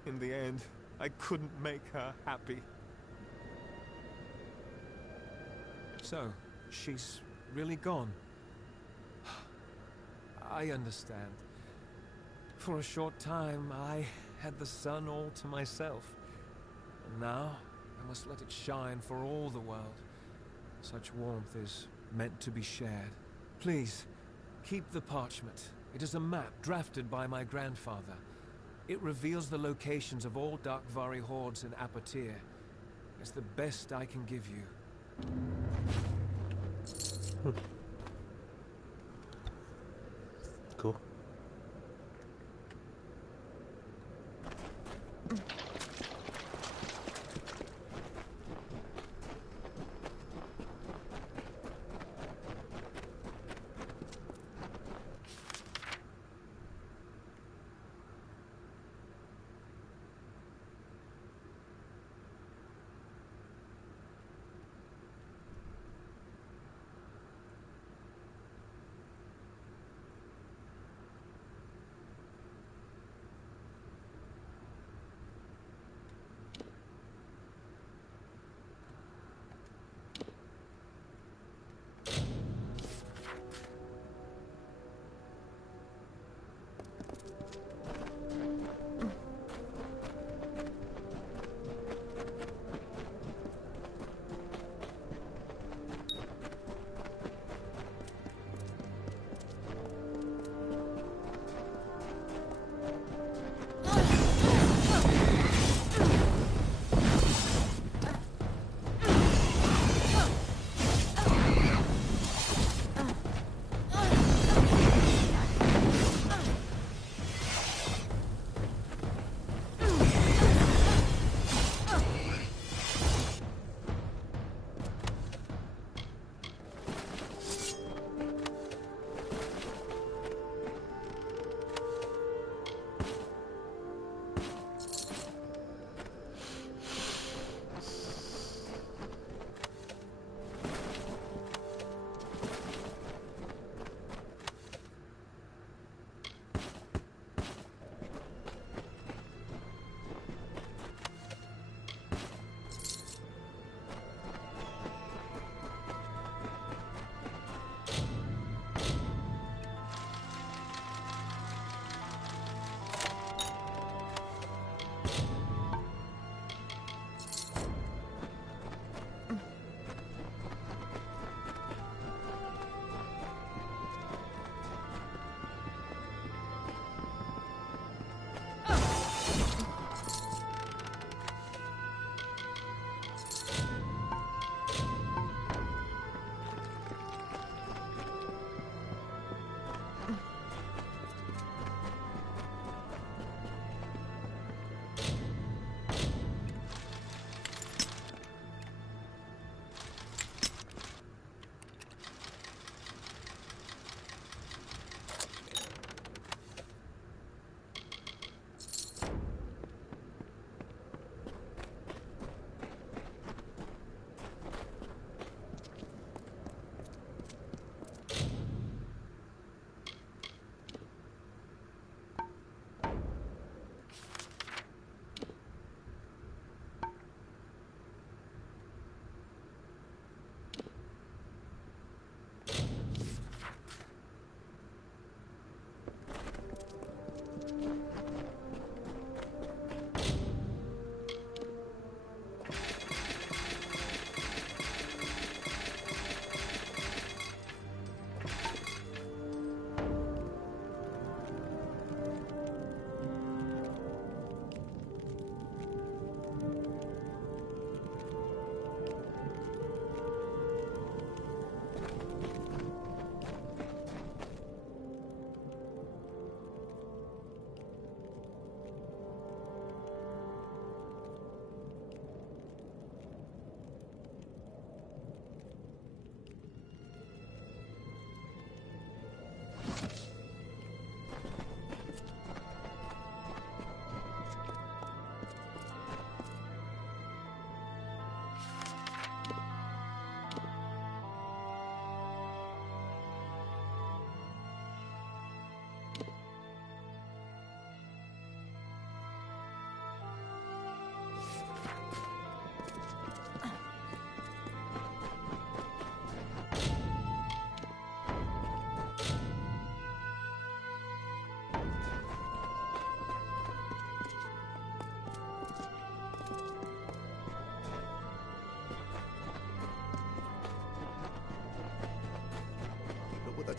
In the end, I couldn't make her happy. So, she's really gone. I understand. For a short time, I had the sun all to myself. And now, I must let it shine for all the world. Such warmth is meant to be shared. Please, keep the parchment. It is a map drafted by my grandfather. It reveals the locations of all Darkvari hordes in Apatir. It's the best I can give you. Cool.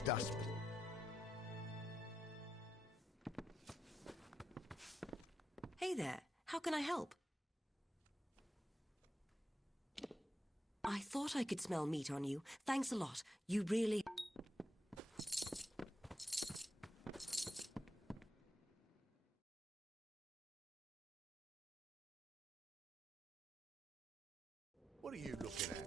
dustman. Hey there, how can I help? I thought I could smell meat on you. Thanks a lot. You really... What are you looking at?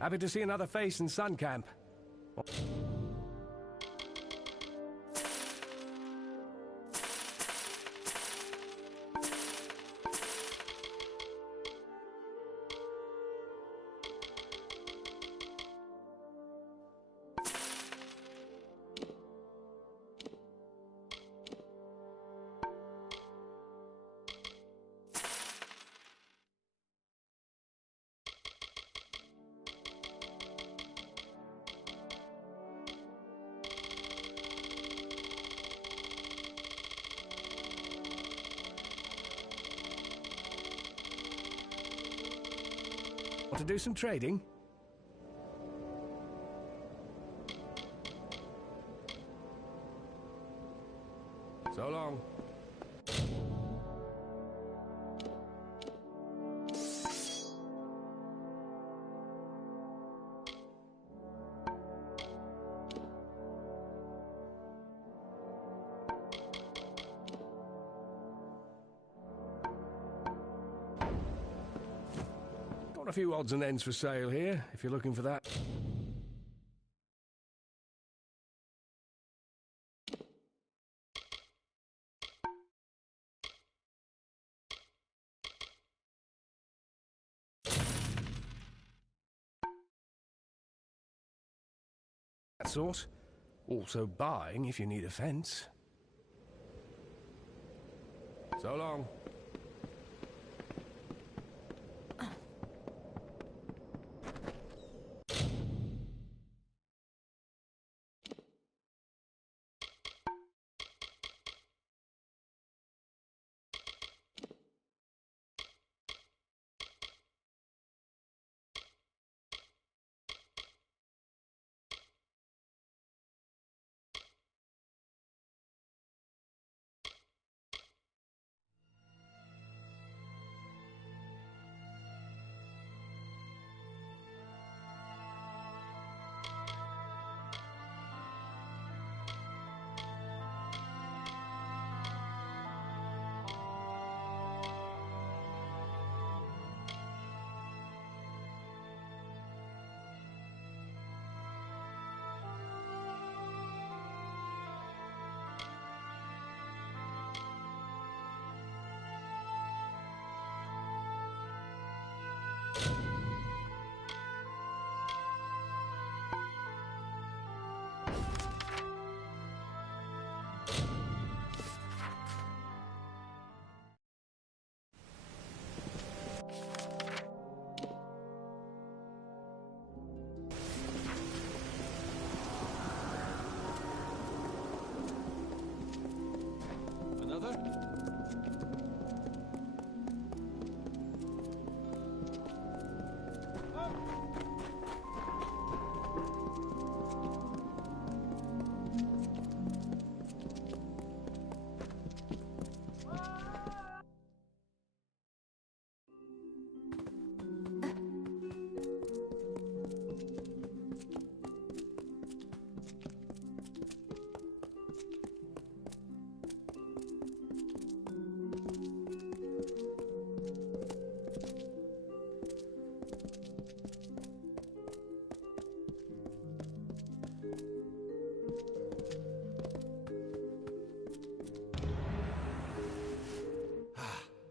Happy to see another face in Sun Camp. Want to do some trading? So long. Got a few odds and ends for sale here, if you're looking for that. That sort. Also buying if you need a fence. So long.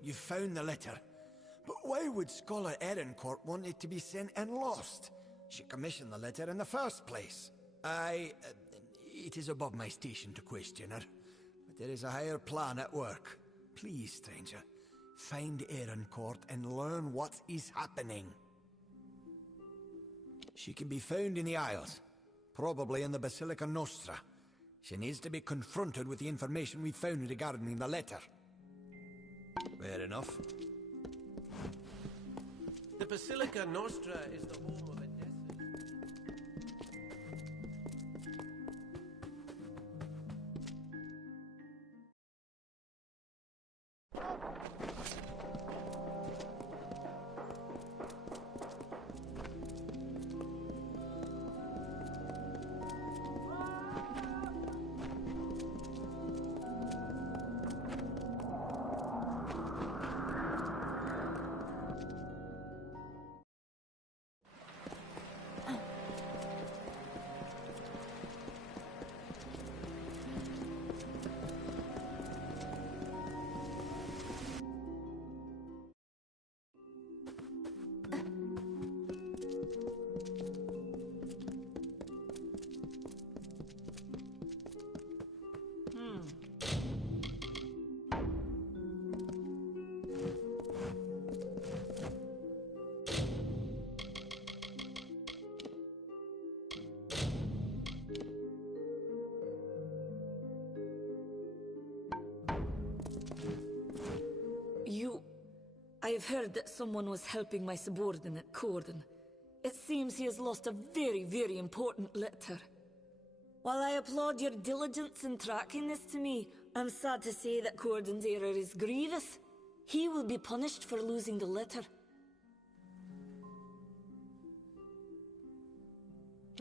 You found the letter. But why would Scholar Erincourt want it to be sent and lost? She commissioned the letter in the first place. It is above my station to question her, but there is a higher plan at work. Please, stranger, find Ehrencourt and learn what is happening. She can be found in the Isles, probably in the Basilica Nostra. She needs to be confronted with the information we found regarding the letter. Fair enough. The Basilica Nostra is the home of a desert. I have heard that someone was helping my subordinate, Corden. It seems he has lost a very, very important letter. While I applaud your diligence in tracking this to me, I'm sad to say that Corden's error is grievous. He will be punished for losing the letter.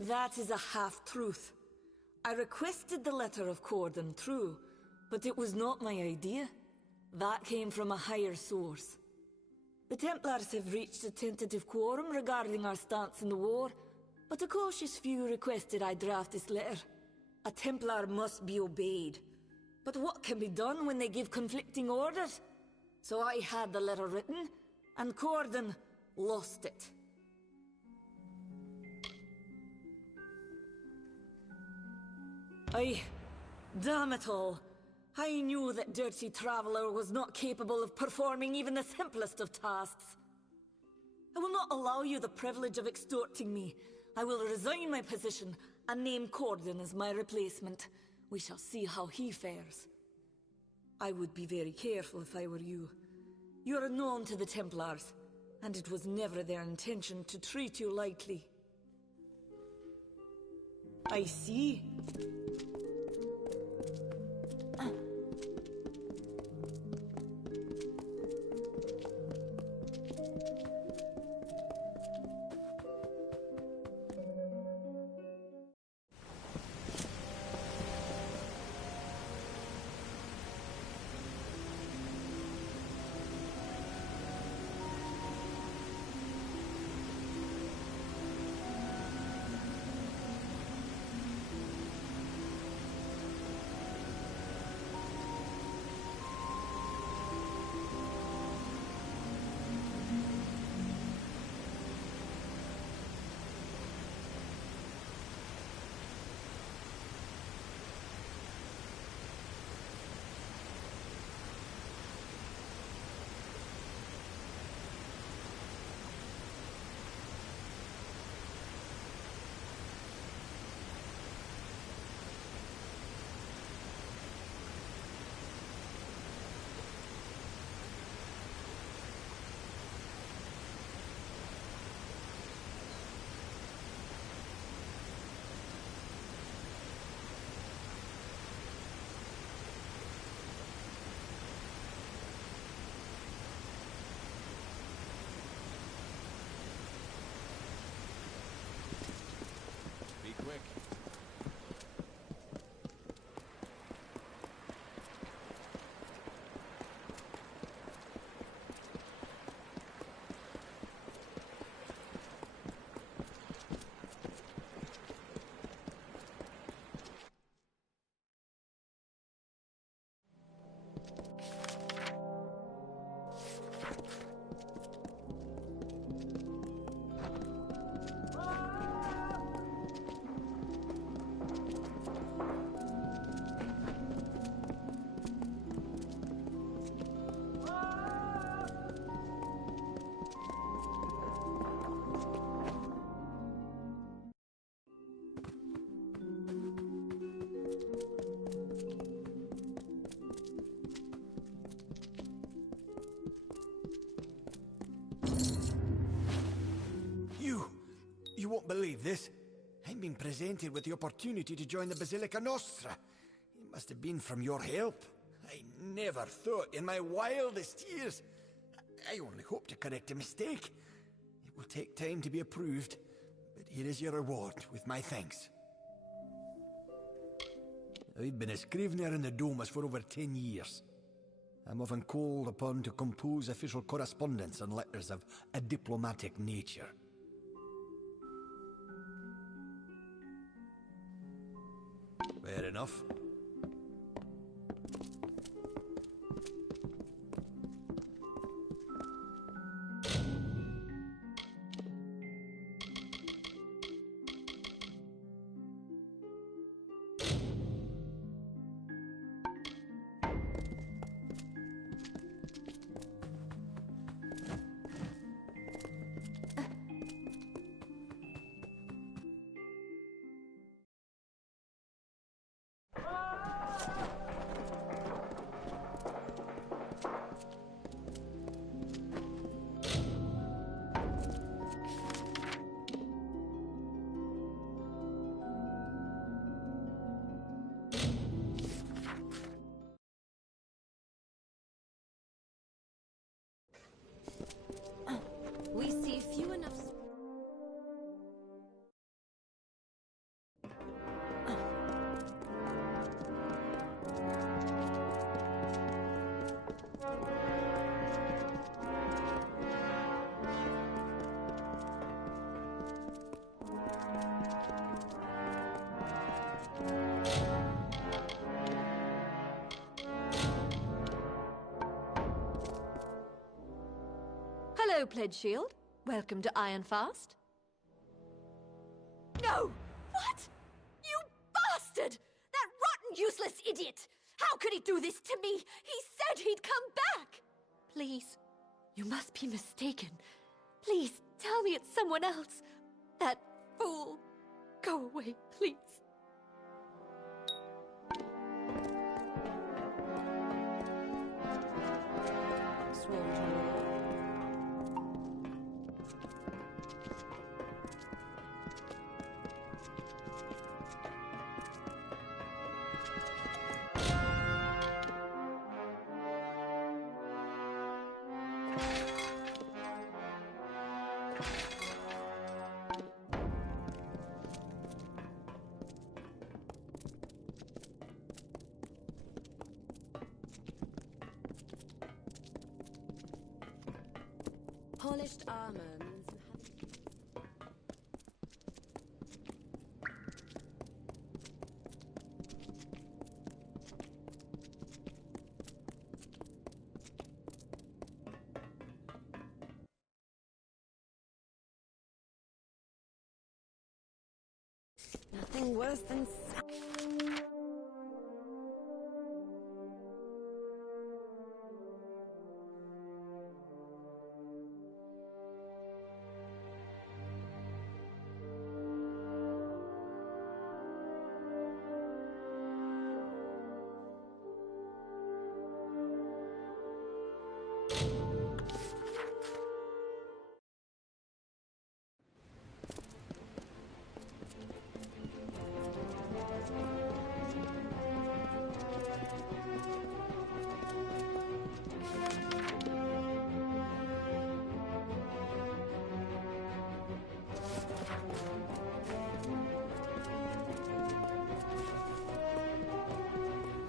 That is a half-truth. I requested the letter of Corden, true, but it was not my idea. That came from a higher source. The Templars have reached a tentative quorum regarding our stance in the war, but a cautious few requested I draft this letter. A Templar must be obeyed. But what can be done when they give conflicting orders? So I had the letter written, and Corden lost it. Damn it all. I knew that Dirty Traveler was not capable of performing even the simplest of tasks. I will not allow you the privilege of extorting me. I will resign my position and name Corden as my replacement. We shall see how he fares. I would be very careful if I were you. You are known to the Templars, and it was never their intention to treat you lightly. I see. You won't believe this. I'm being presented with the opportunity to join the Basilica Nostra. It must have been from your help. I never thought in my wildest years. I only hope to correct a mistake. It will take time to be approved, but here is your reward with my thanks. I've been a scrivener in the Domus for over 10 years. I'm often called upon to compose official correspondence and letters of a diplomatic nature. Fair enough. We see few enough... Hello, Pledge Shield. Welcome to Ironfast. No! What? You bastard! That rotten, useless idiot! How could he do this to me? He said he'd come back! Please, you must be mistaken. Please, tell me it's someone else. That fool. Go away, please. Polished armor means you have nothing worse than...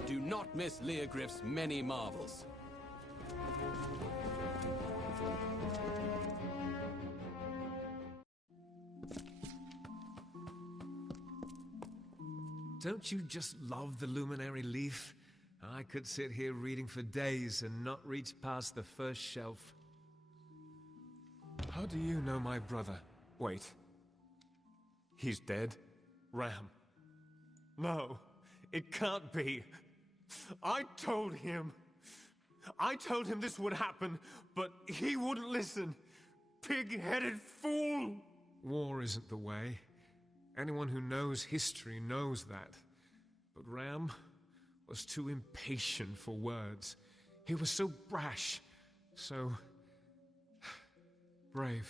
Do not miss Leogriff's many marvels. Don't you just love the luminary leaf? I could sit here reading for days and not reach past the first shelf. How do you know my brother? Wait. He's dead? Ram. No, it can't be. I told him this would happen, but he wouldn't listen. Pig-headed fool! War isn't the way. Anyone who knows history knows that. But Ram was too impatient for words. He was so brash, so brave.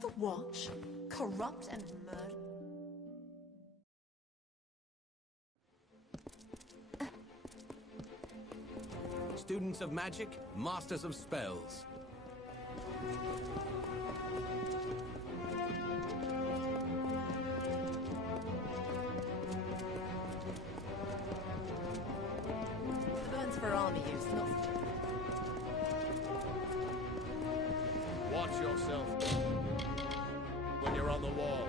The Watch? Corrupt and murder? Students of magic, masters of spells. The guns for army use, not... Watch yourself when you're on the wall.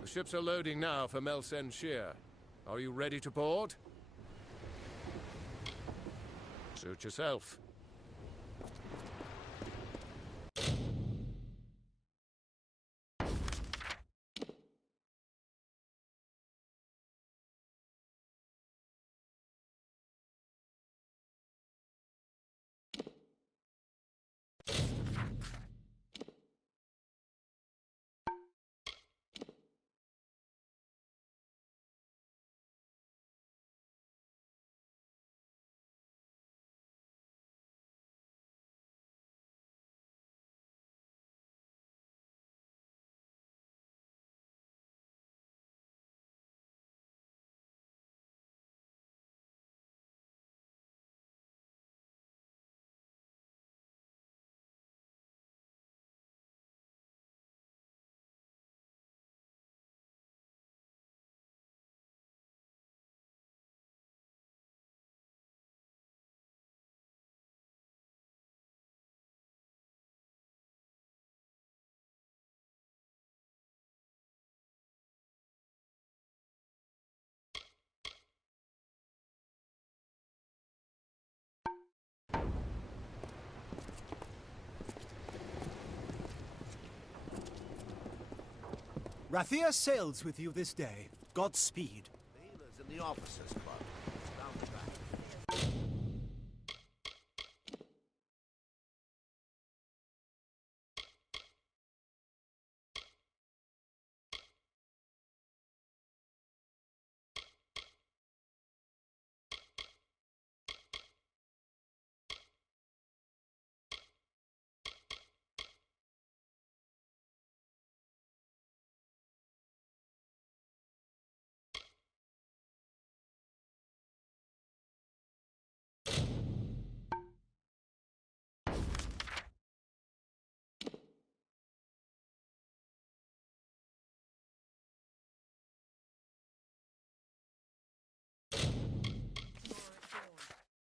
The ships are loading now for Melsen Shear. Are you ready to board? Suit yourself. Rathia sails with you this day. Godspeed. Sailors in the officers' club. Down the back.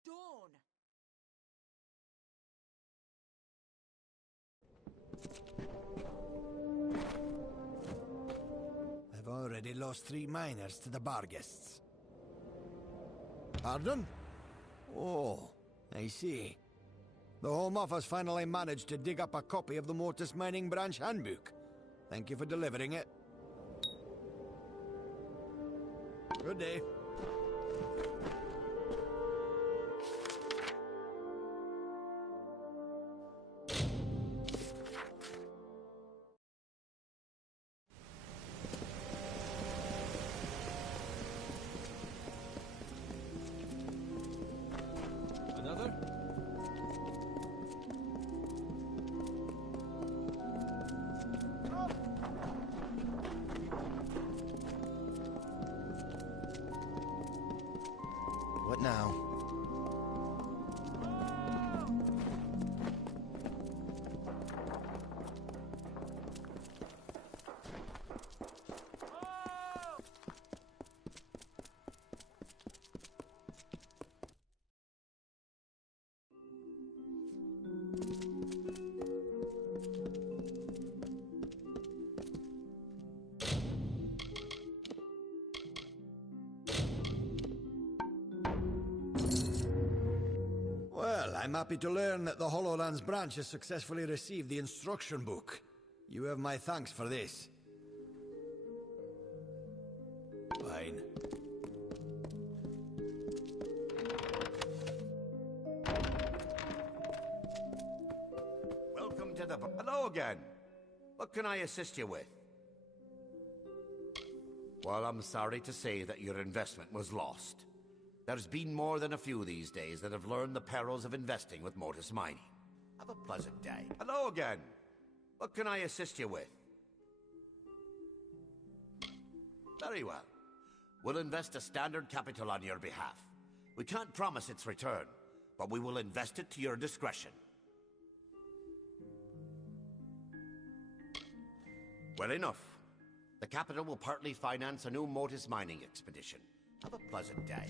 Dawn! I've already lost 3 miners to the Barghists. Pardon? Oh, I see. The Home Office finally managed to dig up a copy of the Mortis Mining Branch Handbook. Thank you for delivering it. Good day. Another? What now? Well, I'm happy to learn that the HoloLands branch has successfully received the instruction book. You have my thanks for this. Fine. Welcome to the... Hello again. What can I assist you with? Well, I'm sorry to say that your investment was lost. There's been more than a few these days that have learned the perils of investing with Mortis Mining. Have a pleasant day. Hello again. What can I assist you with? Very well. We'll invest a standard capital on your behalf. We can't promise its return, but we will invest it to your discretion. Well enough. The capital will partly finance a new Mortis mining expedition. Have a pleasant day.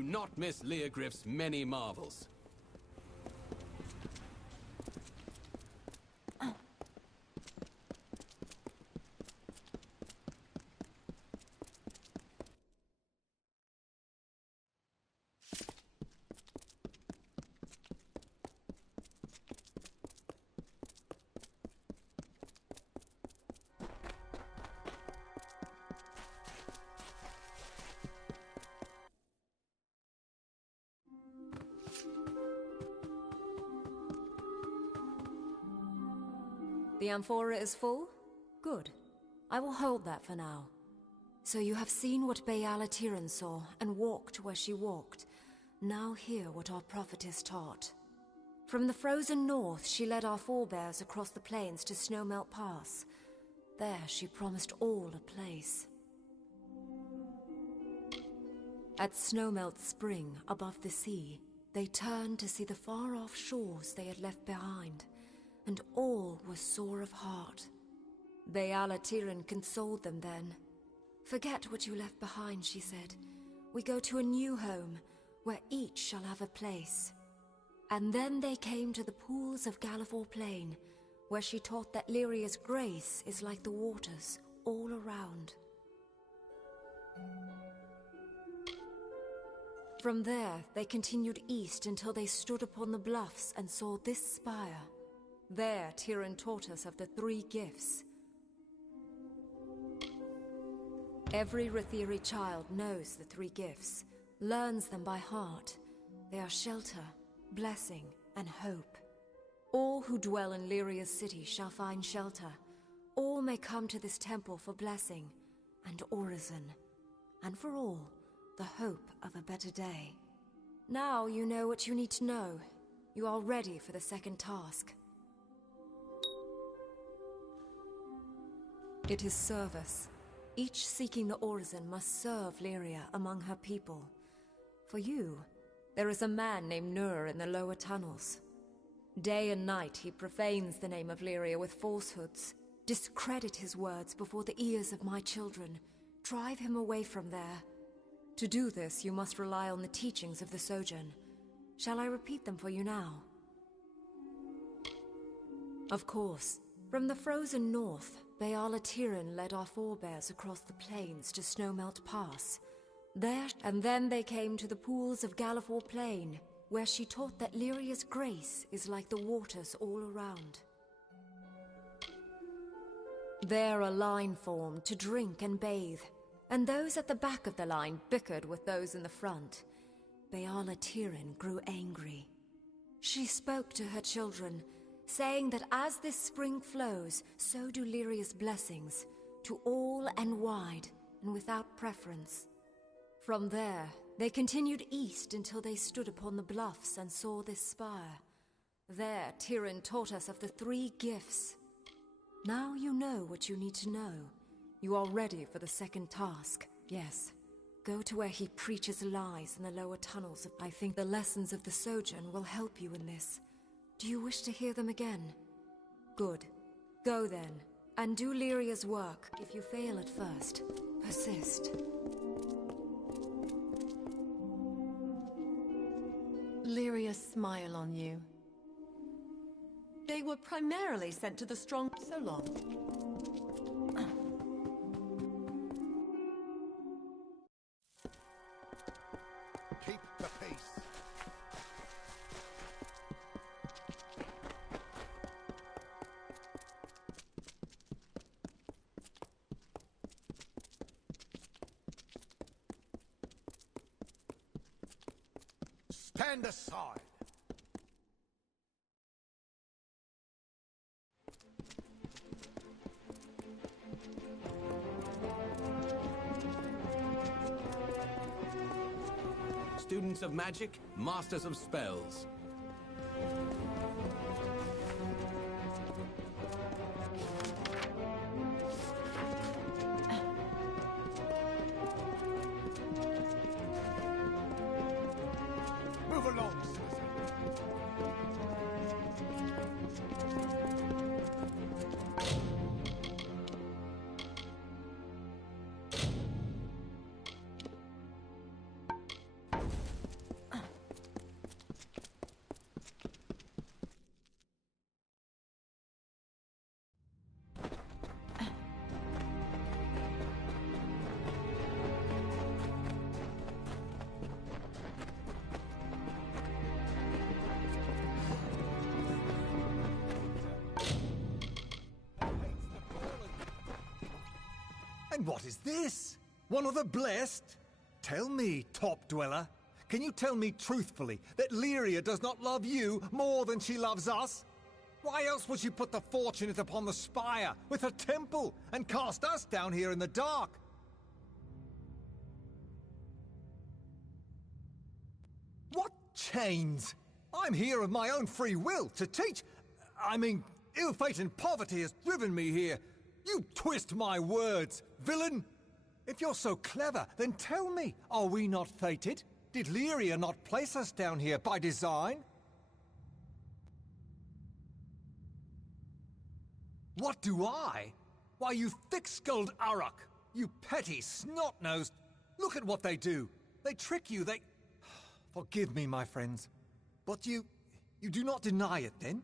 Do not miss Leogryph's many marvels. The amphora is full? Good. I will hold that for now. So you have seen what Baal-Atiran saw, and walked where she walked. Now hear what our prophetess taught. From the frozen north, she led our forebears across the plains to Snowmelt Pass. There she promised all a place. At Snowmelt Spring, above the sea, they turned to see the far-off shores they had left behind, and all was sore of heart. Baal-Atiran consoled them then. "Forget what you left behind," she said. "We go to a new home, where each shall have a place." And then they came to the pools of Gallifore Plain, where she taught that Lyria's grace is like the waters all around. From there, they continued east until they stood upon the bluffs and saw this spire. There, Tyrion taught us of the three gifts. Every Rethiri child knows the three gifts, learns them by heart. They are shelter, blessing, and hope. All who dwell in Lyria's city shall find shelter. All may come to this temple for blessing and orison, and for all, the hope of a better day. Now you know what you need to know. You are ready for the second task. It is service. Each seeking the orison must serve Lyria among her people. For you, there is a man named Nur in the lower tunnels. Day and night he profanes the name of Lyria with falsehoods. Discredit his words before the ears of my children. Drive him away from there. To do this, you must rely on the teachings of the Sojourn. Shall I repeat them for you now? Of course. From the frozen north, Baal-Atiran led our forebears across the plains to Snowmelt Pass. There, and then they came to the pools of Gallifore Plain, where she taught that Lyria's grace is like the waters all around. There a line formed to drink and bathe, and those at the back of the line bickered with those in the front. Baal-Atiran grew angry. She spoke to her children, saying that as this spring flows, so do Lyria's blessings, to all and wide, and without preference. From there, they continued east until they stood upon the bluffs and saw this spire. There, Tyrion taught us of the three gifts. Now you know what you need to know. You are ready for the second task. Yes. Go to where he preaches lies in the lower tunnels. I think the lessons of the Sojourn will help you in this. Do you wish to hear them again? Good. Go then, and do Lyria's work. If you fail at first, persist. Lyria smile on you. They were primarily sent to the strong so long. Keep the pace. Stand aside. Students of magic, masters of spells. Move along, And what is this? One of the blessed? Tell me, top dweller, can you tell me truthfully that Lyria does not love you more than she loves us? Why else would she put the fortunate upon the spire with her temple and cast us down here in the dark? What chains? I'm here of my own free will to teach. I mean, ill fate and poverty has driven me here. You twist my words, villain! If you're so clever, then tell me, are we not fated? Did Lyria not place us down here by design? What do I? Why, you thick-skulled Uruk! You petty snot-nosed! Look at what they do! They trick you, they... Forgive me, my friends, but you do not deny it, then?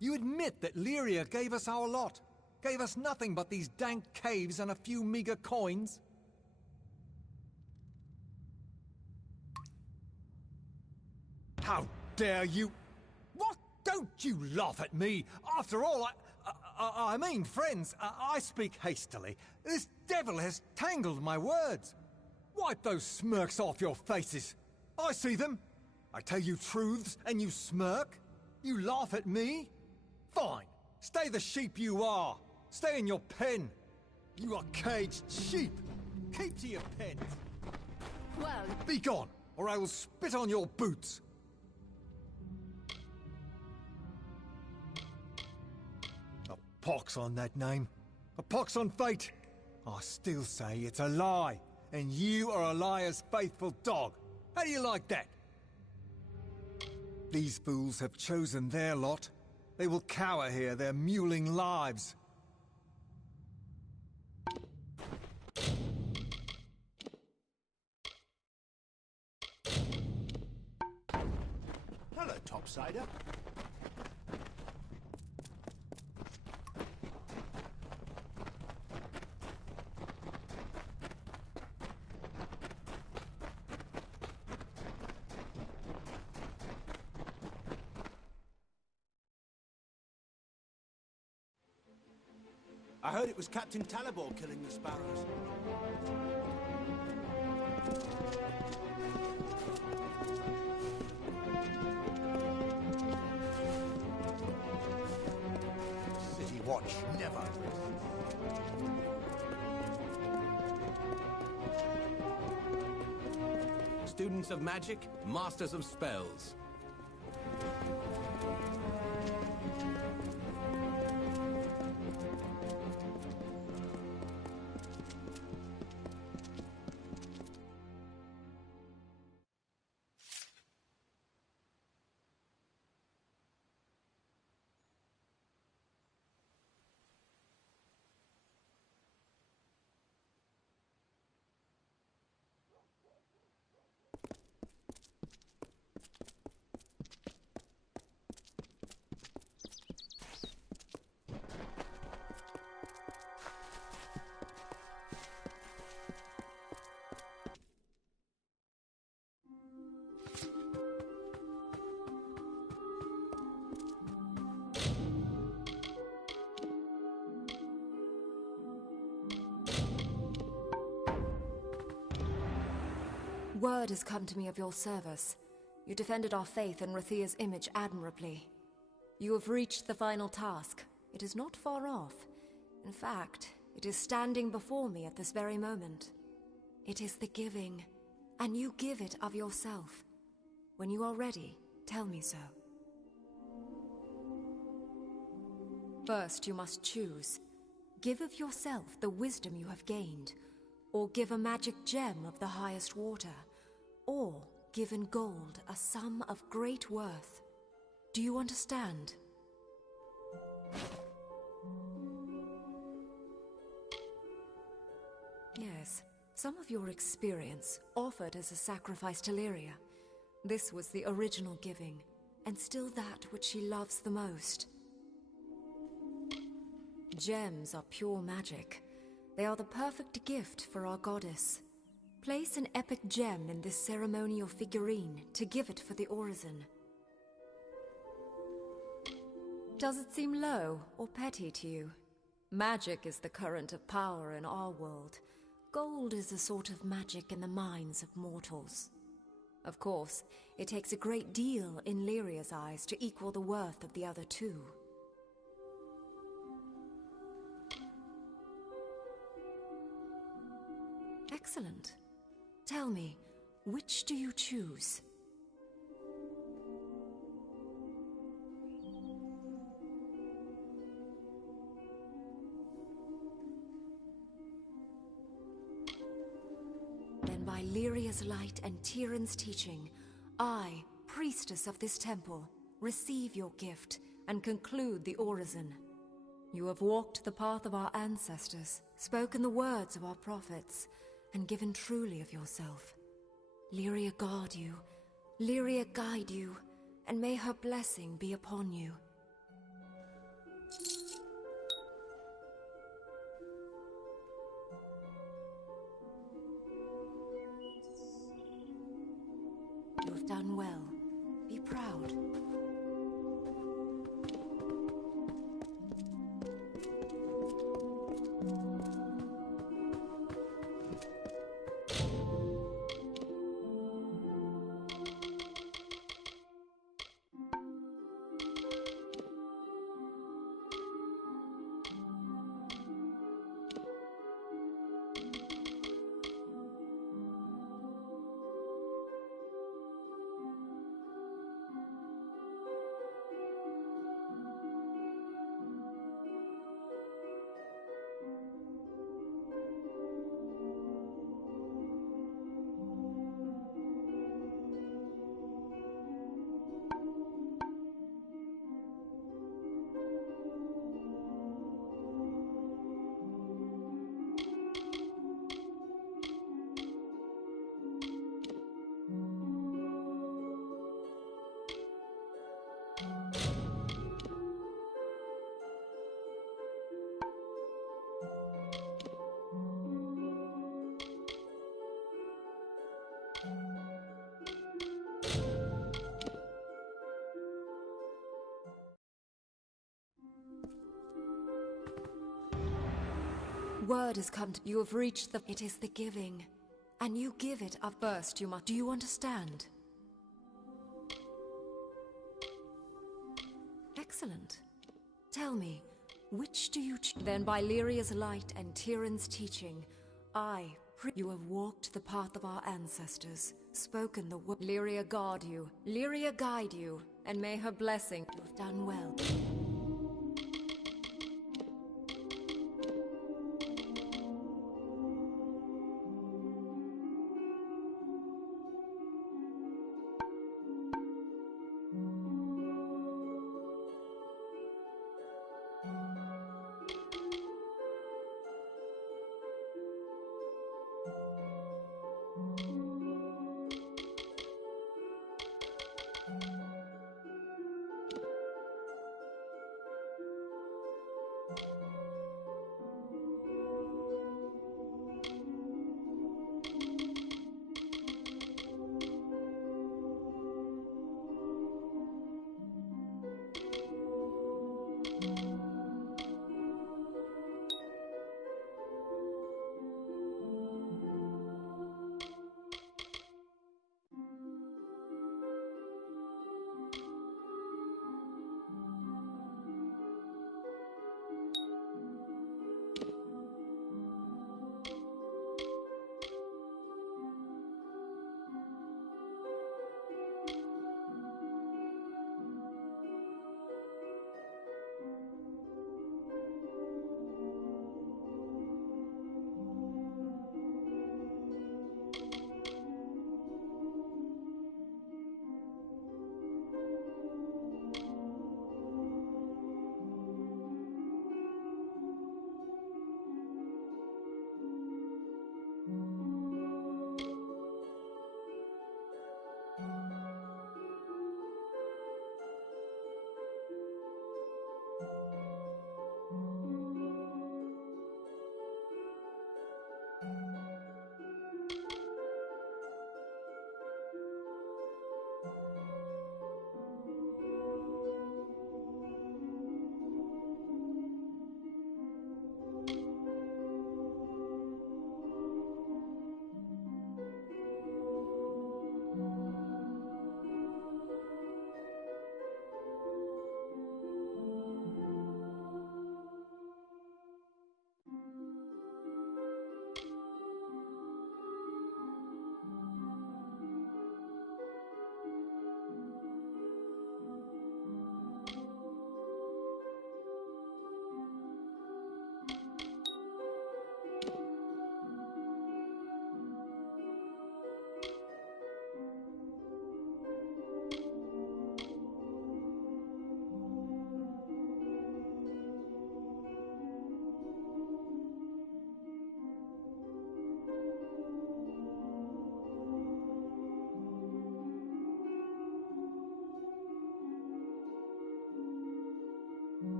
You admit that Lyria gave us our lot, gave us nothing but these dank caves and a few meager coins? How dare you? What? Don't you laugh at me! After all, I mean, friends, I speak hastily. This devil has tangled my words. Wipe those smirks off your faces. I see them. I tell you truths, and you smirk. You laugh at me. Fine. Stay the sheep you are. Stay in your pen. You are caged sheep. Keep to your pens. Well... Be gone, or I will spit on your boots. A pox on that name. A pox on fate. I still say it's a lie, and you are a liar's faithful dog. How do you like that? These fools have chosen their lot. They will cower here, their mewling lives. Hello, Topsider. I heard it was Captain Talibor killing the sparrows. City Watch never. Students of magic, masters of spells. Word has come to me of your service. You defended our faith and Rathia's image admirably. You have reached the final task. It is not far off. In fact, it is standing before me at this very moment. It is the giving, and you give it of yourself. When you are ready, tell me so. First, you must choose. Give of yourself the wisdom you have gained, or give a magic gem of the highest water, or give in gold a sum of great worth. Do you understand? Yes, some of your experience offered as a sacrifice to Lyria. This was the original giving, and still that which she loves the most. Gems are pure magic. They are the perfect gift for our goddess. Place an epic gem in this ceremonial figurine to give it for the orison. Does it seem low or petty to you? Magic is the current of power in our world. Gold is a sort of magic in the minds of mortals. Of course, it takes a great deal in Lyria's eyes to equal the worth of the other two. Excellent. Tell me, which do you choose? Then by Lyria's light and Tyrion's teaching, I, priestess of this temple, receive your gift and conclude the orison. You have walked the path of our ancestors, spoken the words of our prophets, and given truly of yourself. Lyria guard you, Lyria guide you, and may her blessing be upon you. You have done well. Be proud. Word has come to you have reached the... It is the giving. And you give it up first, you must... Do you understand? Excellent. Tell me, which do you... Then by Lyria's light and Tyrion's teaching, you have walked the path of our ancestors, spoken the word... Lyria guard you, Lyria guide you, and may her blessing... You have done well.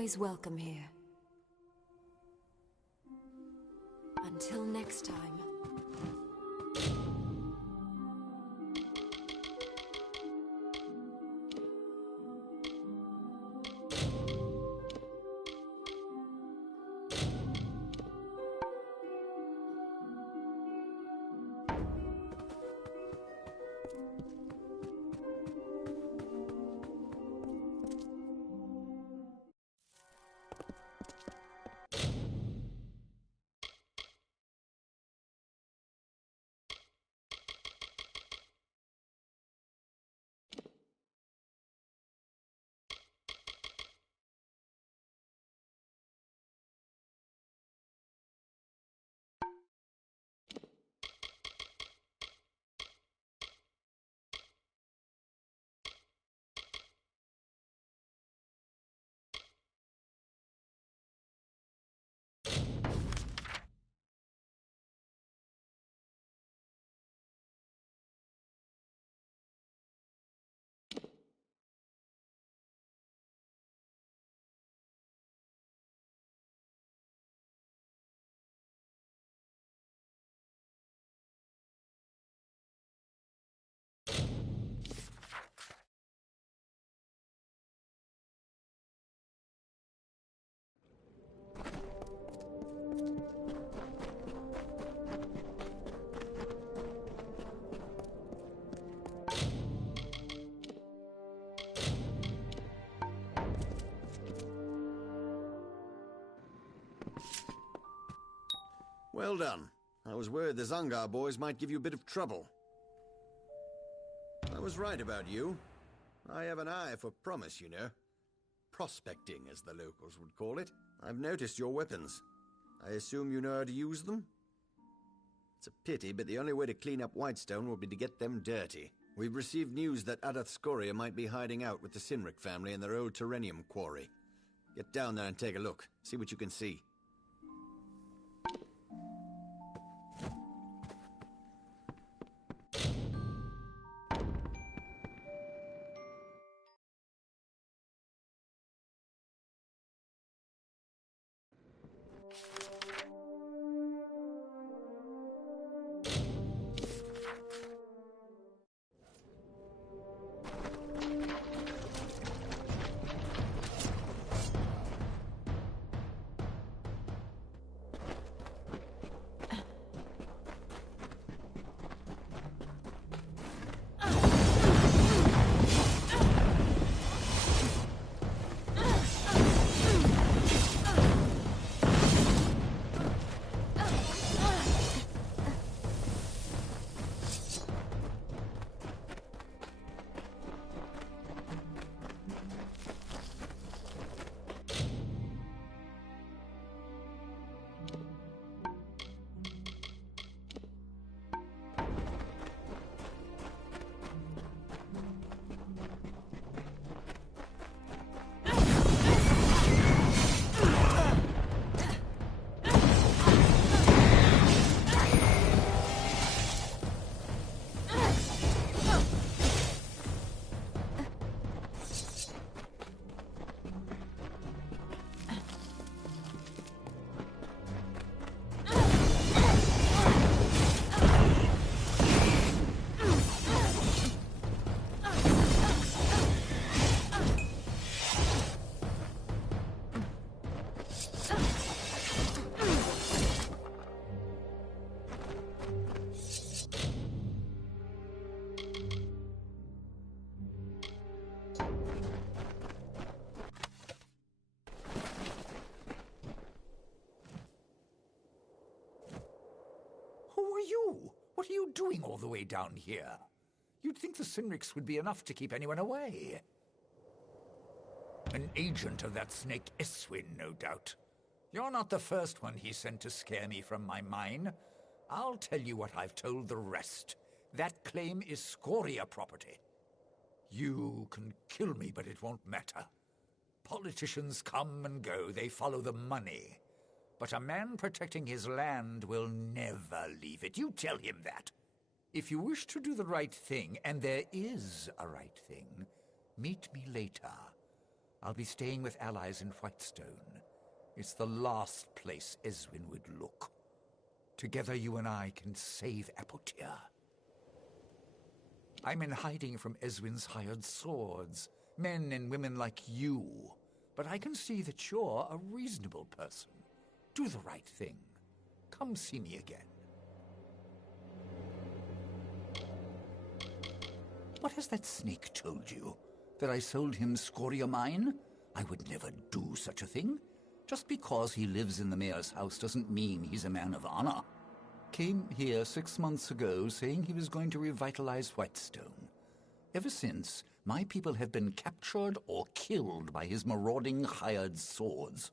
always welcome here. Until next time. Well done. I was worried the Zangar boys might give you a bit of trouble. I was right about you. I have an eye for promise, you know. Prospecting, as the locals would call it. I've noticed your weapons. I assume you know how to use them? It's a pity, but the only way to clean up Whitestone will be to get them dirty. We've received news that Adath Scoria might be hiding out with the Sinric family in their old Terrenium quarry. Get down there and take a look. See what you can see. You? What are you doing all the way down here? You'd think the Sinrics would be enough to keep anyone away. An agent of that snake Eswin, no doubt. You're not the first one he sent to scare me from my mine. I'll tell you what I've told the rest. That claim is Scoria property. You can kill me, but it won't matter. Politicians come and go, they follow the money. But a man protecting his land will never leave it. You tell him that. If you wish to do the right thing, and there is a right thing, meet me later. I'll be staying with allies in Whitestone. It's the last place Eswin would look. Together you and I can save Apotir. I'm in hiding from Eswin's hired swords, men and women like you. But I can see that you're a reasonable person. Do the right thing. Come see me again. What has that snake told you? That I sold him Scoria Mine? I would never do such a thing. Just because he lives in the mayor's house doesn't mean he's a man of honor. Came here 6 months ago saying he was going to revitalize Whitestone. Ever since, my people have been captured or killed by his marauding hired swords.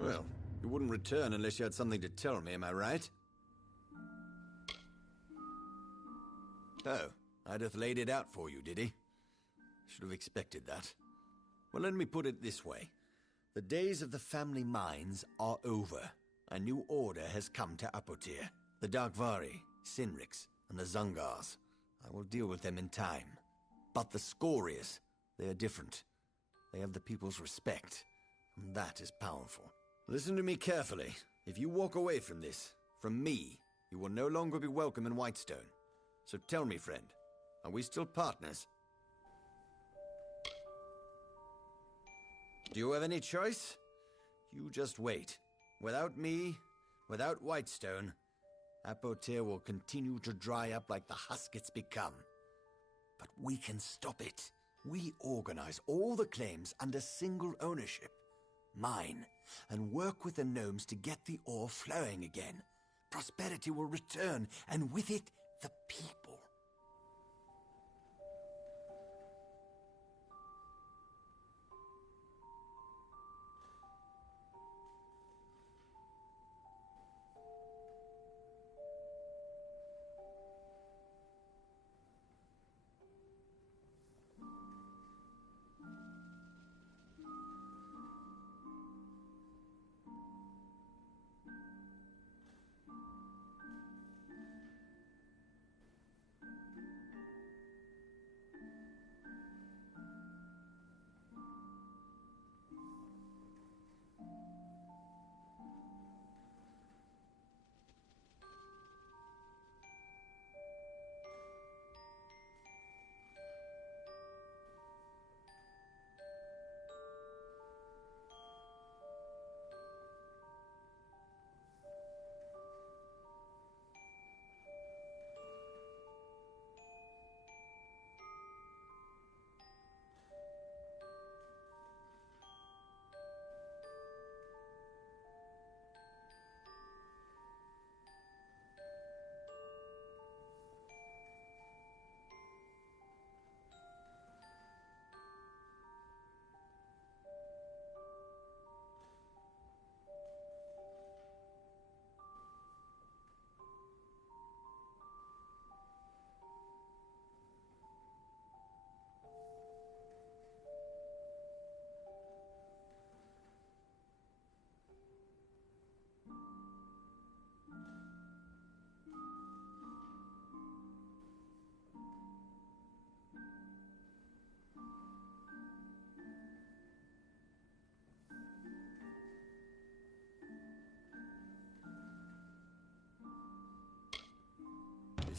Well, you wouldn't return unless you had something to tell me, am I right? Oh, Ideth laid it out for you, did he? Should have expected that. Well, let me put it this way. The days of the family mines are over. A new order has come to Apotir. The Darkvari, Sinrix, and the Zungars. I will deal with them in time. But the Scorias, they are different. They have the people's respect, and that is powerful. Listen to me carefully. If you walk away from this, from me, you will no longer be welcome in Whitestone. So tell me, friend, are we still partners? Do you have any choice? You just wait. Without me, without Whitestone, Apotir will continue to dry up like the husk it's become. But we can stop it. We organize all the claims under single ownership. Mine. And work with the gnomes to get the ore flowing again. Prosperity will return, and with it, the people.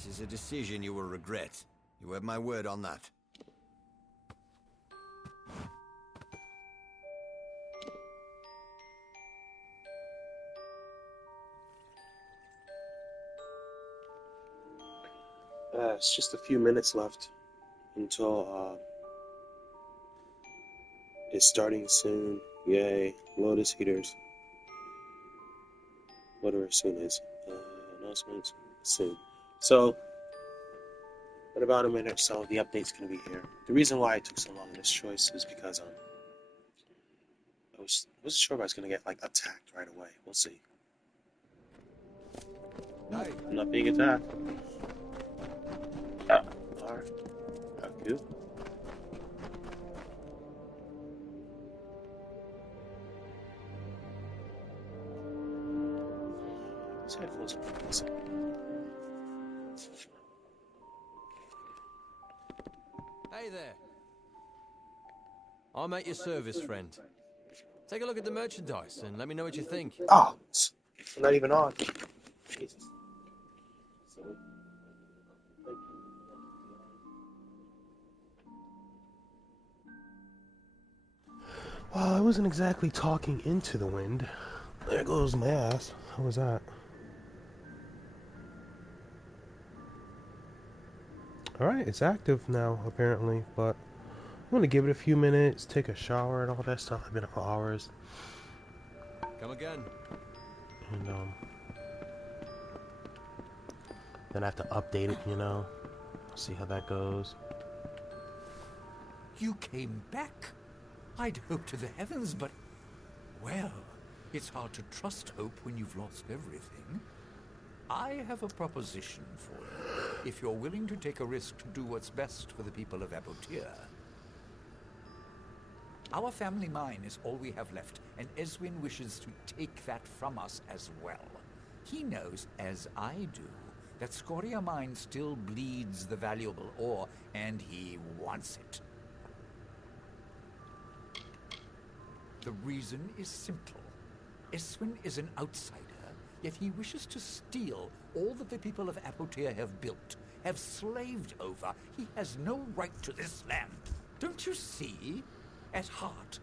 This is a decision you will regret. You have my word on that. It's just a few minutes left until it's starting soon. Yay. Lotus heaters. Whatever soon is. Announcements soon. So, in about a minute or so, the update's going to be here. The reason why I took so long in this choice is because I wasn't sure if I was going to get, like, attacked right away. We'll see. Hey. I'm not being attacked. Alright. How cute. These headphones are awesome. Hey there. I'm at your service, friend. Take a look at the merchandise and let me know what you think. Oh, I'm not even on. Jesus. Well, I wasn't exactly talking into the wind. There goes my ass. How was that? Alright, it's active now, apparently, but I'm gonna give it a few minutes, take a shower and all that stuff. I've been up for hours. Come again. And, then I have to update it, you know. See how that goes. You came back? I'd hoped to the heavens, but... well, it's hard to trust hope when you've lost everything. I have a proposition for you, if you're willing to take a risk to do what's best for the people of Abotir. Our family mine is all we have left, and Eswin wishes to take that from us as well. He knows, as I do, that Scoria Mine still bleeds the valuable ore, and he wants it. The reason is simple. Eswin is an outsider, yet he wishes to steal all that the people of Abotir have built, have slaved over. He has no right to this land. Don't you see? At heart,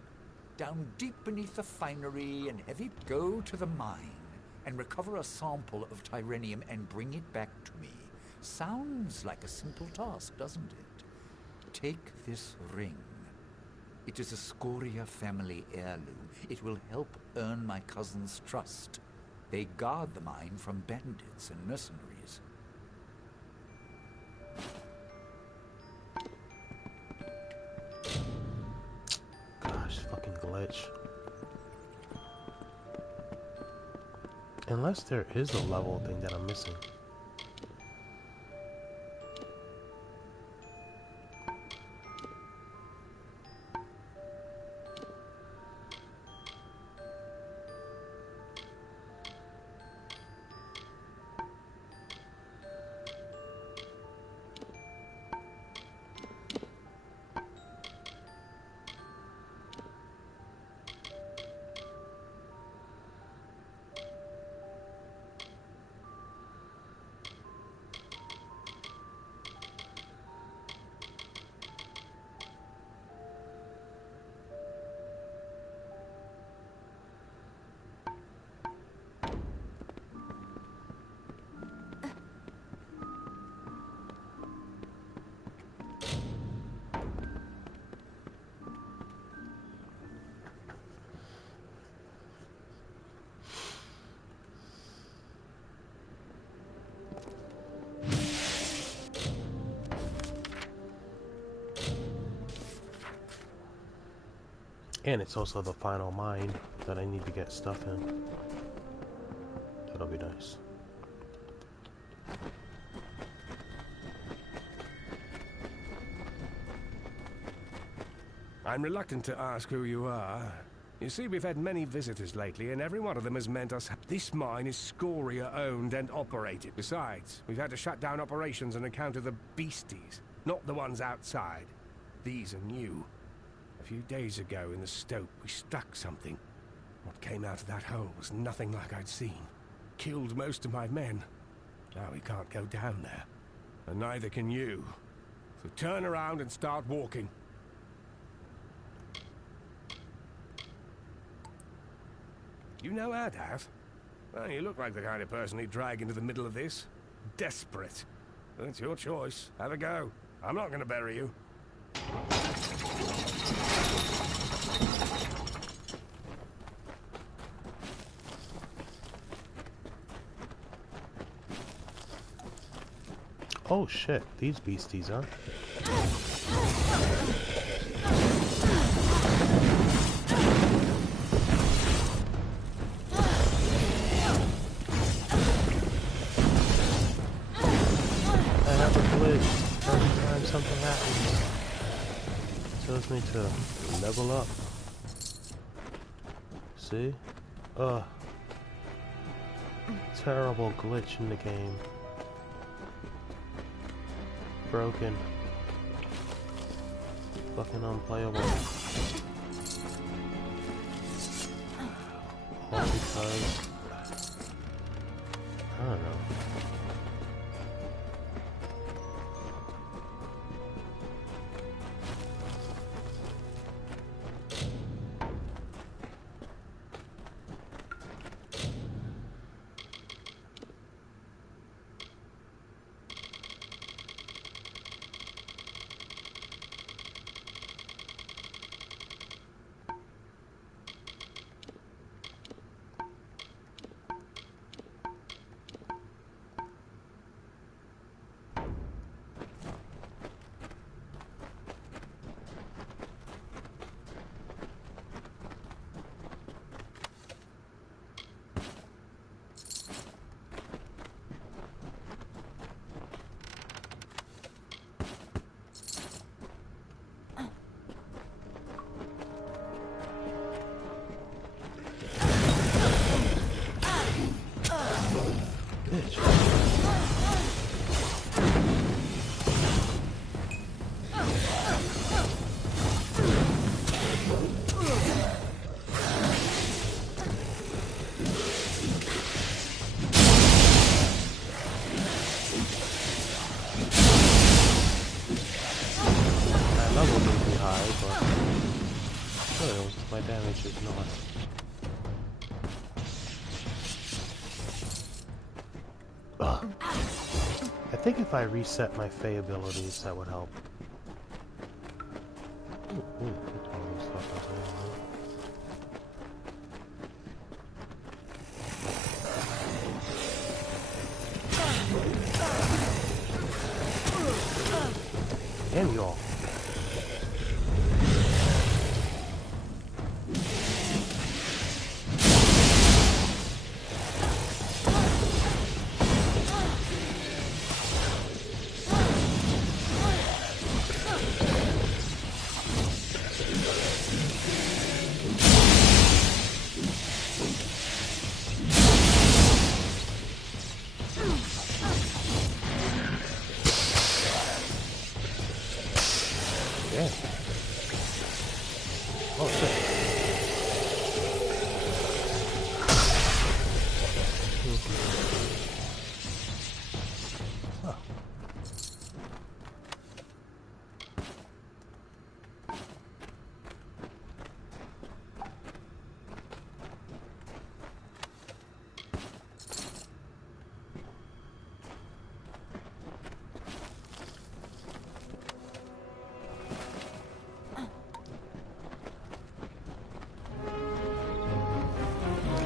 down deep beneath the finery and heavy, go to the mine and recover a sample of Tyrenium and bring it back to me. Sounds like a simple task, doesn't it? Take this ring. It is a Scoria family heirloom. It will help earn my cousin's trust. They guard the mine from bandits and mercenaries. Gosh, fucking glitch. Unless there is a level thing that I'm missing. And it's also the final mine that I need to get stuff in. That'll be nice. I'm reluctant to ask who you are. You see, we've had many visitors lately, and every one of them has meant us... This mine is Scoria-owned and operated. Besides, we've had to shut down operations on account of the beasties, not the ones outside. These are new. A few days ago in the stope, we struck something. What came out of that hole was nothing like I'd seen. Killed most of my men. Now we can't go down there. And neither can you. So turn around and start walking. You know how, Dad? Well, you look like the kind of person he'd drag into the middle of this. Desperate. Well, it's your choice. Have a go. I'm not going to bury you. Oh shit, these beasties, huh? I have a glitch. Every time something happens, it tells me to level up. See? Ugh. Terrible glitch in the game. Broken. Fucking unplayable. All because I don't know. My damage is not. Ugh. I think if I reset my Fey abilities, that would help. Ooh, damn you all.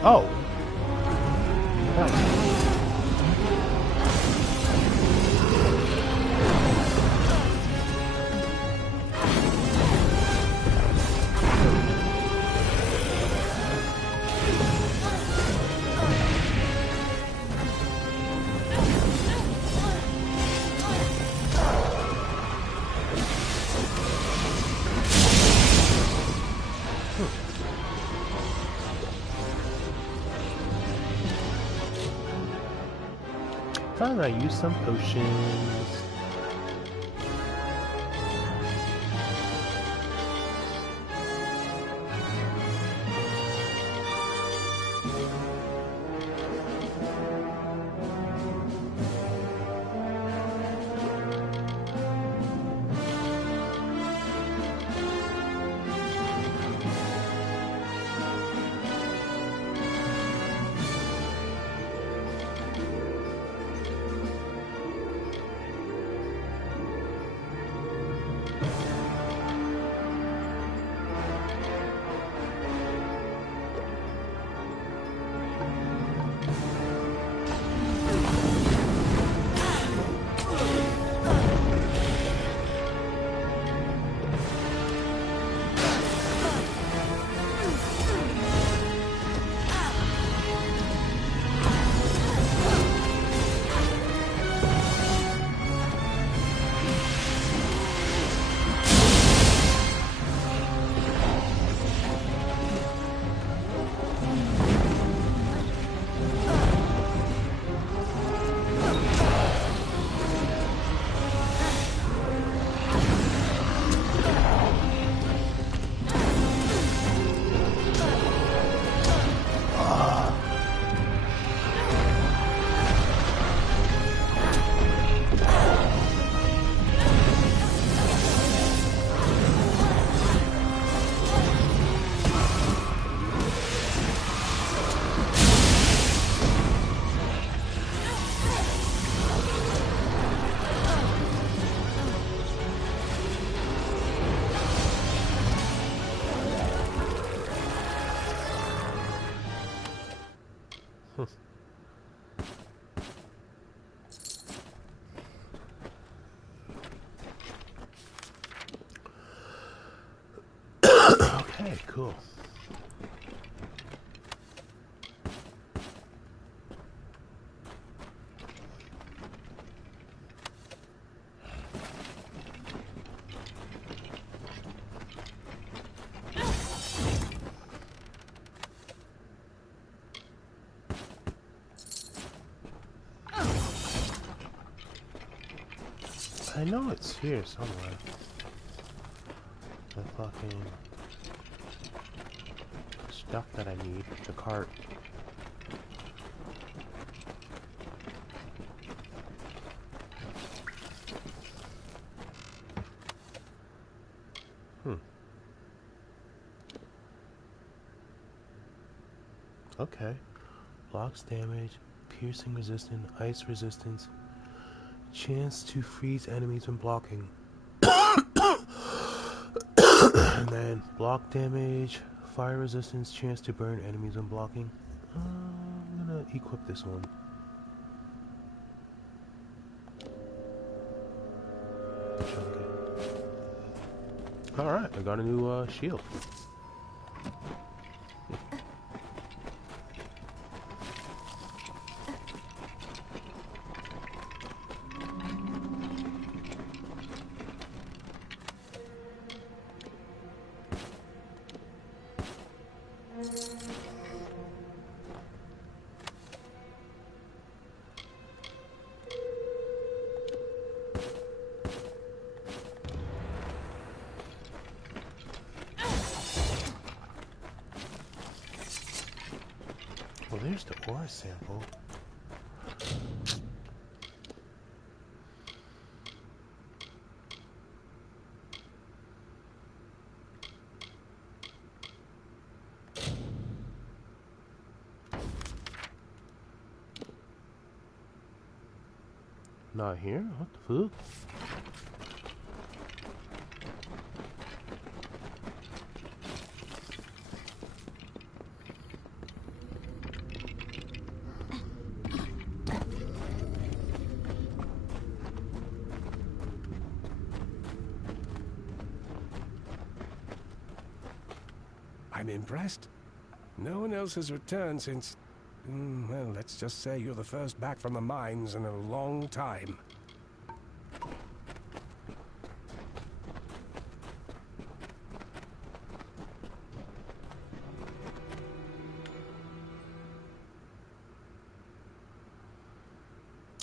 Oh. Thought I used some potions. Okay, cool. I know it's here somewhere. The fucking stuff that I need. The cart. Okay. Blocks damage, piercing resistance, ice resistance, chance to freeze enemies when blocking. And then block damage, fire resistance, chance to burn enemies when blocking. I'm gonna equip this one. Alright, I got a new shield. Well, there's the ore sample. Not here? What the fuck? I'm impressed. No one else has returned since... well, let's just say you're the first back from the mines in a long time.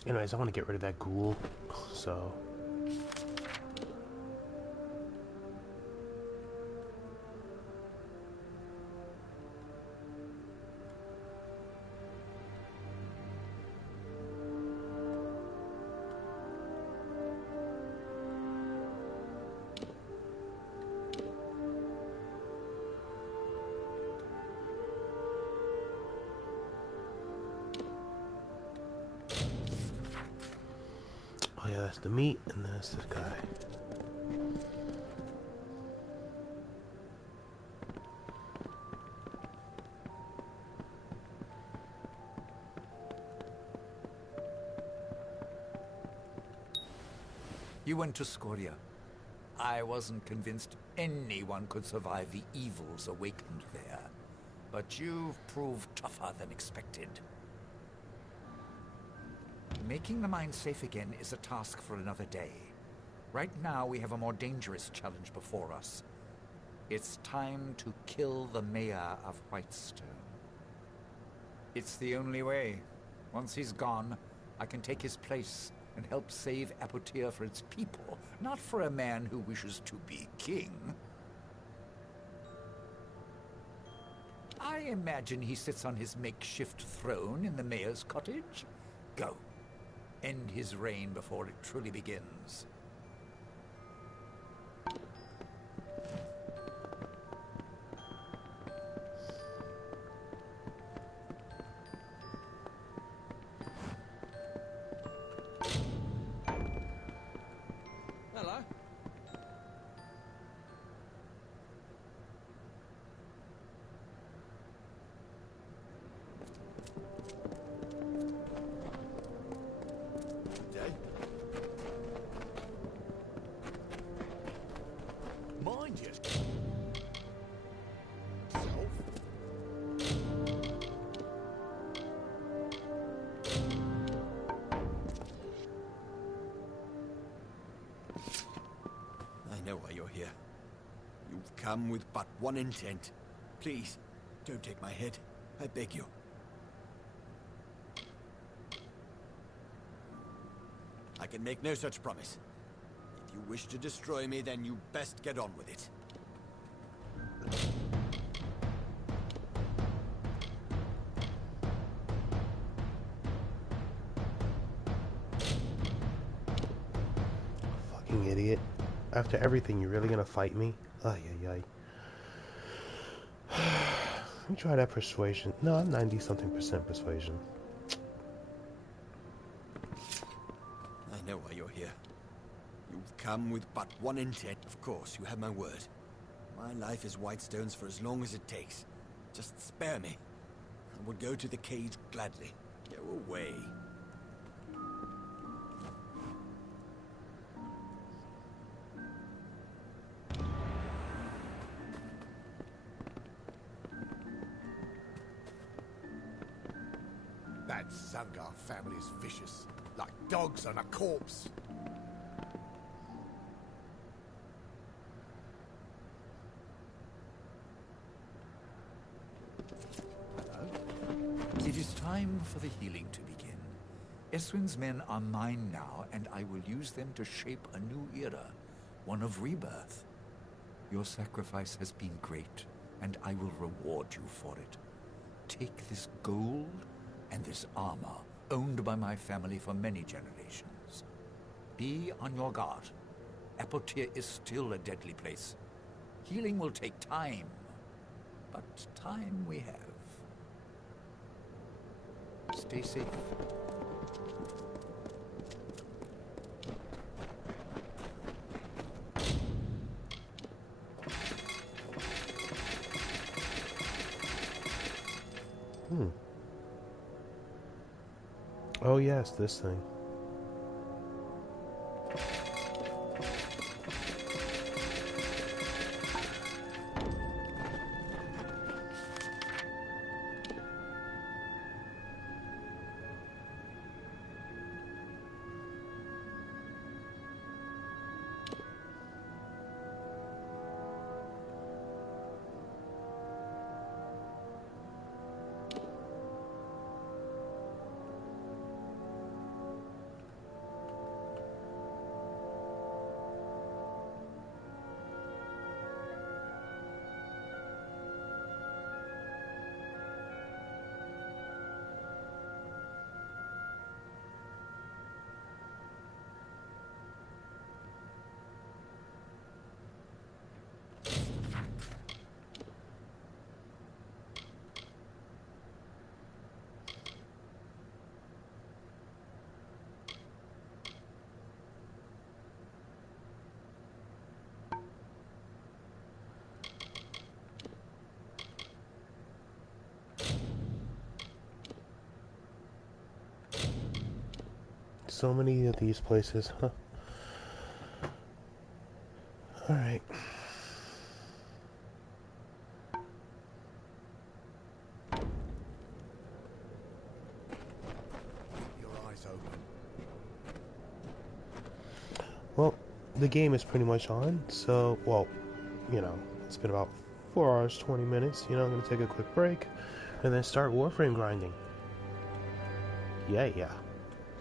Anyways, I want to get rid of that ghoul, so... Oh yeah, that's the meat, and that's this guy. You went to Scoria. I wasn't convinced anyone could survive the evils awakened there. But you've proved tougher than expected. Making the mine safe again is a task for another day. Right now, we have a more dangerous challenge before us. It's time to kill the mayor of Whitestone. It's the only way. Once he's gone, I can take his place and help save Apotea for its people, not for a man who wishes to be king. I imagine he sits on his makeshift throne in the mayor's cottage. Go. End his reign before it truly begins. Hello. Mind you. I know why you're here. You've come with but one intent. Please, don't take my head. I beg you. I can make no such promise. If you wish to destroy me, then you best get on with it. Fucking idiot. After everything, you're really gonna fight me? Ay, ay, ay. Let me try that persuasion. No, I'm 90-something% persuasion. I know why you're here. You've come with but one intent. Of course, you have my word. My life is Whitestone's for as long as it takes. Just spare me. I would go to the cage gladly. Go away. That Zangar family's vicious, like dogs on a corpse. It is time for the healing to begin. Eswin's men are mine now, and I will use them to shape a new era, one of rebirth. Your sacrifice has been great, and I will reward you for it. Take this gold and this armor, owned by my family for many generations. Be on your guard. Apotea is still a deadly place. Healing will take time, but time we have. Stay safe. Oh yes, this thing. So many of these places, huh? Alright. Your eyes open. Well, the game is pretty much on, so, well, you know, it's been about 4 hours, 20 minutes. You know, I'm going to take a quick break and then start Warframe grinding. Yeah.